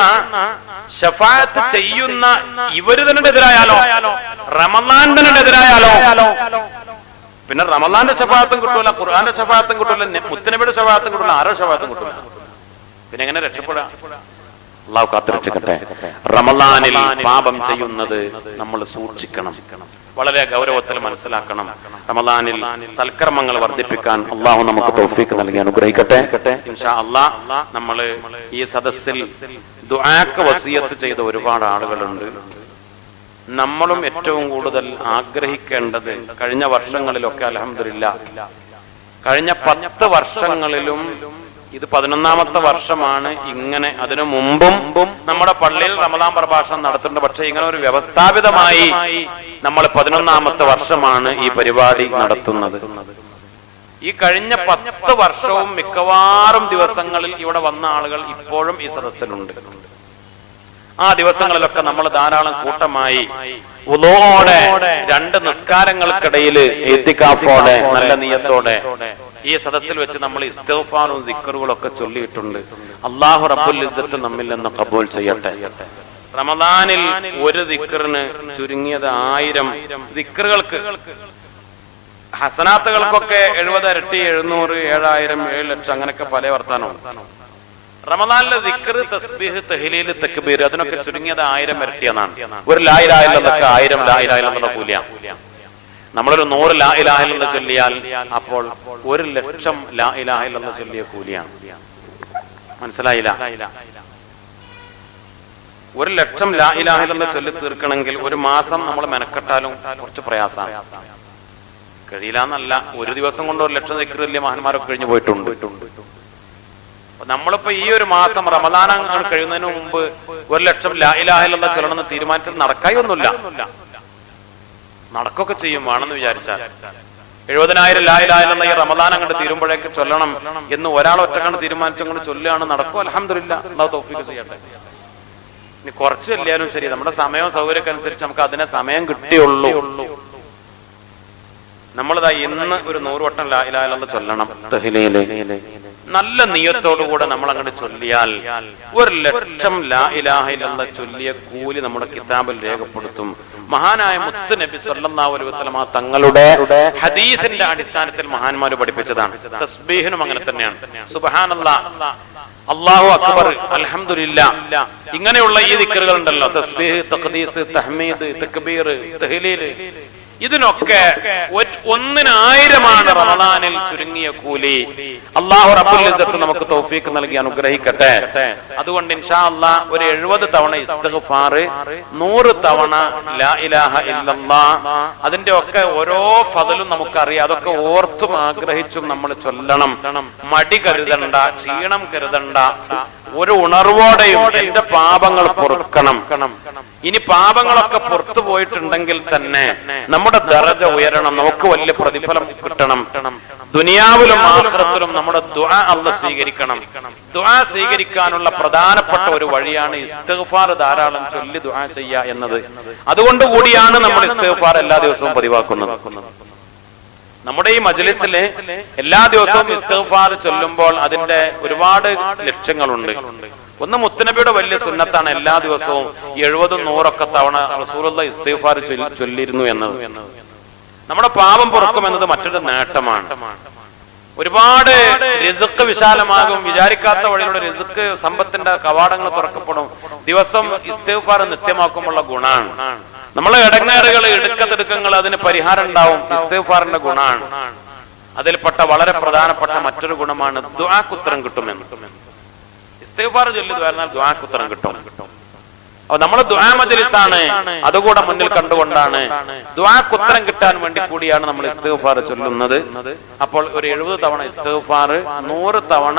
ശഫാഅത്ത് ചെയ്യുന്ന ഇവര് തന്നെ എതിരായാലോ, റമളാൻ തന്നെ എതിരായാലോ, പിന്നെ റമദാന്റെ ശഫാഅത്തും കിട്ടൂല, ഖുർആന്റെ ശഫാഅത്തും കിട്ടൂല, മുത്തുനബിയുടെ ശഫാഅത്തും കിട്ടൂല, ആരുടെ ശഫാഅത്തും കിട്ടൂല. പിന്നെ എങ്ങനെ രക്ഷപ്പെടാ? അള്ളാഹു കാത്തുരക്ഷിക്കട്ടെ. റമദാനിൽ പാപം ചെയ്യുന്നത് നമ്മൾ സൂക്ഷിക്കണം, വളരെ ഗൗരവത്തിൽ മനസ്സിലാക്കണം. റമദാനിൽ സൽക്കർമ്മങ്ങൾ വർദ്ധിപ്പിക്കാൻ അള്ളാഹു നമുക്ക് തൗഫീഖ് നൽകി അനുഗ്രഹിക്കട്ടെ. ഇൻഷാ അള്ളാഹ് നമ്മൾ ഈ സദസ്സിൽ ദുആക്ക് വസിയത്ത് ചെയ്ത ഒരുപാട് ആളുകളുണ്ട്. നമ്മളും ഏറ്റവും കൂടുതൽ ആഗ്രഹിക്കേണ്ടത്, കഴിഞ്ഞ വർഷങ്ങളിലൊക്കെ അൽഹംദുലില്ലാഹ്, കഴിഞ്ഞ 10 വർഷങ്ങളിലും ഇത് 11ാമത്തെ വർഷമാണ് ഇങ്ങനെ. അതിനു മുമ്പും നമ്മുടെ പള്ളിയിൽ റമദാൻ പ്രഭാഷണം നടത്തുന്നുണ്ട്. പക്ഷെ ഇങ്ങനെ ഒരു വ്യവസ്ഥാപിതമായി നമ്മൾ 11ാമത്തെ വർഷമാണ് ഈ പരിപാടി നടത്തുന്നത്. ഈ കഴിഞ്ഞ 10 വർഷവും മിക്കവാറും ദിവസങ്ങളിൽ ഇവിടെ വന്ന ആളുകൾ ഇപ്പോഴും ഈ സദസ്സിലുണ്ട്. ആ ദിവസങ്ങളിലൊക്കെ നമ്മൾ ധാരാളം കൂട്ടമായി വുളൂഓടെ 2 നിസ്കാരങ്ങൾക്കിടയിൽ ഇത്തികാഫോടെ നല്ല നിയത്തോടെ ഈ സദസ്സിൽ വെച്ച് നമ്മൾ ഇസ്തിഗ്ഫാറും ദിക്റുകളൊക്കെ ചൊല്ലിയിട്ടുണ്ട്. അല്ലാഹു റബ്ബുൽ ഇസ്സത്ത് നമ്മിൽ നിന്ന് ഖബൂൽ ചെയ്യട്ടെ. റമദാനിൽ ഒരു ദിക്റിന് ചുരുങ്ങിയത് 1000 ദിക്റുകൾക്ക്, ഹസനാത്തുകൾക്കൊക്കെ 70 ഇരട്ടി, 700, 7000, 7 ലക്ഷം, അങ്ങനെയൊക്കെ പല വർത്താനവും. റമദാനിലെ ദിക്ർ, തസ്ബീഹ്, തഹ്ലീൽ, തക്ബീർ അതിനൊക്കെ ചുരുങ്ങിയത് 1000 ഇരട്ടിയെന്നാണ്. ഒരു ലാ ഇലാഹ ഇല്ലല്ലാഹ് 1000 ലാ ഇലാഹ ഇല്ലല്ലാഹ് കൂലിയാണ്. നമ്മളൊരു 100 ലാ ഇലാഹ ഇല്ലല്ലാഹ് ചൊല്ലിയാൽ അപ്പോൾ 1,00,000 ലാ ഇലാഹ ഇല്ലല്ലാഹ് ചൊല്ലിയ കൂലിയാണ്. മനസ്സിലായില്ല? 1,00,000 ലാ ഇലാഹ ഇല്ലല്ലാഹ് ചൊല്ലി തീർക്കണമെങ്കിൽ ഒരു മാസം നമ്മൾ മെനക്കെട്ടാലും കുറച്ച് പ്രയാസമാണ്. കഴിയില്ല എന്നല്ല, ഒരു ദിവസം കൊണ്ട് 1,00,000 ദിക്ർ വലിയ മഹാന്മാരൊക്കെ കഴിഞ്ഞു പോയിട്ടുണ്ട്. നമ്മളിപ്പോ ഈ ഒരു മാസം റമദാൻ കഴിയുന്നതിന് മുമ്പ് 1,00,000 ലാ ഇലാഹ ഇല്ലല്ലാഹ് ചൊല്ലണമെന്ന് തീരുമാനിച്ചത് നടക്കായി ഒന്നുമില്ല. നടക്കൊക്കെ ചെയ്യും വേണമെന്ന് വിചാരിച്ചാൽ. 70,000 ലാ ഇലാഹ ഇല്ലല്ലാഹ് ഈ റമദാൻ അങ്ങോട്ട് തീരുമ്പോഴേക്ക് ചൊല്ലണം എന്ന് ഒരാൾ ഒറ്റക്കണ്ട് തീരുമാനിച്ചങ്ങോട്ട് ചൊല്ലുകയാണ്, നടക്കും. അൽഹംദുലില്ലാഹ്, അല്ലാഹു തൗഫീഖ് ചെയ്യട്ടെ. ഇനി കുറച്ച് ചൊല്ലിയാലും ശരി, നമ്മുടെ സമയവും സൗകര്യമൊക്കെ അനുസരിച്ച് നമുക്ക് അതിനെ സമയം കിട്ടിയുള്ളൂ. നമ്മളിതാ ഇന്ന് ഒരു 100 വട്ടം ലാ ഇലാഹ ഇല്ലല്ലാഹ് ചൊല്ലണം. തഹ്ലീൽ നല്ല നിയത്തോടുകൂടെ നമ്മൾ അങ്ങോട്ട് ചൊല്ലിയാൽ 1,00,000 ലാ ഇലാഹ ഇല്ലല്ലാഹ് ചൊല്ലിയ കൂലി നമ്മുടെ കിതാബിൽ രേഖപ്പെടുത്തും. മഹാനായ മുത്ത് നബി സല്ലല്ലാഹു അലൈഹി വസല്ലമ തങ്ങളുടെ ഹദീസിന്റെ അടിസ്ഥാനത്തിൽ മഹാന്മാർ പഠിപ്പിച്ചതാണ്. തസ്ബീഹിനും അങ്ങനെ തന്നെയാണ്. സുബ്ഹാനല്ലാഹ്, അല്ലാഹു അക്ബർ, അൽഹംദുലില്ലാഹ്, ഇങ്ങനെയുള്ള ഈ ദിക്റുകൾ ഉണ്ടല്ലോ, തസ്ബീഹ്, തഖ്ദീസ്, തഹ്മീദ്, തക്ബീർ, തഹ്ലീൽ, ഇതിനൊക്കെ 1,000 റമദാനിൽ ചുരുങ്ങിയ കൂലി. അല്ലാഹു റബ്ബുൽ ഇസ്സത്ത് നമുക്ക് തൗഫീഖ് നൽകി അനുഗ്രഹിക്കട്ടെ. അതുകൊണ്ട് ഇൻഷാ അല്ലാഹ് ഒരു 70 തവണ ഇസ്തിഗ്ഫാർ, 100 തവണ ലാ ഇലാഹ ഇല്ലല്ലാഹ്, അതിന്റെ ഒക്കെ ഓരോ ഫദലും നമുക്കറിയാം. അതൊക്കെ ഓർത്തും ആഗ്രഹിച്ചും നമ്മൾ ചൊല്ലണം. മടി കരുതണ്ട, ക്ഷീണം കരുതണ്ട, ഒരു ഉണർവോടെയും എന്റെ പാപങ്ങൾ പൊറുക്കണം. ഇനി പാപങ്ങളൊക്കെ പുറത്തു പോയിട്ടുണ്ടെങ്കിൽ തന്നെ നമ്മുടെ ദറജ ഉയരണം, നമുക്ക് വലിയ പ്രതിഫലം കിട്ടണം. ദുനിയാവിലും ആഖിറത്തിലും നമ്മുടെ ദുആ അല്ലാഹ് സ്വീകരിക്കണം. ദുആ സ്വീകരിക്കാനുള്ള പ്രധാനപ്പെട്ട ഒരു വഴിയാണ് ഇസ്തിഗ്ഫാർ ധാരാളം ചൊല്ലി ദുആ ചെയ്യുക എന്നത്. അതുകൊണ്ട് കൂടിയാണ് നമ്മൾ ഇസ്തിഗ്ഫാർ എല്ലാ ദിവസവും പതിവാക്കുന്നത്. നമ്മുടെ ഈ മജ്ലിസില് എല്ലാ ദിവസവും ഇസ്തിഗ്ഫാർ ചൊല്ലുമ്പോൾ അതിന്റെ ഒരുപാട് ലക്ഷ്യങ്ങളുണ്ട്. ഒന്ന്, മുത്തുനബിയുടെ വലിയ സുന്നത്താണ് എല്ലാ ദിവസവും 70, 100 തവണ റസൂലുള്ളാഹി ഇസ്തിഗ്ഫാർ ചൊല്ലിയിരുന്നു എന്നത്. നമ്മുടെ പാപം പൊറുക്കുമെന്നത് മറ്റൊരു നേട്ടമാണ്. ഒരുപാട് റിസ്ക് വിശാലമാകും, വിചാരിക്കാത്ത വഴിയിലൂടെ റിസ്ക്, സമ്പത്തിന്റെ കവാടങ്ങൾ തുറക്കപ്പെടും. ദിവസം ഇസ്തിഗ്ഫാർ നിത്യമാക്കുമ്പോഴുള്ള ഗുണമാണ്. നമ്മളെ ഇടങ്ങേറുകൾ, ഇടുക്കത്തിടുക്കങ്ങൾ, അതിന് പരിഹാരം ഉണ്ടാവും. ഇസ്തിഗ്ഫാറിന്റെ ഗുണമാണ്. അതിൽപ്പെട്ട വളരെ പ്രധാനപ്പെട്ട മറ്റൊരു ഗുണമാണ് ദുആക്ക് ഉത്തരം കിട്ടുമെന്ന്. ഇസ്തിഗ്ഫാർ ചൊല്ലി പറഞ്ഞാൽ ദുആക്ക് ഉത്തരം കിട്ടും. അപ്പൊ നമ്മൾ ദുആ മജ്ലിസാണ്, അതുകൂടെ മുന്നിൽ കണ്ടുകൊണ്ടാണ് ദുആക്ക് ഉത്തരം കിട്ടാൻ വേണ്ടി കൂടിയാണ് നമ്മൾ ഇസ്തിഗ്ഫാർ ചൊല്ലുന്നത്. അപ്പോൾ ഒരു 70 തവണ ഇസ്തിഗ്ഫാർ, 100 തവണ